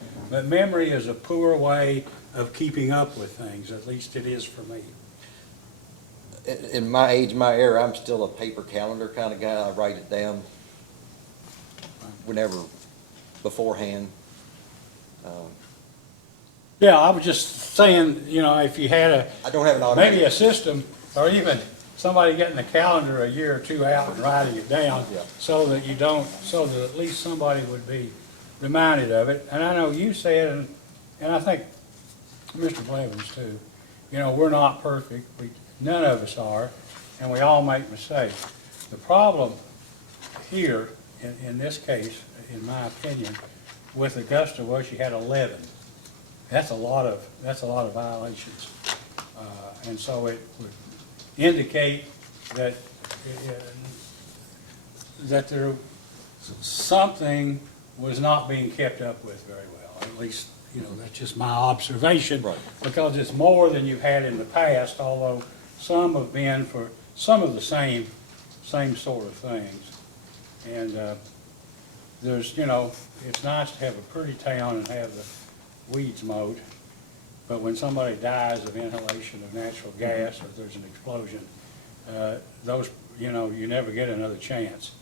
memory is a poor way of keeping up with things, at least it is for me. In my age, my era, I'm still a paper calendar kind of guy. I write it down whenever beforehand. Yeah, I was just saying, if you had I don't have an maybe a automatic. system, or even somebody getting the calendar a year or two out and writing it down, Yeah. so that at least somebody would be reminded of it. And I know you said, and I think Mr. Blevins too, we're not perfect, none of us are, and we all make mistakes. The problem here, in this case, in my opinion, with Augusta was you had 11. That's a lot of violations. And so it would indicate that there, something was not being kept up with very well. At least, that's just my observation. Right. Because it's more than you've had in the past, although some have been for some of the same sort of things. And there's, it's nice to have a pretty town and have the weeds mowed, but when somebody dies of inhalation of natural gas, or if there's an explosion, those, you never get another chance.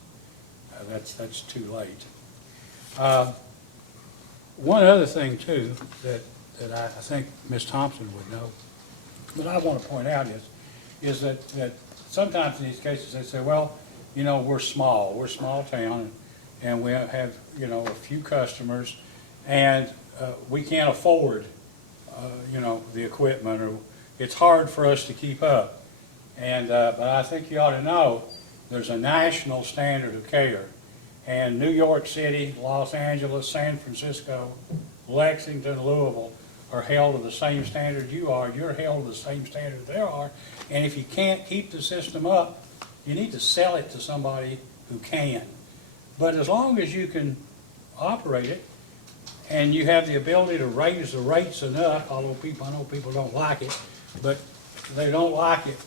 That's too late. One other thing too, that I think Ms. Thompson would know, but I want to point out is that sometimes in these cases they say, well, we're a small town, and we have, a few customers, and we can't afford, the equipment, or it's hard for us to keep up. And, but I think you ought to know, there's a national standard of care. And New York City, Los Angeles, San Francisco, Lexington, Louisville are held to the same standard you are. You're held to the same standard they are. And if you can't keep the system up, you need to sell it to somebody who can. But as long as you can operate it, and you have the ability to raise the rates enough, although I know people don't like it, but they don't like it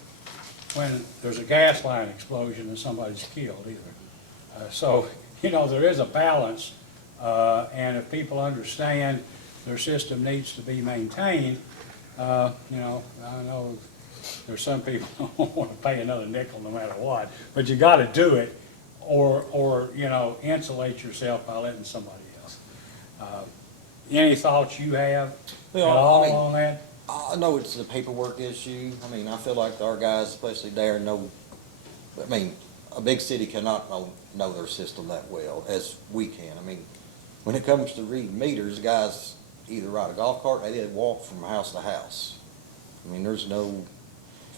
when there's a gas line explosion and somebody's killed either. So, you know, there is a balance, and if people understand their system needs to be maintained, you know, I know there's some people who don't want to pay another nickel no matter what, but you gotta do it, or, you know, insulate yourself by letting somebody else. Any thoughts you have at Well, I all mean- on that? I know it's a paperwork issue. I mean, I feel like our guys, especially there, know, I mean, a big city cannot know their system that well as we can. I mean, when it comes to reading meters, guys either ride a golf cart, or they walk from house to house. I mean, there's no,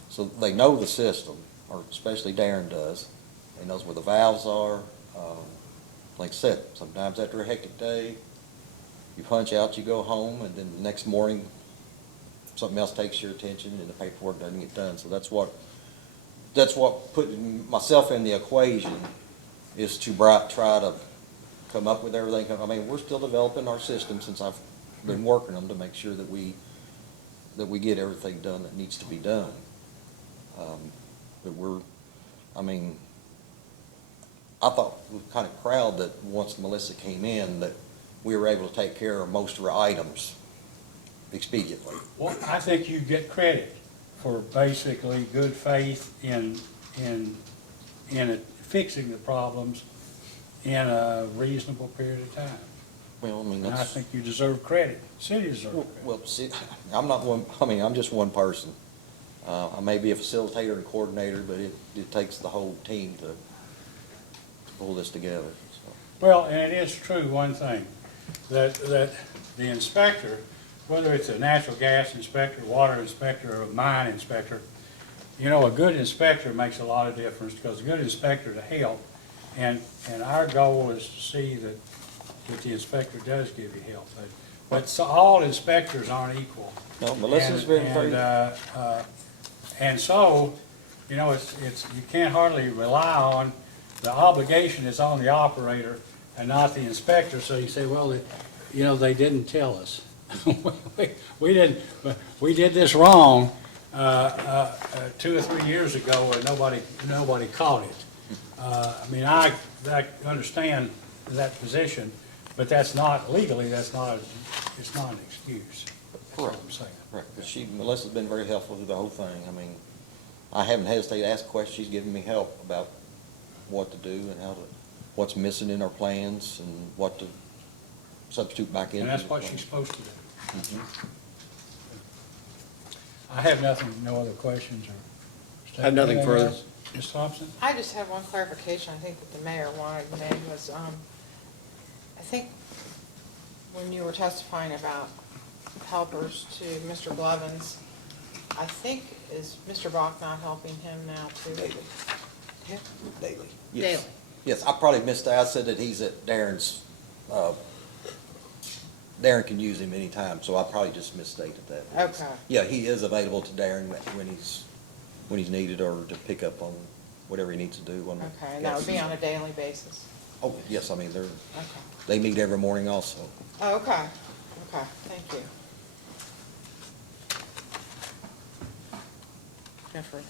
so they know the system, or especially Darren does. He knows where the valves are. Like I said, sometimes after a hectic day, you punch out, you go home, and then the next morning, something else takes your attention and the paperwork doesn't get done. So that's what putting myself in the equation is to try to come up with everything. I mean, we're still developing our system since I've been working them to make sure that we get everything done that needs to be done. But I mean, I thought we were kind of proud that once Melissa came in, that we were able to take care of most of her items expediently. Well, I think you get credit for basically good faith in fixing the problems in a reasonable period of time. Well, I mean, And I that's, think you deserve credit. City deserves credit. well, see, I'm not one, I mean, I'm just one person. I may be a facilitator and coordinator, but it takes the whole team to pull this together, so. Well, and it is true, one thing, that the inspector, whether it's a natural gas inspector, water inspector, or a mine inspector, you know, a good inspector makes a lot of difference, because a good inspector to help, and our goal is to see that the inspector does give you help. But so all inspectors aren't equal. No, Melissa's very, very. And so, you know, it's, you can't hardly rely on, the obligation is on the operator and not the inspector, so you say, well, you know, they didn't tell us. We did this wrong, 2 or 3 years ago, and nobody caught it. I mean, I understand that position, but that's not, legally, it's not an excuse. That's what I'm saying. Right, but Melissa's been very helpful through the whole thing. I mean, I haven't hesitated to ask questions. She's given me help about what to do and what's missing in our plans and what to substitute back in. And that's what she's supposed to do. Mhm. I have nothing, no other questions or. I have nothing Anything further. else? Ms. Thompson? I just have one clarification, I think that the mayor wanted to make was, I think when you were testifying about helpers to Mr. Blevins, I think, is Mr. Bach not helping him now too? Daily. Daily. Yes. Daily. Yes, I probably missed that. I said that he's at Darren's, Darren can use him anytime, so I probably just misstated that. Okay. Yeah, he is available to Darren when he's needed or to pick up on whatever he needs to do. Okay, and that would be on a daily basis? Oh, yes, I mean, Okay. they meet every morning also. Oh, okay, okay, thank you. Jeffrey?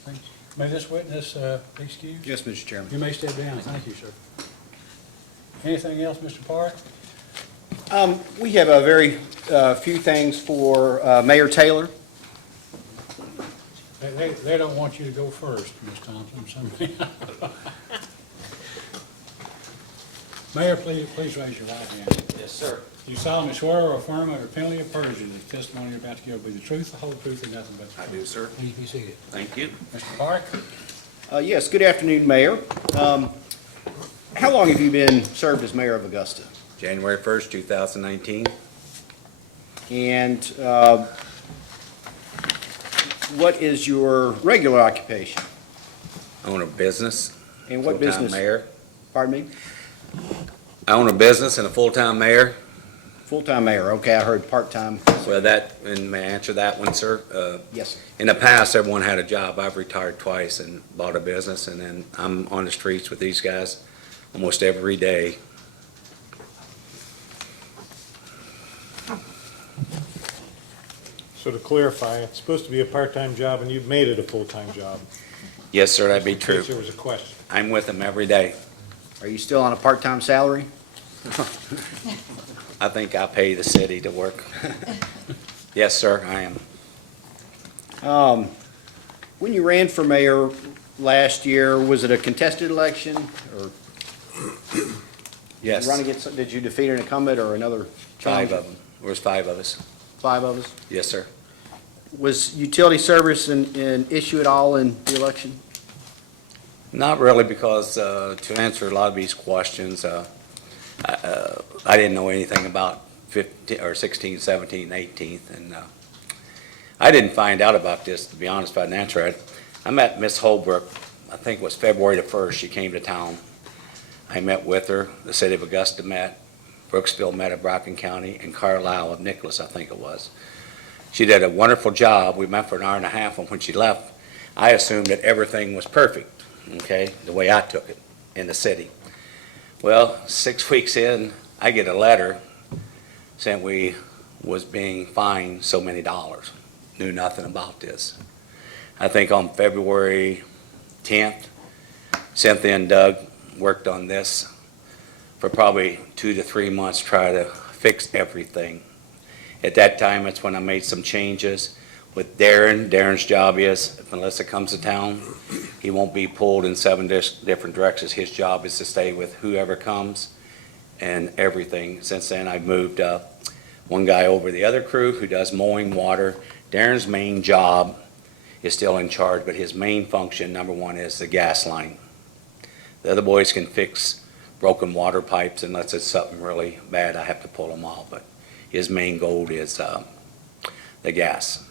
May this witness be excused? Yes, Mr. Chairman. You may step down. Thank you, sir. Anything else, Mr. Park? We have a very few things for Mayor Taylor. They don't want you to go first, Ms. Thompson. Mayor, please raise your right hand. Yes, sir. Do you solemnly swear or affirm under penalty of perjury that the testimony you're about to give will be the truth, the whole truth, and nothing but the truth? I do, sir. Please be seated. Thank you. Mr. Park? Yes, good afternoon, Mayor. How long have you been served as mayor of Augusta? January 1st, 2019. And what is your regular occupation? Own a business. And what full-time business? mayor. Pardon me? I own a business and a full-time mayor. Full-time mayor, okay, I heard part-time. Well, and may I answer that one, sir? Yes, sir. In the past, everyone had a job. I've retired twice and bought a business, and then I'm on the streets with these guys almost every day. So to clarify, it's supposed to be a part-time job and you've made it a full-time job. Yes, sir, that'd be In true. case there was a question. I'm with them every day. Are you still on a part-time salary? I think I pay the city to work. Yes, sir, I am. When you ran for mayor last year, was it a contested election, or? Yes, Did you defeat an incumbent or another five challenger? of them. There was 5 of us. 5 of us? Yes, sir. Was utility service an issue at all in the election? Not really, because to answer a lot of these questions, I didn't know anything about 15, or 16, 17, 18th, and I didn't find out about this, to be honest, if I didn't answer it. I met Miss Holbrook, I think it was February the 1st, she came to town. I met with her, the city of Augusta met, Brooksville met of Brockton County, and Carlisle of Nicholas, I think it was. She did a wonderful job. We met for an hour and a half, and when she left, I assumed that everything was perfect, okay, the way I took it in the city. Well, 6 weeks in, I get a letter saying we was being fined so many dollars. Knew nothing about this. I think on February 10th, Cynthia and Doug worked on this for probably 2 to 3 months, try to fix everything. At that time, that's when I made some changes with Darren. Darren's job is, if Melissa comes to town, he won't be pulled in 7 different directions. His job is to stay with whoever comes and everything. Since then, I've moved one guy over the other crew who does mowing, water. Darren's main job is still in charge, but his main function, number 1, is the gas line. The other boys can fix broken water pipes unless it's something really bad, I have to pull them off, but his main goal is the gas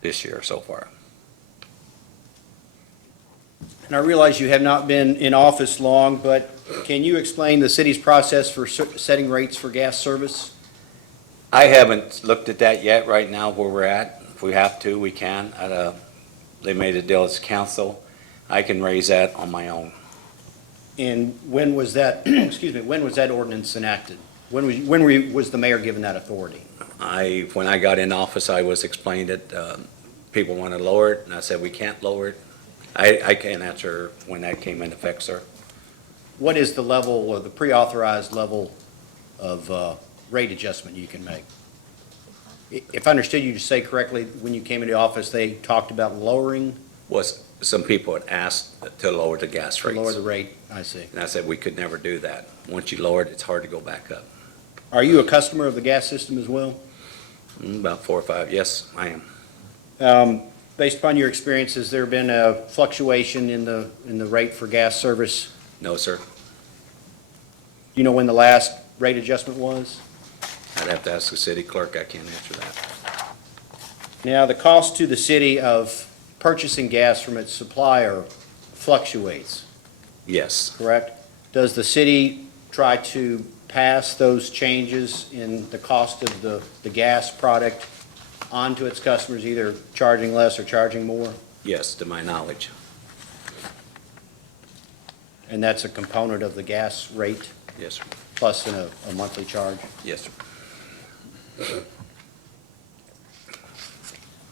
this year so far. And I realize you have not been in office long, but can you explain the city's process for setting rates for gas service? I haven't looked at that yet, right now where we're at. If we have to, we can. They made a deal as council. I can raise that on my own. And when was that, excuse me, when was that ordinance enacted? When was the mayor given that authority? When I got in office, I was explained that people want to lower it, and I said, we can't lower it. I can't answer when that came into effect, sir. What is the level, or the pre-authorized level of rate adjustment you can make? If I understood you to say correctly, when you came into office, they talked about lowering, Some people had asked to lower the gas to rates. lower the rate, I see. And I said, we could never do that. Once you lower it, it's hard to go back up. Are you a customer of the gas system as well? About 4 or 5, yes, I am. Based upon your experience, has there been a fluctuation in the rate for gas service? No, sir. Do you know when the last rate adjustment was? I'd have to ask the city clerk. I can't answer that. Now, the cost to the city of purchasing gas from its supplier fluctuates, Yes. correct? Does the city try to pass those changes in the cost of the gas product on to its customers, either charging less or charging more? Yes, to my knowledge. And that's a component of the gas rate Yes, sir. plus a monthly charge? Yes, sir.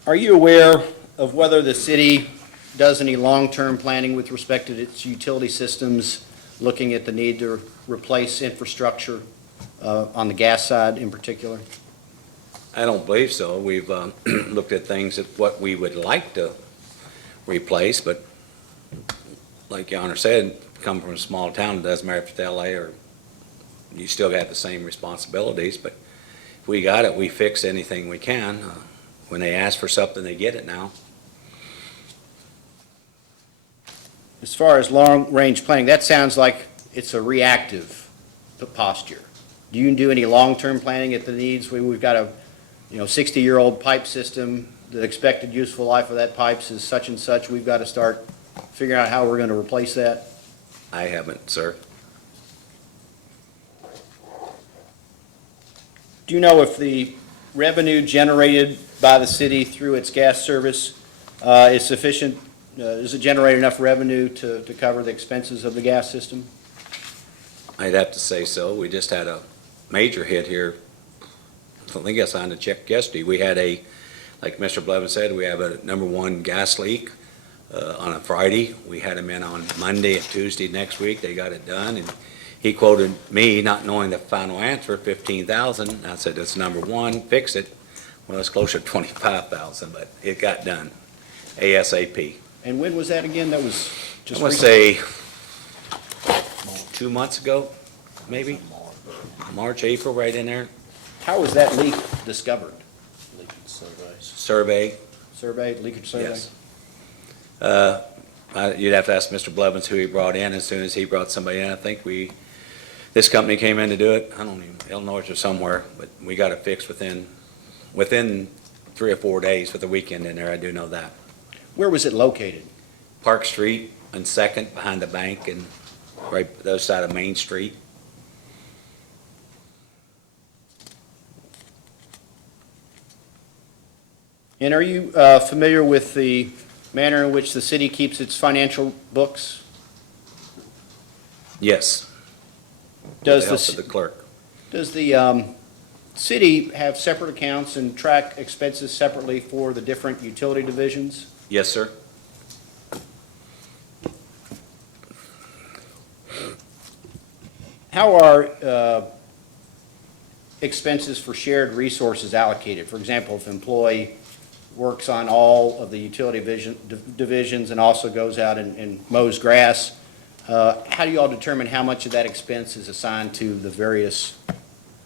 Are you aware of whether the city does any long-term planning with respect to its utility systems, looking at the need to replace infrastructure on the gas side in particular? I don't believe so. We've looked at things that what we would like to replace, but like Your Honor said, come from a small town, it doesn't matter if it's LA or, you still have the same responsibilities, but if we got it, we fix anything we can. When they ask for something, they get it now. As far as long-range planning, that sounds like it's a reactive posture. Do you do any long-term planning at the needs? We've got a 60-year-old pipe system. The expected useful life of that pipes is such and such. We've got to start figuring out how we're going to replace that. I haven't, sir. Do you know if the revenue generated by the city through its gas service is sufficient? Does it generate enough revenue to cover the expenses of the gas system? I'd have to say so. We just had a major hit here. I think I signed a check yesterday. We had like Mr. Blevins said, we have a #1 gas leak. on a Friday. We had them in on Monday and Tuesday next week. They got it done, and he quoted me, not knowing the final answer, 15,000. I said, that's number one, fix it. Well, it's closer to 25,000, but it got done ASAP. And when was that again? That was I just want to recent? say 2 months ago, maybe, March, April, right in there. How was that leak discovered? Survey, Survey, leakage survey? yes. You'd have to ask Mr. Blevins who he brought in. As soon as he brought somebody in, I think this company came in to do it. I don't even, Illinois or somewhere, but we got it fixed within 3 or 4 days with the weekend in there. I do know that. Where was it located? Park Street and Second behind the bank and right the other side of Main Street. And are you familiar with the manner in which the city keeps its financial books? Yes. Does With the help the of the clerk. Does the city have separate accounts and track expenses separately for the different utility divisions? Yes, sir. How are expenses for shared resources allocated? For example, if an employee works on all of the utility divisions and also goes out and mows grass, how do you all determine how much of that expense is assigned to the various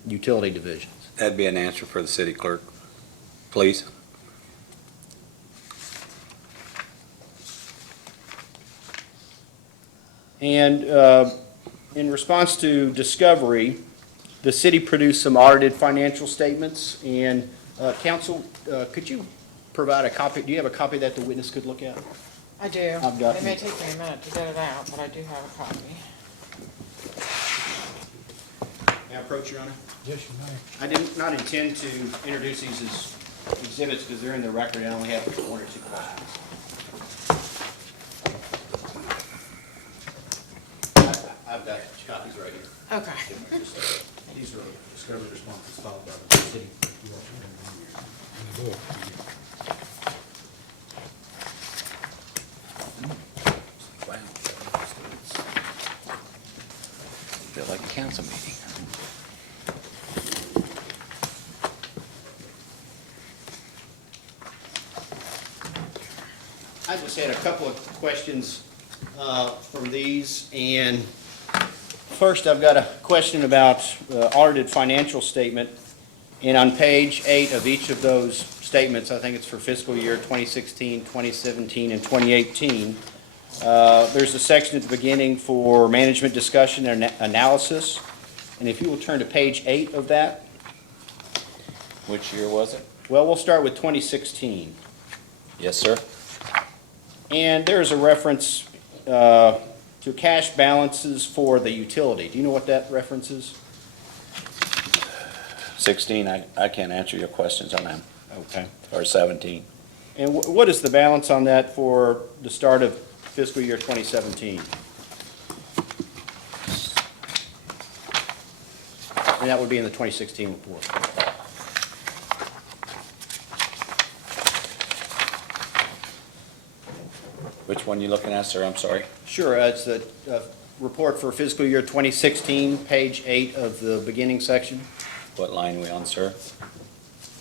utility divisions? That'd be an answer for the city clerk, please. And in response to discovery, the city produced some audited financial statements. And council, could you provide a copy? Do you have a copy that the witness could look at? I do. I've got It may them. take me a minute to get it out, but I do have a copy. May I approach, Your Honor? Yes, you may. I did not intend to introduce these as exhibits because they're in the record. I only have 1 or 2 questions. I've got copies right here. Okay. These are discovery responses followed by the city. Wow. Feel like a council meeting. I just had a couple of questions from these, and first I've got a question about audited financial statement, and on page 8 of each of those statements, I think it's for fiscal year 2016, 2017, and 2018, there's a section at the beginning for management discussion and analysis, and if you will turn to page 8 of that, Which year was it? well, we'll start with 2016. Yes, sir. And there's a reference to cash balances for the utility. Do you know what that reference is? 16, I can't answer your questions on that. Okay. Or 17. And what is the balance on that for the start of fiscal year 2017? And that would be in the 2016 report. Which one you looking at, sir? I'm sorry. Sure, it's the report for fiscal year 2016, page 8 of the beginning section. What line we on, sir?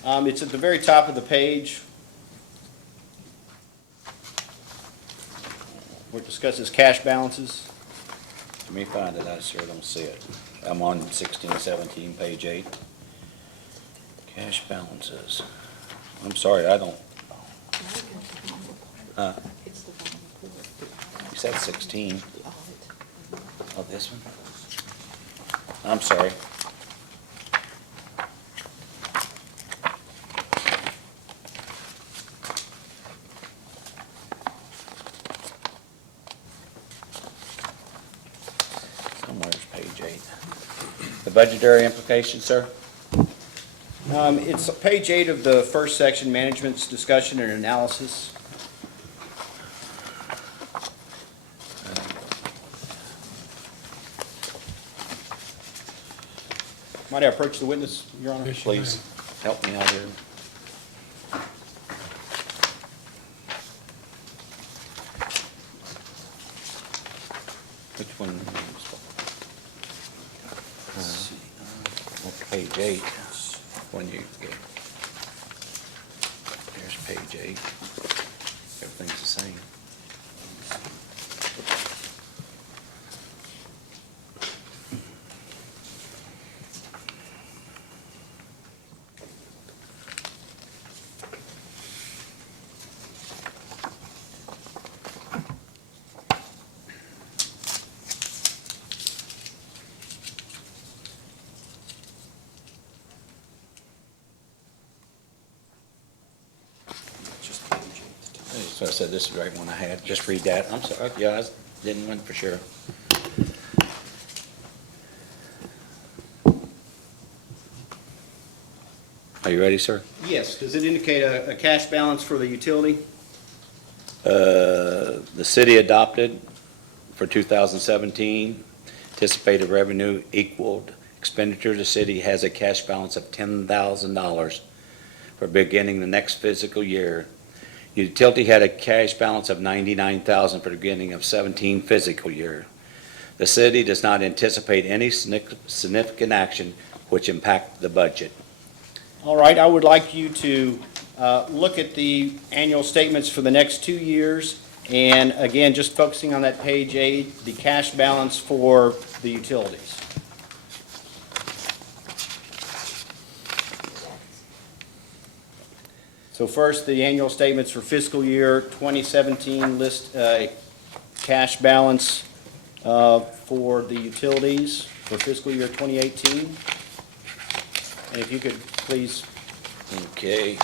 It's at the very top of the page, where it discusses cash balances. Let me find it. I sure don't see it. I'm on 16, 17, page 8. Cash balances. I'm sorry, I don't. You said 16. Oh, this one? I'm sorry. Somewhere's page 8. The budgetary implications, sir? It's page 8 of the first section, management's discussion and analysis. Might I approach the witness, Your Honor? Yes, you may. Please, help me out here. page 8, when you get, there's page 8. Everything's the same. So I said, this is the right one I had. Just read that. I'm sorry. Yeah, I didn't win for sure. Are you ready, sir? Yes, does it indicate a cash balance for the utility? The city adopted for 2017, anticipated revenue equaled expenditure. The city has a cash balance of $10,000 for beginning the next fiscal year. Utility had a cash balance of $99,000 for the beginning of 17 fiscal year. The city does not anticipate any significant action which impact the budget. All right, I would like you to look at the annual statements for the next 2 years, and again, just focusing on that page 8, the cash balance for the utilities. So first, the annual statements for fiscal year 2017 list cash balance for the utilities for fiscal year 2018. And if you could please. Okay.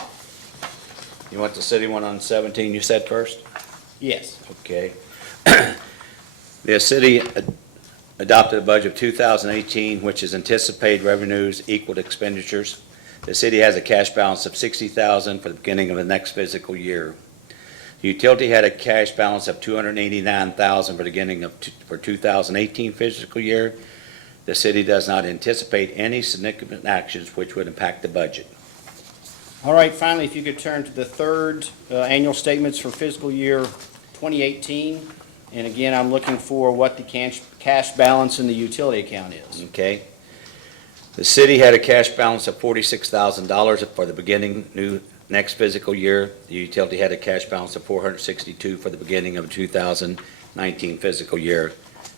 You want the city one on 17 you said first? Yes. Okay. The city adopted a budget of 2018, which is anticipated revenues equal to expenditures. The city has a cash balance of $60,000 for the beginning of the next fiscal year. The utility had a cash balance of $289,000 for the beginning of for 2018 fiscal year. The city does not anticipate any significant actions which would impact the budget. All right, finally, if you could turn to the third annual statements for fiscal year 2018. And again, I'm looking for what the cash balance in the utility account is. Okay? The city had a cash balance of $46,000 for the beginning next fiscal year. The utility had a cash balance of $462,000 for the beginning of 2019 fiscal year.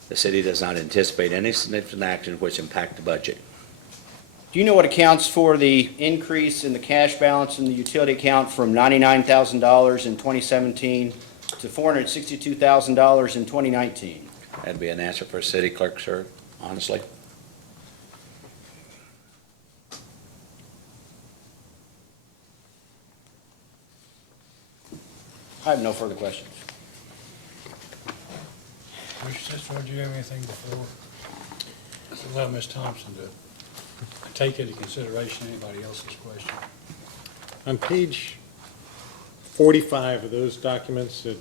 The city does not anticipate any significant action which impact the budget. Do you know what accounts for the increase in the cash balance in the utility account from $99,000 in 2017 to $462,000 in 2019? That'd be an answer for a city clerk, sir, honestly. I have no further questions. Mr. Cicero, do you have anything before? Allow Ms. Thompson to take into consideration anybody else's question. On page 45 of those documents that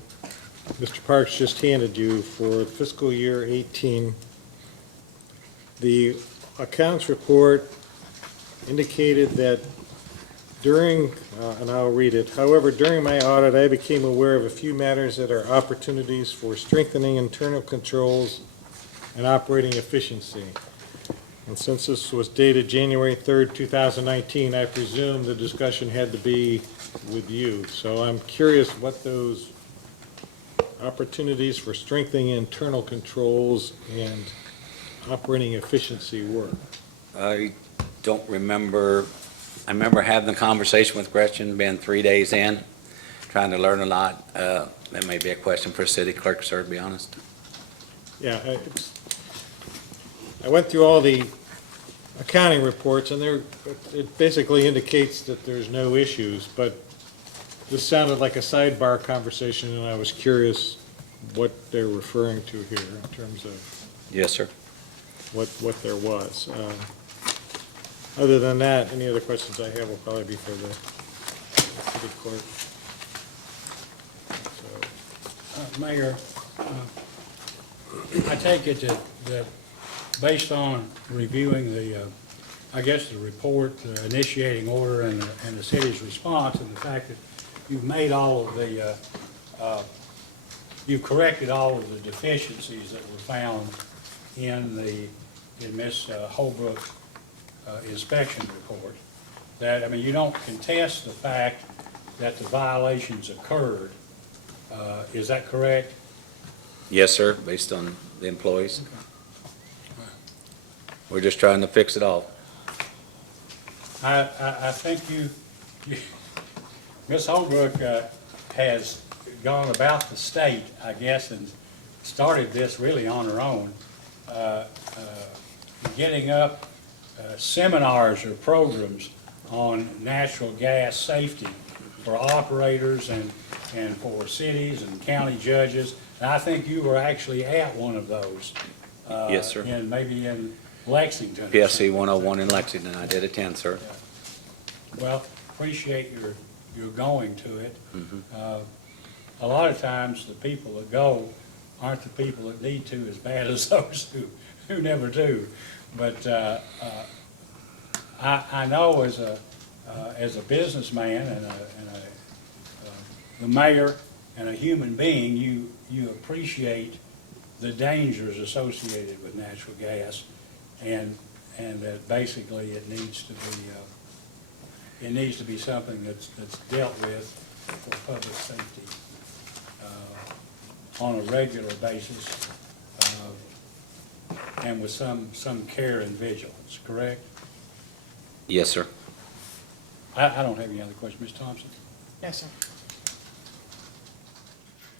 Mr. Parks just handed you for fiscal year 18, the accounts report indicated that during, and I'll read it, however, during my audit, I became aware of a few matters that are opportunities for strengthening internal controls and operating efficiency. And since this was dated January 3rd, 2019, I presume the discussion had to be with you. So I'm curious what those opportunities for strengthening internal controls and operating efficiency were. I don't remember. I remember having the conversation with Gretchen, being 3 days in, trying to learn a lot. That may be a question for city clerk, sir, to be honest. Yeah, I went through all the accounting reports, and it basically indicates that there's no issues, but this sounded like a sidebar conversation, and I was curious what they're referring to here in terms of Yes, sir. what there was. Other than that, any other questions I have will probably be for the city clerk. So, Mayor, I take it that based on reviewing the, I guess, the report, the initiating order, and the city's response, and the fact that you've made all of the, you've corrected all of the deficiencies that were found in Ms. Holbrook inspection report, that, I mean, you don't contest the fact that the violations occurred. Is that correct? Yes, sir, based on the employees. We're just trying to fix it all. I think Ms. Holbrook has gone about the state, I guess, and started this really on her own, getting up seminars or programs on natural gas safety for operators and for cities and county judges. And I think you were actually at one of those. Yes, sir. Maybe in Lexington. or PSC something. 101 in Lexington, I did attend, sir. Well, appreciate your going to it. Mhm. A lot of times, the people that go aren't the people that need to as bad as those who never do. But I know as a businessman and the mayor and a human being, you appreciate the dangers associated with natural gas, and that basically it needs to be something that's dealt with for public safety on a regular basis, and with some care and vigilance, correct? Yes, sir. I don't have any other questions. Ms. Thompson? No, sir.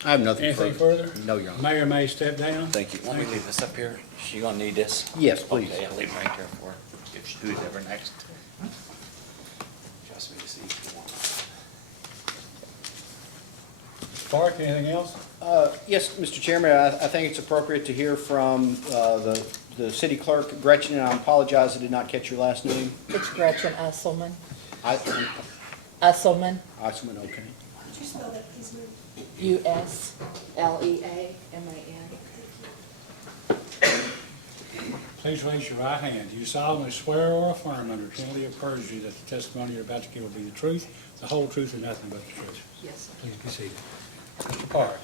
I have nothing Anything further. further? No, Your Honor. Mayor may step down. Thank you. Want me to leave this up here? She gonna need this? Yes, please. Okay, I'll leave it right there for her, who's ever next. Just me to see if you want. Park, anything else? Yes, Mr. Chairman, I think it's appropriate to hear from the city clerk, Gretchen, and I apologize I did not catch your last name. It's Gretchen Usselman. Usselman, okay. Could you spell that, please, ma'am? Usleaman. Please raise your right hand. Do you solemnly swear or affirm under penalty of perjury that the testimony you're about to give will be the truth, the whole truth, and nothing but the truth? Yes, sir. Please be seated. Mr. Park.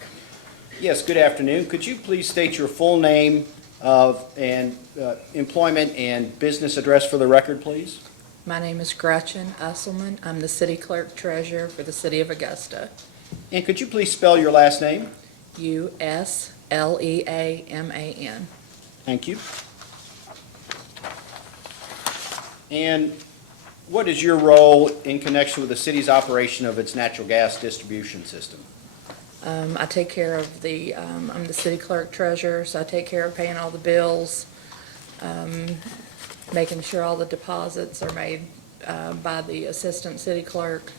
Yes, good afternoon. Could you please state your full name and employment and business address for the record, please? My name is Gretchen Usselman. I'm the city clerk treasurer for the city of Augusta. And could you please spell your last name? Usleaman. Thank you. And what is your role in connection with the city's operation of its natural gas distribution system? I take care of I'm the city clerk treasurer, so I take care of paying all the bills, making sure all the deposits are made by the assistant city clerk.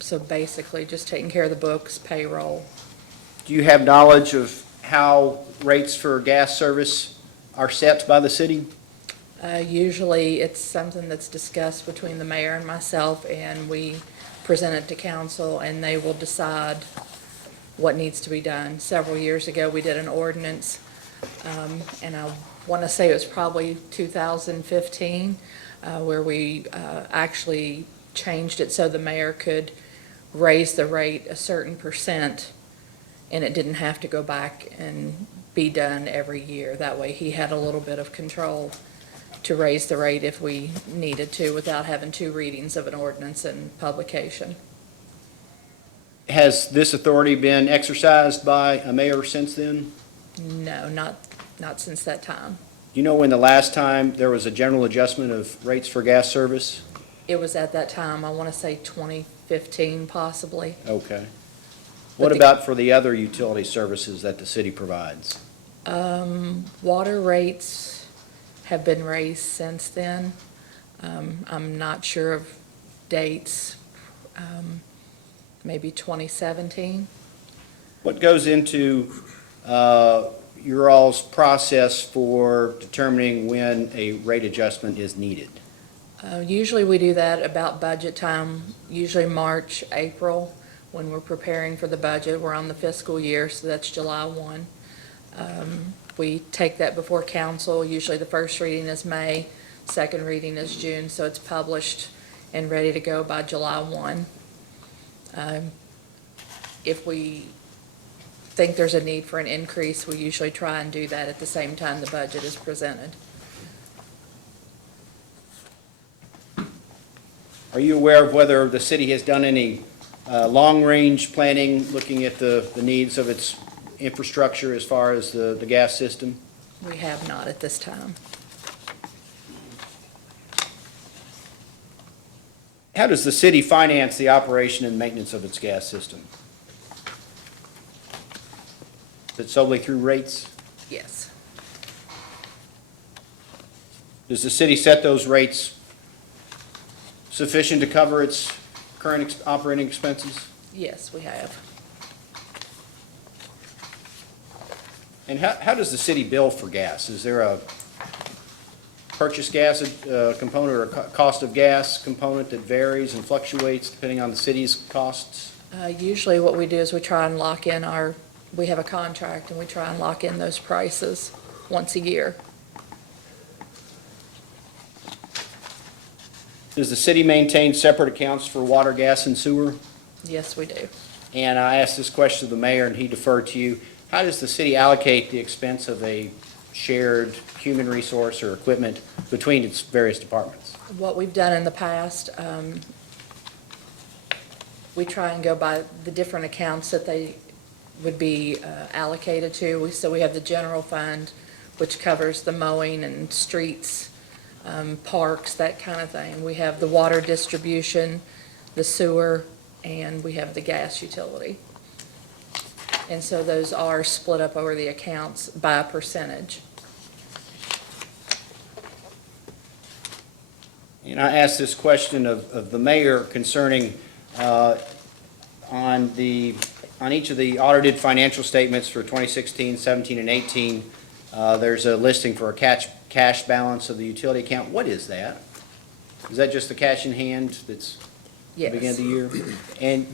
So basically, just taking care of the books, payroll. Do you have knowledge of how rates for gas service are set by the city? Usually, it's something that's discussed between the mayor and myself, and we present it to council, and they will decide what needs to be done. Several years ago, we did an ordinance, and I want to say it was probably 2015, where we actually changed it so the mayor could raise the rate a certain percent, and it didn't have to go back and be done every year. That way, he had a little bit of control to raise the rate if we needed to without having two readings of an ordinance and publication. Has this authority been exercised by a mayor since then? No, not since that time. Do you know when the last time there was a general adjustment of rates for gas service? It was at that time, I want to say 2015 possibly. Okay. But What the- about for the other utility services that the city provides? Water rates have been raised since then. I'm not sure of dates, maybe 2017. What goes into your all's process for determining when a rate adjustment is needed? Usually we do that about budget time, usually March, April, when we're preparing for the budget. We're on the fiscal year, so that's July 1. We take that before council. Usually the first reading is May, second reading is June, so it's published and ready to go by July 1. If we think there's a need for an increase, we usually try and do that at the same time the budget is presented. Are you aware of whether the city has done any long-range planning, looking at the needs of its infrastructure as far as the gas system? We have not at this time. How does the city finance the operation and maintenance of its gas system? Is it solely through rates? Yes. Does the city set those rates sufficient to cover its current operating expenses? Yes, we have. And how does the city bill for gas? Is there a purchase gas component or a cost of gas component that varies and fluctuates depending on the city's costs? Usually what we do is we try and lock in we have a contract and we try and lock in those prices once a year. Does the city maintain separate accounts for water, gas, and sewer? Yes, we do. And I asked this question to the mayor, and he deferred to you. How does the city allocate the expense of a shared human resource or equipment between its various departments? What we've done in the past, we try and go by the different accounts that they would be allocated to. So we have the general fund, which covers the mowing and streets, parks, that kind of thing. We have the water distribution, the sewer, and we have the gas utility. And so those are split up over the accounts by a percentage. And I asked this question of the mayor concerning on each of the audited financial statements for 2016, 17, and 18, there's a listing for a cash balance of the utility account. What is that? Is that just the cash in hand that's the beginning of the year? And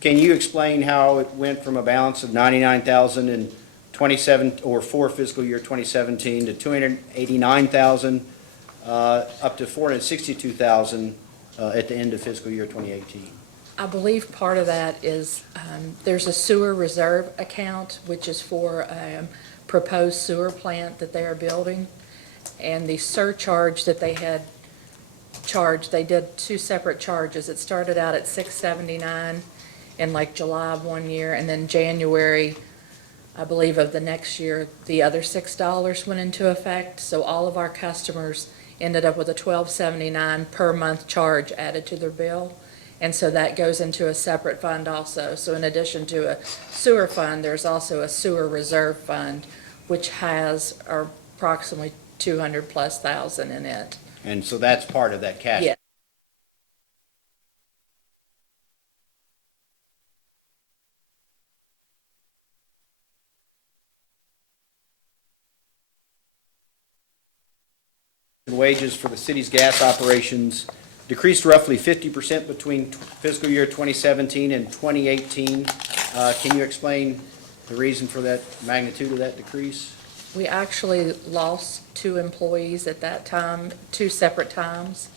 can you explain how it went from a balance of 99,000 in 27, or for fiscal year 2017 to 289,000 up to 462,000 at the end of fiscal year 2018? I believe part of that is, there's a sewer reserve account, which is for a proposed sewer plant that they are building. And the surcharge that they had charged, they did two separate charges. It started out at $6.79 in like July of one year, and then January, I believe, of the next year, the other $6 went into effect. So all of our customers ended up with a $12.79 per month charge added to their bill. And so that goes into a separate fund also. So in addition to a sewer fund, there's also a sewer reserve fund, which has approximately 200,000+ in it. And so that's part of that cash? Yes. Wages for the city's gas operations decreased roughly 50% between fiscal year 2017 and 2018. Can you explain the reason for that magnitude of that decrease? We actually lost 2 employees at that time, 2 separate times.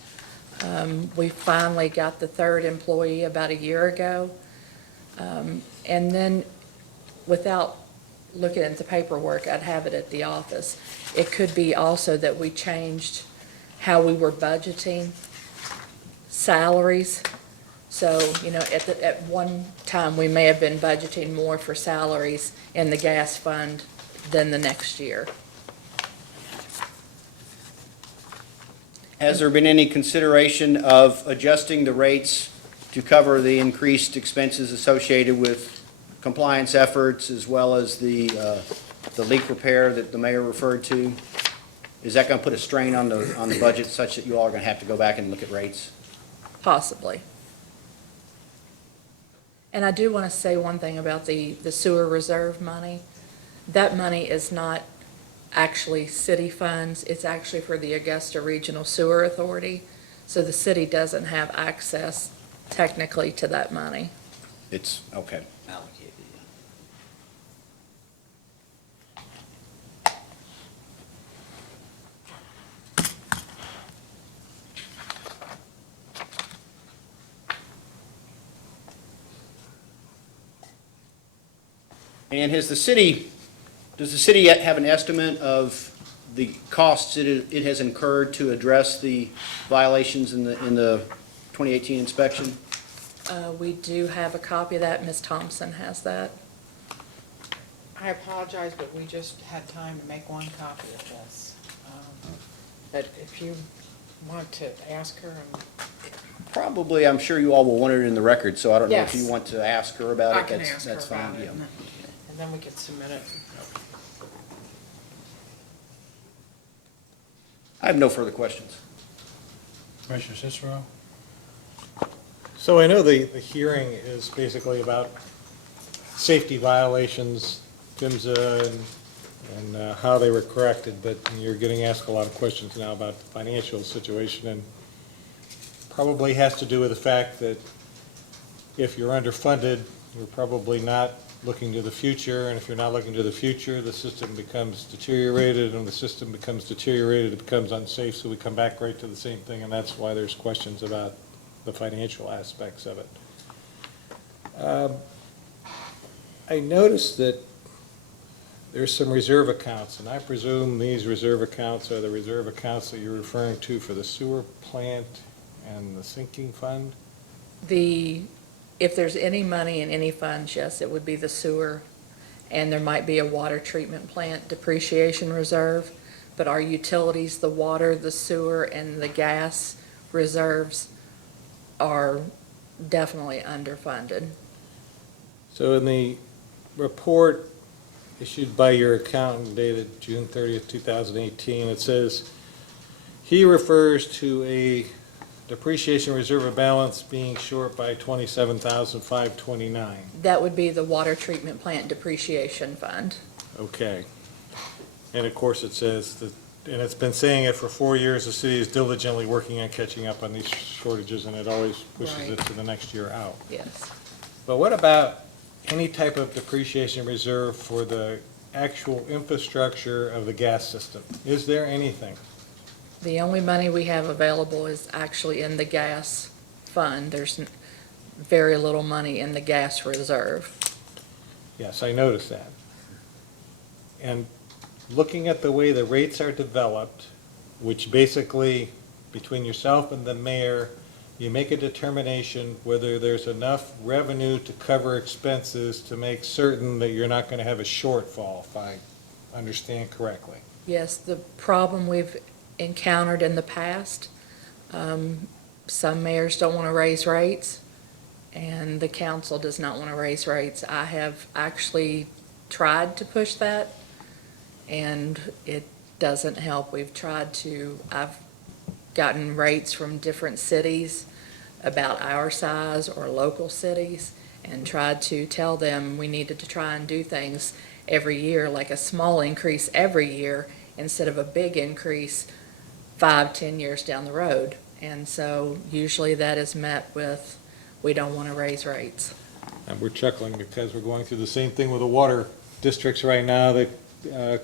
We finally got the 3rd employee about a year ago. And then, without looking at the paperwork, I'd have it at the office. It could be also that we changed how we were budgeting salaries. So, at one time, we may have been budgeting more for salaries in the gas fund than the next year. Has there been any consideration of adjusting the rates to cover the increased expenses associated with compliance efforts as well as the leak repair that the mayor referred to? Is that going to put a strain on the budget such that you all are going to have to go back and look at rates? Possibly. And I do want to say one thing about the sewer reserve money. That money is not actually city funds. It's actually for the Augusta Regional Sewer Authority. So the city doesn't have access technically to that money. It's, okay. Allocated. And does the city have an estimate of the costs it has incurred to address the violations in the 2018 inspection? We do have a copy of that. Ms. Thompson has that. I apologize, but we just had time to make one copy of this. But if you want to ask her, Probably, I'm sure you all will want it in the record, so I don't know if Yes. you want to ask her about it. I can That's- ask her that's fine, about it, yeah. and then we can submit it. I have no further questions. Commissioner Cicero? So I know the hearing is basically about safety violations, PHMSA, and how they were corrected, but you're getting asked a lot of questions now about the financial situation, and probably has to do with the fact that if you're underfunded, you're probably not looking to the future, and if you're not looking to the future, the system becomes deteriorated, and when the system becomes deteriorated, it becomes unsafe, so we come back right to the same thing, and that's why there's questions about the financial aspects of it. I noticed that there's some reserve accounts, and I presume these reserve accounts are the reserve accounts that you're referring to for the sewer plant and the sinking fund? If there's any money in any funds, yes, it would be the sewer, and there might be a water treatment plant depreciation reserve, but our utilities, the water, the sewer, and the gas reserves are definitely underfunded. So in the report issued by your accountant dated June 30th, 2018, it says, he refers to a depreciation reserve balance being short by $27,529. That would be the water treatment plant depreciation fund. Okay. And of course, it says that, and it's been saying it for 4 years, the city is diligently working on catching up on these shortages, and it always pushes it Right. to the next year out. Yes. But what about any type of depreciation reserve for the actual infrastructure of the gas system? Is there anything? The only money we have available is actually in the gas fund. There's very little money in the gas reserve. Yes, I noticed that. And looking at the way the rates are developed, which basically, between yourself and the mayor, you make a determination whether there's enough revenue to cover expenses to make certain that you're not going to have a shortfall, if I understand correctly. Yes, the problem we've encountered in the past, some mayors don't want to raise rates, and the council does not want to raise rates. I have actually tried to push that, and it doesn't help. I've gotten rates from different cities about our size or local cities, and tried to tell them we needed to try and do things every year, like a small increase every year instead of a big increase 5-10 years down the road. And so usually that is met with, we don't want to raise rates. And we're chuckling because we're going through the same thing with the water districts right now. They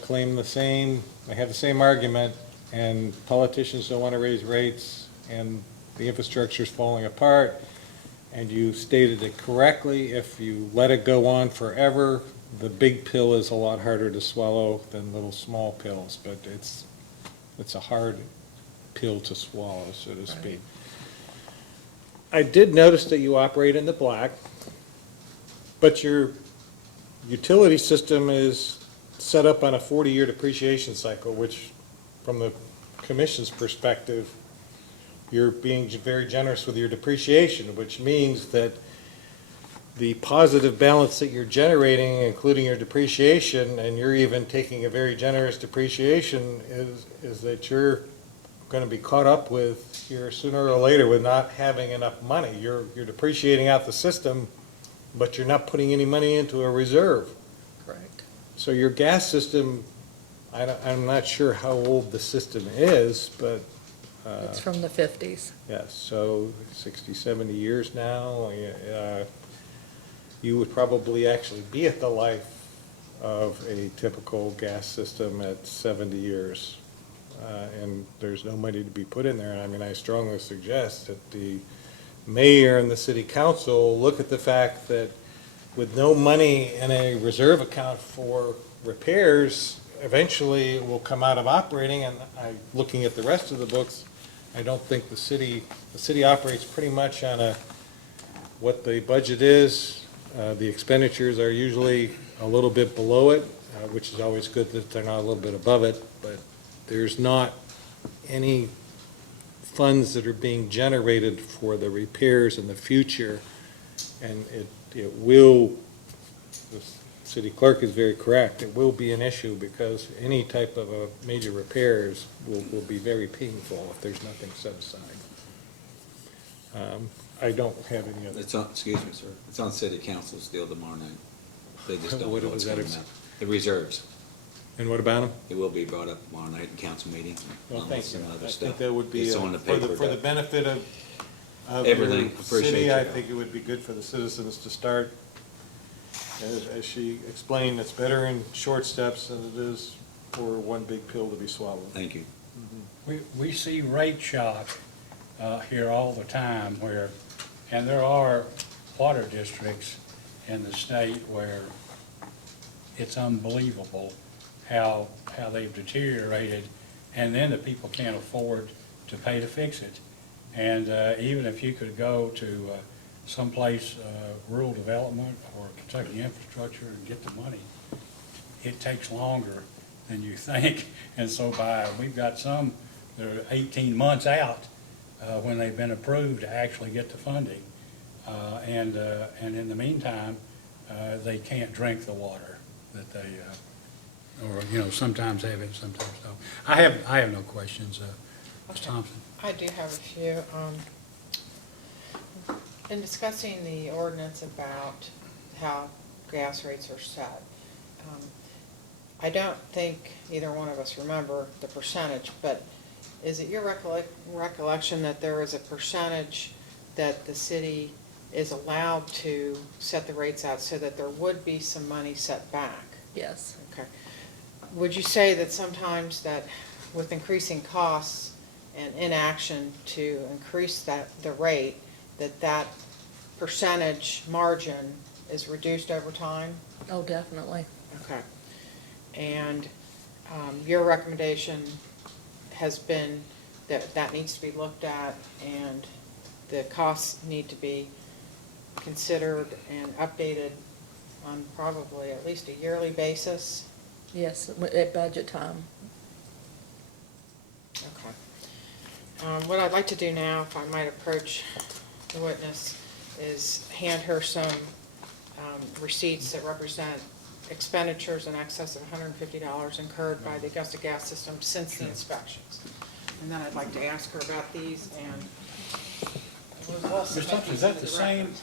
claim the same, they have the same argument, and politicians don't want to raise rates, and the infrastructure's falling apart. And you stated it correctly, if you let it go on forever, the big pill is a lot harder to swallow than little small pills, but it's a hard pill to swallow, so to speak. I did notice that you operate in the black, but your utility system is set up on a 40-year depreciation cycle, which, from the commission's perspective, you're being very generous with your depreciation, which means that the positive balance that you're generating, including your depreciation, and you're even taking a very generous depreciation, is that you're going to be caught up with here sooner or later with not having enough money. You're depreciating out the system, but you're not putting any money into a reserve. Correct. So your gas system, I'm not sure how old the system is, but It's from the 50s. yes, so 60, 70 years now. You would probably actually be at the life of a typical gas system at 70 years. And there's no money to be put in there. And I mean, I strongly suggest that the mayor and the city council look at the fact that with no money in a reserve account for repairs, eventually it will come out of operating. And looking at the rest of the books, I don't think the city operates pretty much on what the budget is. The expenditures are usually a little bit below it, which is always good that they're not a little bit above it, but there's not any funds that are being generated for the repairs in the future, and it will, the city clerk is very correct, it will be an issue because any type of a major repairs will be very painful if there's nothing set aside. I don't have any other. It's on, excuse me, sir, it's on city council's deal tomorrow night. They just don't What know was what's that coming up. The reserves, And what about them? it will be brought up tomorrow night in council meeting, Well, along thank with you. some other I stuff. think that would be, It's on the for the paper. benefit of Everything. your Appreciate city, you. I think it would be good for the citizens to start. As she explained, it's better in short steps than it is for one big pill to be swallowed. Thank you. We see rate shock here all the time where, and there are water districts in the state where it's unbelievable how they've deteriorated, and then the people can't afford to pay to fix it. And even if you could go to someplace, rural development or Kentucky infrastructure and get the money, it takes longer than you think. And so we've got some that are 18 months out when they've been approved to actually get the funding. And in the meantime, they can't drink the water that they, or, sometimes have it, sometimes don't. I have no questions, Ms. Okay. Thompson. I do have a few. In discussing the ordinance about how gas rates are set, I don't think either one of us remember the percentage, but is it your recollection that there is a percentage that the city is allowed to set the rates out so that there would be some money set back? Yes. Okay. Would you say that sometimes that with increasing costs and inaction to increase the rate, that percentage margin is reduced over time? Oh, definitely. Okay. And your recommendation has been that needs to be looked at and the costs need to be considered and updated on probably at least a yearly basis? Yes, at budget time. Okay. What I'd like to do now, if I might approach the witness, is hand her some receipts that represent expenditures in excess of $150 incurred by the Augusta gas system since the inspections. And then I'd like to ask her about these and we'll Ms. Thompson, is that the same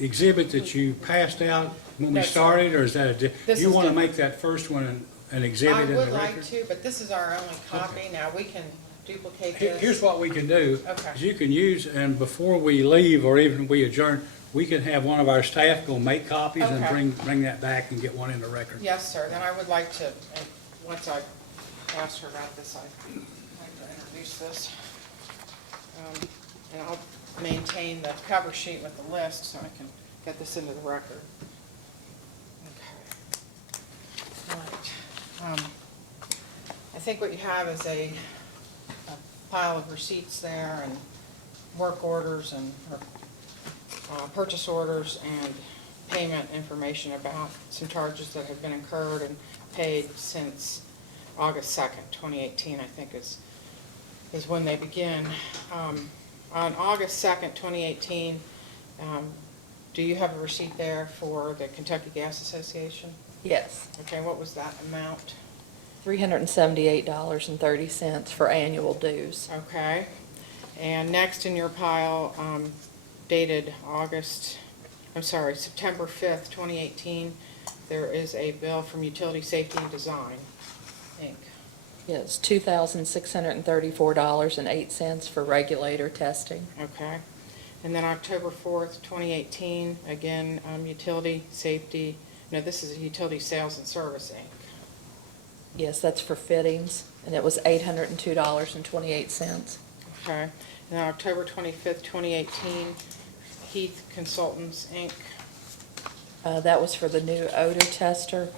exhibit that you passed out when we No, sir. started, or is that This you is want to different. make that first one an exhibit in the I record? would like to, but this is our only copy. Now, we can duplicate Here- this. Here's what we can do. Okay. Is you can use, and before we leave, or even we adjourn, we can have one of our staff go make copies and Okay. bring that back and get one in the record. Yes, sir. Then I would like to, once I asked her about this, I'd like to introduce this. And I'll maintain the cover sheet with the list so I can get this into the record. Okay. All right. I think what you have is a pile of receipts there and work orders and purchase orders and payment information about some charges that have been incurred and paid since August 2nd, 2018, I think is when they begin. On August 2nd, 2018, do you have a receipt there for the Kentucky Gas Association? Yes. Okay, what was that amount? $378.30 for annual dues. Okay. And next in your pile, dated September 5th, 2018, there is a bill from Utility Safety and Design, Inc. Yes, $2,634.08 for regulator testing. Okay. And then October 4th, 2018, again, Utility Safety, no, this is a Utility Sales and Service, Inc. Yes, that's for fittings, and it was $802.28. Okay. And then October 25th, 2018, Heath Consultants, Inc. That was for the new odor tester,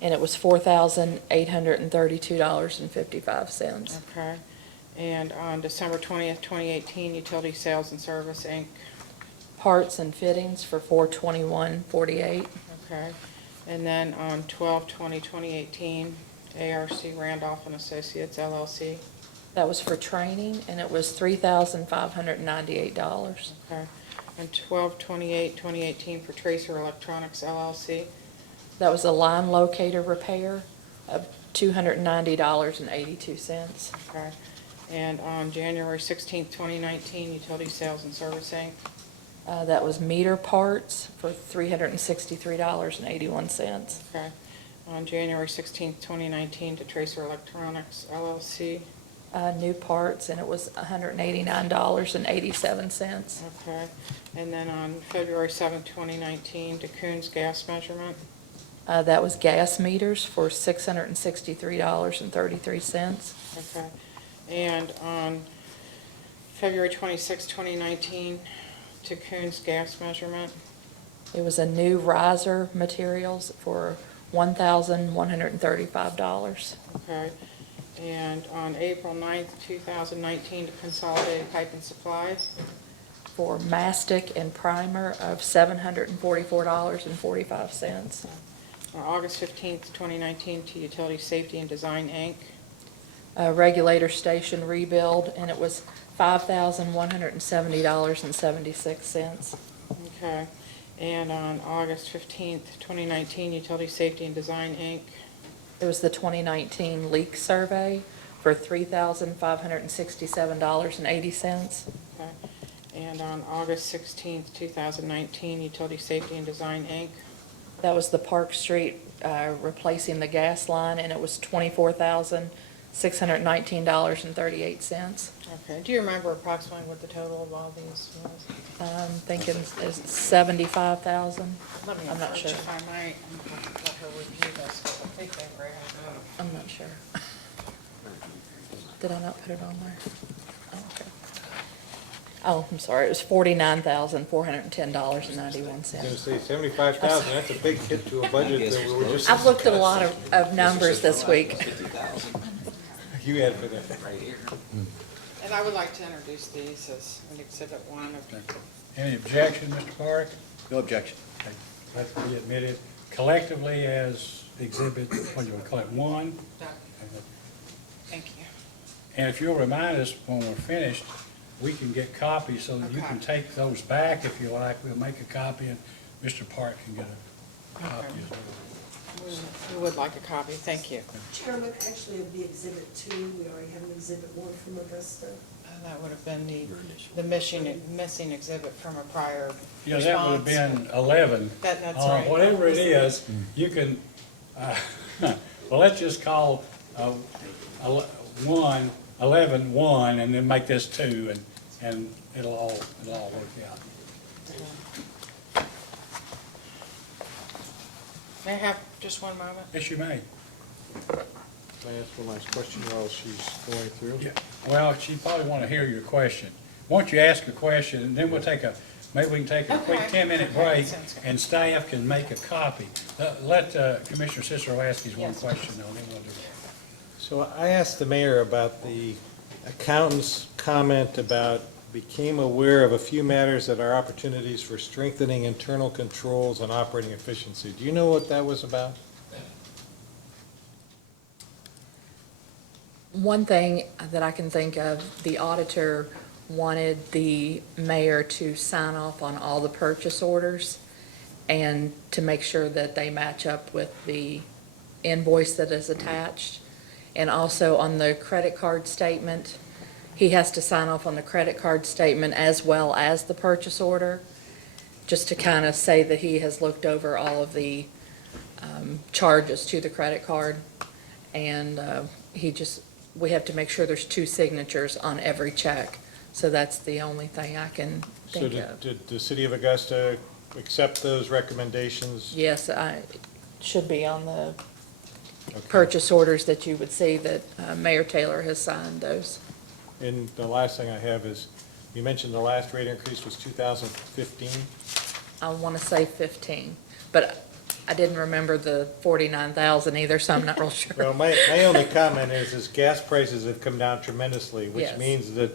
and it was $4,832.55. Okay. And on December 20th, 2018, Utility Sales and Service, Inc. Parts and fittings for $421.48. Okay. And then on 12/20/2018, ARC Randolph and Associates LLC. That was for training, and it was $3,598. Okay. And 12/28/2018 for Tracer Electronics LLC. That was a line locator repair of $290.82. Okay. And on January 16th, 2019, Utility Sales and Service, Inc. That was meter parts for $363.81. Okay. On January 16th, 2019, to Tracer Electronics LLC. New parts, and it was $189.87. Okay. And then on February 7th, 2019, to Coons Gas Measurement. That was gas meters for $663.33. Okay. And on February 26th, 2019, to Coons Gas Measurement. It was a new riser materials for $1,135. Okay. And on April 9th, 2019, to Consolidated Pipe and Supply. For mastic and primer of $744.45. On August 15th, 2019, to Utility Safety and Design, Inc. Regulator station rebuild, and it was $5,170.76. Okay. And on August 15th, 2019, Utility Safety and Design, Inc. It was the 2019 leak survey for $3,567.80. Okay. And on August 16th, 2019, Utility Safety and Design, Inc. That was the Park Street replacing the gas line, and it was $24,619.38. Okay. Do you remember approximately what the total of all these was? I'm thinking it's 75,000. Let me I'm not approach sure. if I might. I'm going to let her review this, 'cause I think they were I'm not sure. Did I not put it on there? Oh, okay. Oh, I'm sorry, it was $49,410.91. I was gonna say 75,000, that's a big hit to a budget that we were just, I've looked at a lot of numbers this week. you had for that. And I would like to introduce these as an Exhibit 1 of. Any objection, Mr. Park? No objection. Okay, let be admitted collectively as exhibit, what do you want to call it, 1? Thank you. And if you'll remind us when we're finished, we can get copies so that you can Okay. take those back if you like. We'll make a copy and Mr. Park can get a copy as well. We would like a copy, thank you. Chairman, actually, it'd be Exhibit 2. We already have an Exhibit 1 from Augusta. That would have been the missing exhibit from a prior Yeah, that would have been 11. That's right. Whatever it is, you can, well, let's just call 11-1, and then make this 2, and it'll all work out. May I have just one moment? Yes, you may. Can I ask one last question while she's going through? Yeah, well, she probably want to hear your question. Once you ask a question, and then maybe we can take a quick Okay. 10-minute Okay, break, sounds good. and staff can make a copy. Let Commissioner Cicero ask his one Yes. question, though, and then we'll do it. So I asked the mayor about the accountant's comment about became aware of a few matters that are opportunities for strengthening internal controls and operating efficiency. Do you know what that was about? One thing that I can think of, the auditor wanted the mayor to sign off on all the purchase orders and to make sure that they match up with the invoice that is attached. And also on the credit card statement, he has to sign off on the credit card statement as well as the purchase order, just to kind of say that he has looked over all of the charges to the credit card. And we have to make sure there's 2 signatures on every check. So that's the only thing I can So think of. did the city of Augusta accept those recommendations? Yes, it should be on the Okay. purchase orders that you would see that Mayor Taylor has signed those. And the last thing I have is, you mentioned the last rate increase was 2015? I want to say 15, but I didn't remember the 49,000 either, so I'm not real sure. Well, my only comment is gas prices have come down tremendously, which Yes. means that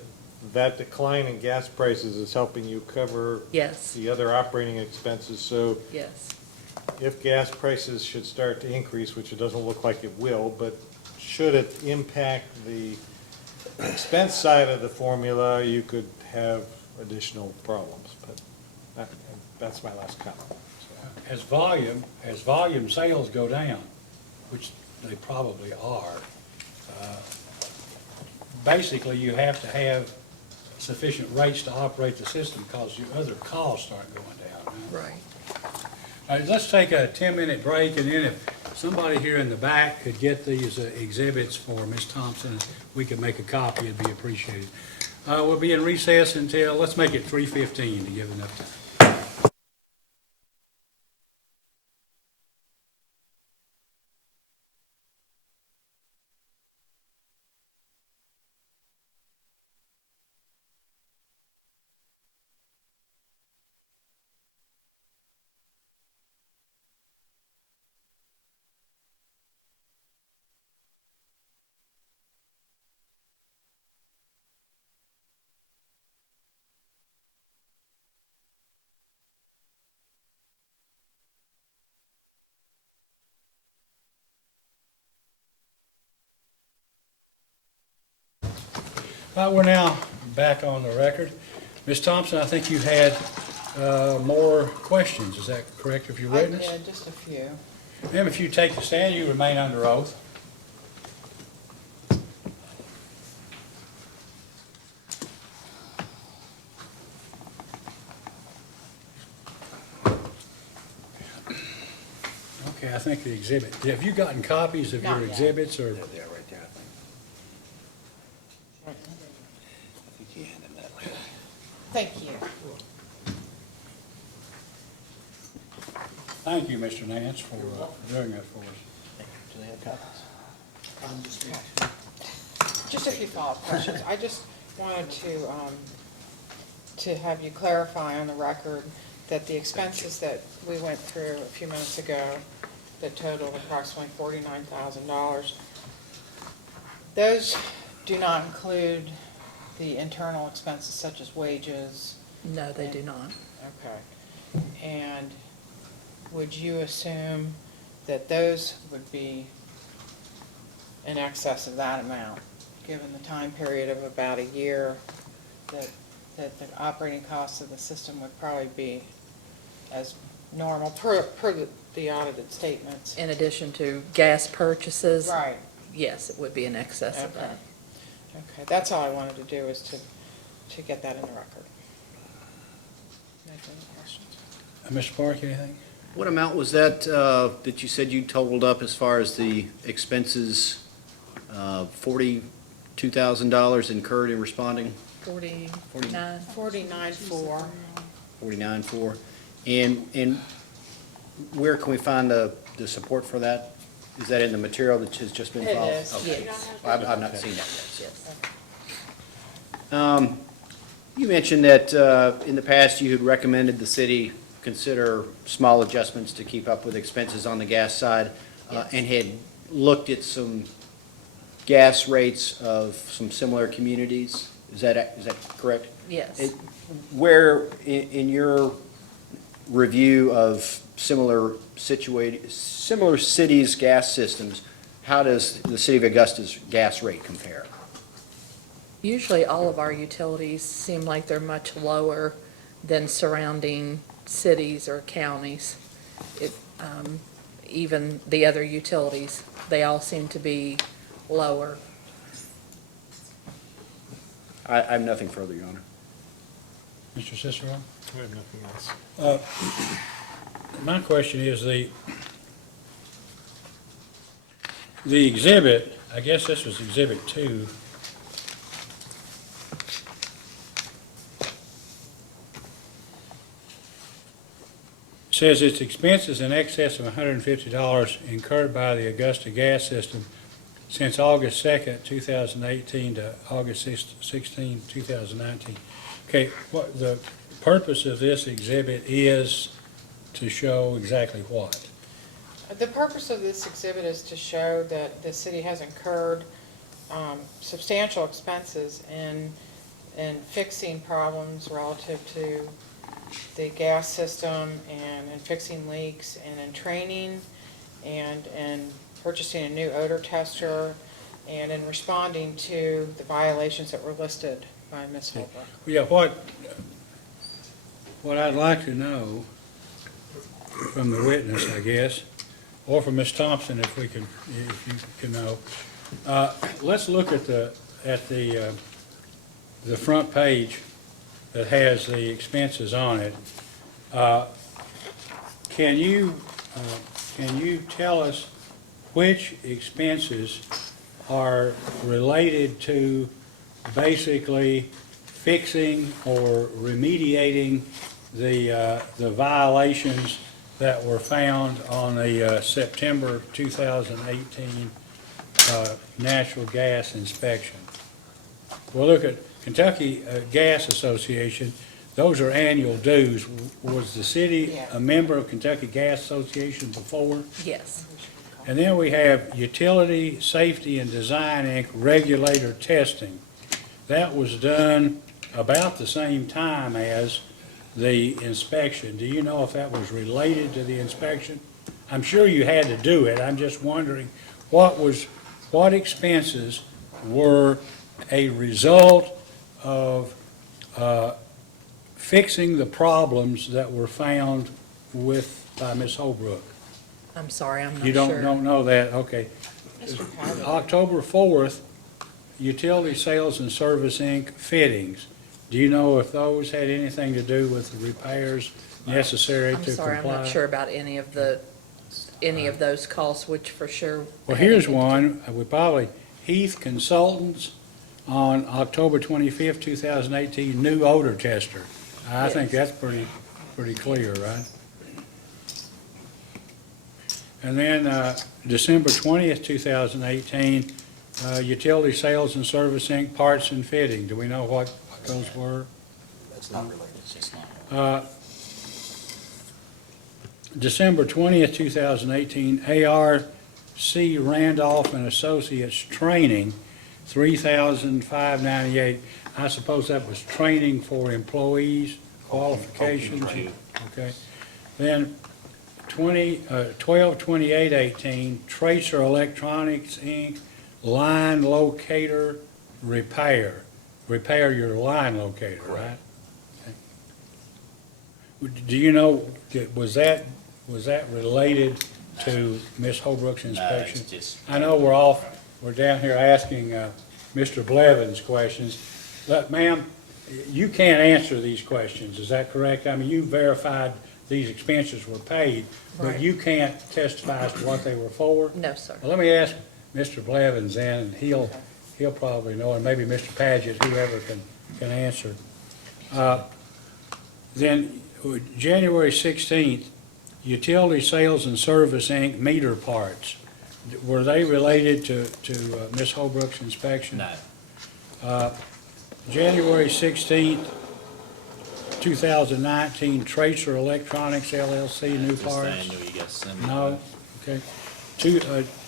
decline in gas prices is helping you cover Yes, the other operating expenses. So yes. if gas prices should start to increase, which it doesn't look like it will, but should it impact the expense side of the formula, you could have additional problems. But that's my last comment. As volume sales go down, which they probably are, basically you have to have sufficient rates to operate the system because your other costs aren't going down. Right. All right, let's take a 10-minute break, and then if somebody here in the back could get these exhibits for Ms. Thompson, we could make a copy, it'd be appreciated. We'll be in recess until, let's make it 3:15 to give enough time. We're now back on the record. Ms. Thompson, I think you had more questions, is that correct, of your I witness? did, just a few. Ma'am, if you take the stand, you remain under oath. Okay, I think the exhibit, have you gotten copies of your Not yet. exhibits, or? They're right there, I think. I think you handed that later. Thank you. Thank you, Mr. Nance, for doing that for us. Do they have copies? Just a few follow-up questions. I just wanted to have you clarify on the record that the expenses that we went through a few minutes ago that totaled approximately $49,000, those do not include the internal expenses such as wages? No, they do not. Okay. And would you assume that those would be in excess of that amount, given the time period of about a year, that the operating costs of the system would probably be as normal per the audited statements? In addition to gas purchases? Right. Yes, it would be in excess of Okay. that. Okay, that's all I wanted to do, is to get that in the record. Any further questions? Mr. Park, anything? What amount was that, that you said you totaled up as far as the expenses? $42,000 incurred in responding? 49? 49.4. 49.4. And where can we find the support for that? Is that in the material that has just been It filed? is. Okay. Yes. I've not seen that yet, so. Yes. You mentioned that in the past you had recommended the city consider small adjustments to keep up with expenses on the gas side, and had looked at some gas rates of some similar communities. Is that correct? Yes. Where, in your review of similar cities' gas systems, how does the city of Augusta's gas rate compare? Usually all of our utilities seem like they're much lower than surrounding cities or counties. Even the other utilities, they all seem to be lower. I have nothing further, Your Honor. Mr. Cicero? I have nothing else. My question is the exhibit, I guess this was Exhibit 2. Says its expenses in excess of $150 incurred by the Augusta gas system since August 2nd, 2018 to August 16, 2019. Okay, what the purpose of this exhibit is to show exactly what? The purpose of this exhibit is to show that the city has incurred substantial expenses in fixing problems relative to the gas system and in fixing leaks and in training and in purchasing a new odor tester and in responding to the violations that were listed by Ms. Holbrook. Yeah, what I'd like to know from the witness, I guess, or from Ms. Thompson, if you can know. Let's look at the front page that has the expenses on it. Can you tell us which expenses are related to basically fixing or remediating the violations that were found on the September 2018 natural gas inspection? Well, look at Kentucky Gas Association. Those are annual dues. Was the city Yeah. a member of Kentucky Gas Association before? Yes. And then we have Utility Safety and Design Inc. regulator testing. That was done about the same time as the inspection. Do you know if that was related to the inspection? I'm sure you had to do it. I'm just wondering what expenses were a result of fixing the problems that were found by Ms. Holbrook? I'm sorry, I'm not sure. You don't know that? Okay. Mr. Pavitt. October 4th, Utility Sales and Service Inc. fittings. Do you know if those had anything to do with the repairs necessary to I'm comply? sorry, I'm not sure about any of those costs, which for sure. Well, here's one, Heath Consultants on October 25th, 2018, new odor tester. I think that's pretty clear, right? And then December 20th, 2018, Utility Sales and Service Inc., parts and fitting. Do we know what those were? That's not related. It's just not. December 20th, 2018, ARC Randolph and Associates Training, $3,598. I suppose that was training for employees, qualifications. Training. Okay. Then 12/28/18, Tracer Electronics, Inc., line locator repair. Repair your line locator, right? Okay. Do you know, was that related to Ms. Holbrook's inspection? No, it's just. I know we're down here asking Mr. Blevins questions. But ma'am, you can't answer these questions, is that correct? I mean, you verified these expenses were paid, but Right. you can't testify as to what they were for? No, sir. Well, let me ask Mr. Blevins then, and he'll probably know, and maybe Mr. Paget, whoever can answer. Then, January 16th, Utility Sales and Service, Inc., meter parts. Were they related to Ms. Holbrook's inspection? No. January 16th, 2019, Tracer Electronics LLC, new Just parts? annual, you got to send me. No, okay.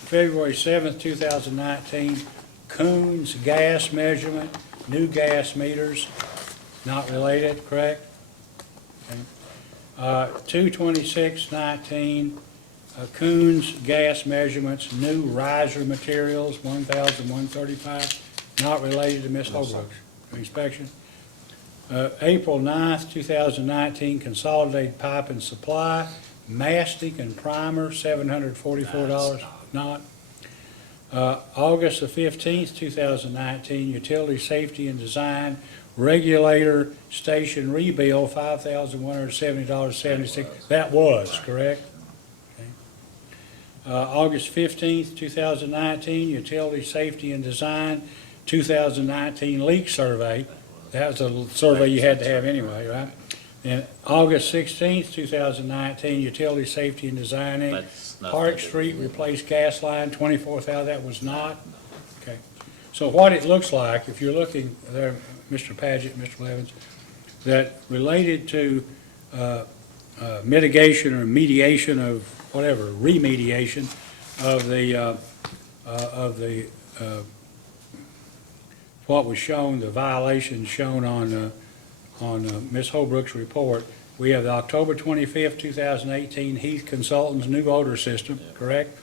February 7th, 2019, Coons Gas Measurement, new gas meters, not related, correct? Okay. 2/26/19, Coons Gas Measurements, new riser materials, 1,135, not related to Ms. Holbrook's inspection. April 9th, 2019, Consolidated Pipe and Supply, mastic and primer, $744, not. August the 15th, 2019, Utility Safety and Design, Regulator Station Rebill, $5,170.76. That was, correct? Okay. August 15th, 2019, Utility Safety and Design, 2019 Leak Survey. That was a survey you had to have anyway, right? And August 16th, 2019, Utility Safety and Design, Inc. That's nothing Park to do Street with it. replaced gas line, 24,000, that was not? Okay. So what it looks like, if you're looking there, Mr. Paget, Mr. Blevins, that related to mitigation or mediation of, whatever, remediation of what was shown, the violations shown on Ms. Holbrook's report. We have the October 25th, 2018 Heath Consultants new odor system, correct?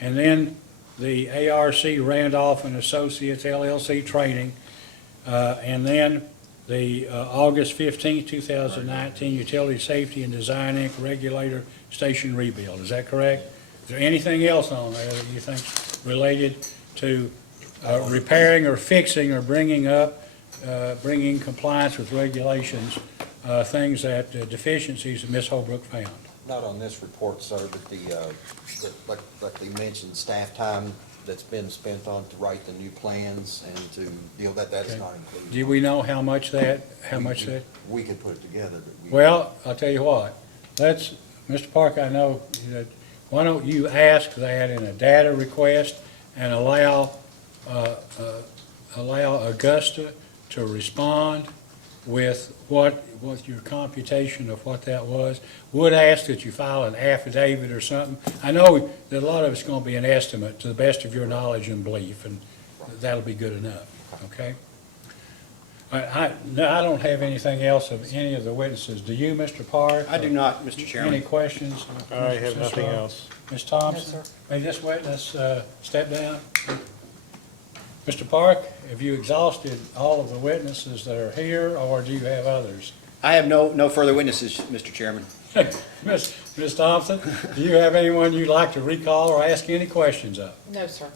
And then the ARC Randolph and Associates LLC training, and then the August 15th, 2019 Utility Safety and Design Inc. Regulator Station rebuild. Is that correct? Is there anything else on there that you think related to repairing or fixing or bringing compliance with regulations, things that, deficiencies that Ms. Holbrook found? Not on this report, sir, but like they mentioned, staff time that's been spent on to write the new plans and to deal that is Okay. not included. Do we know how much that? We could put it together, but we. Well, I'll tell you what, Mr. Park, I know that, why don't you ask that in a data request and allow Augusta to respond with with your computation of what that was. Would ask that you file an affidavit or something. I know that a lot of it's gonna be an estimate to the best of your knowledge and belief, and that'll be good enough, okay? I don't have anything else of any of the witnesses. Do you, Mr. Park? I do not, Mr. Any Chairman. questions? I have nothing else. Ms. Thompson? No, sir. May this witness step down? Mr. Park, have you exhausted all of the witnesses that are here, or do you have others? I have no further witnesses, Mr. Chairman. Ms. Thompson, do you have anyone you'd like to recall or ask any questions of? No, sir.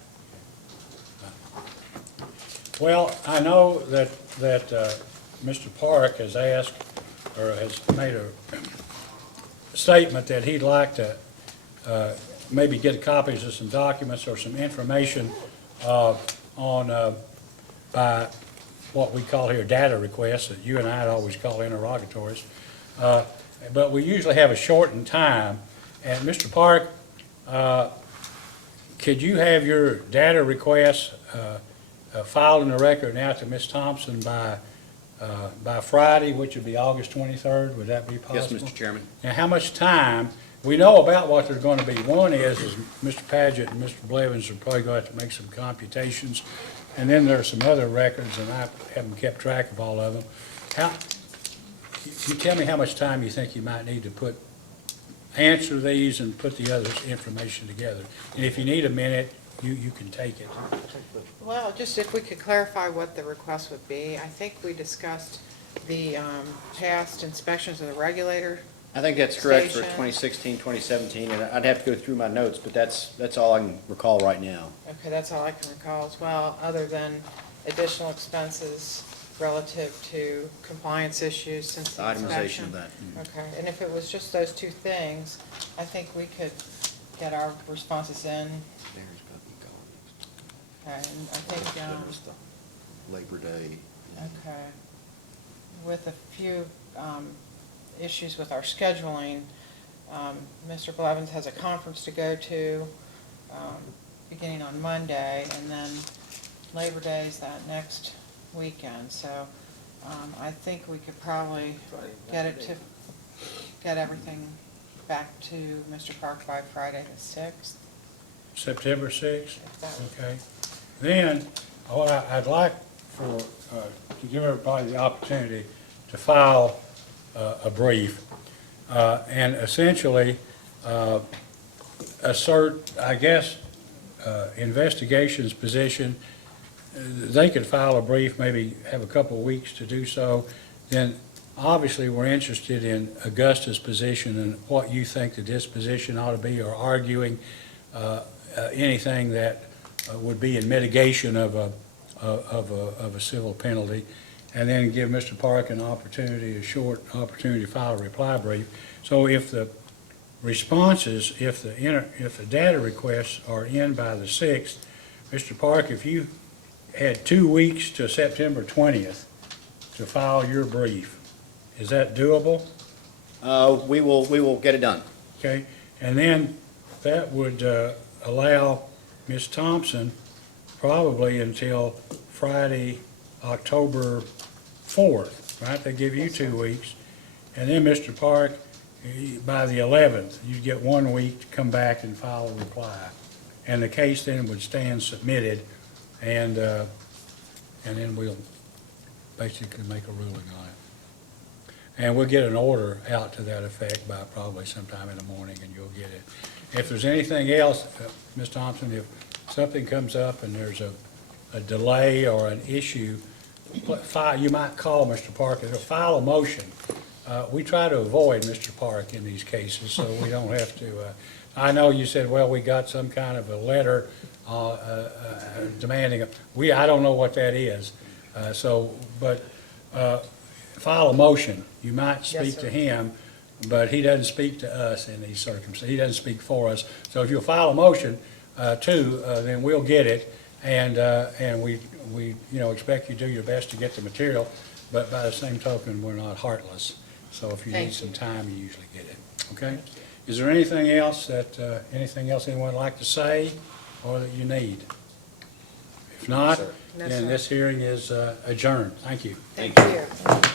Well, I know that Mr. Park has asked, or has made a statement that he'd like to maybe get copies of some documents or some information on, by what we call here data requests, that you and I'd always call interrogatories. But we usually have a shortened time. And Mr. Park, could you have your data requests filed in the record now to Ms. Thompson by Friday, which would be August 23rd? Would that be possible? Yes, Mr. Chairman. Now, how much time, we know about what they're going to be. One is Mr. Paget and Mr. Blevins are probably going to have to make some computations. And then there are some other records, and I haven't kept track of all of them. You tell me how much time you think you might need to answer these and put the other information together. And if you need a minute, you can take it. Well, just if we could clarify what the request would be. I think we discussed the past inspections of the regulator. I think that's correct for Station. 2016, 2017, and I'd have to go through my notes, but that's all I can recall right now. Okay, that's all I can recall as well, other than additional expenses relative to compliance issues since the Itemization inspection. of that. Okay, and if it was just those two things, I think we could get our responses in. Okay, and I think, Labor Day. okay, with a few issues with our scheduling, Mr. Blevins has a conference to go to beginning on Monday, and then Labor Day is that next weekend. So I think we could probably get everything back to Mr. Park by Friday the 6th. September 6th? If that would- Okay. Then, what I'd like to give everybody the opportunity to file a brief and essentially assert, I guess, investigation's position. They could file a brief, maybe have a couple of weeks to do so. Then, obviously, we're interested in Augusta's position and what you think the disposition ought to be, or arguing anything that would be in mitigation of a civil penalty, and then give Mr. Park an opportunity, a short opportunity to file a reply brief. So if the responses, if the data requests are in by the 6th, Mr. Park, if you had 2 weeks to September 20th to file your brief, is that doable? We will get it done. Okay, and then that would allow Ms. Thompson probably until Friday, October 4th, right? They give you 2 weeks. And then, Mr. Park, by the 11th, you'd get 1 week to come back and file a reply. And the case then would stand submitted, and then we'll basically make a ruling on it. And we'll get an order out to that effect by probably sometime in the morning, and you'll get it. If there's anything else, Ms. Thompson, if something comes up and there's a delay or an issue, you might call Mr. Park, and file a motion. We try to avoid Mr. Park in these cases, so we don't have to, I know you said, well, we got some kind of a letter demanding, I don't know what that is. But file a motion. You might speak sir. to him, but he doesn't speak to us in these circumstances. He doesn't speak for us. So if you'll file a motion then we'll get it, and we expect you to do your best to get the material, but by the same token, we're not heartless. So if you need Thank some you. time, you usually get it, okay? Is there anything else anyone would like to say or that you need? If not, No, then sir. this hearing is adjourned. Thank you. Thank you.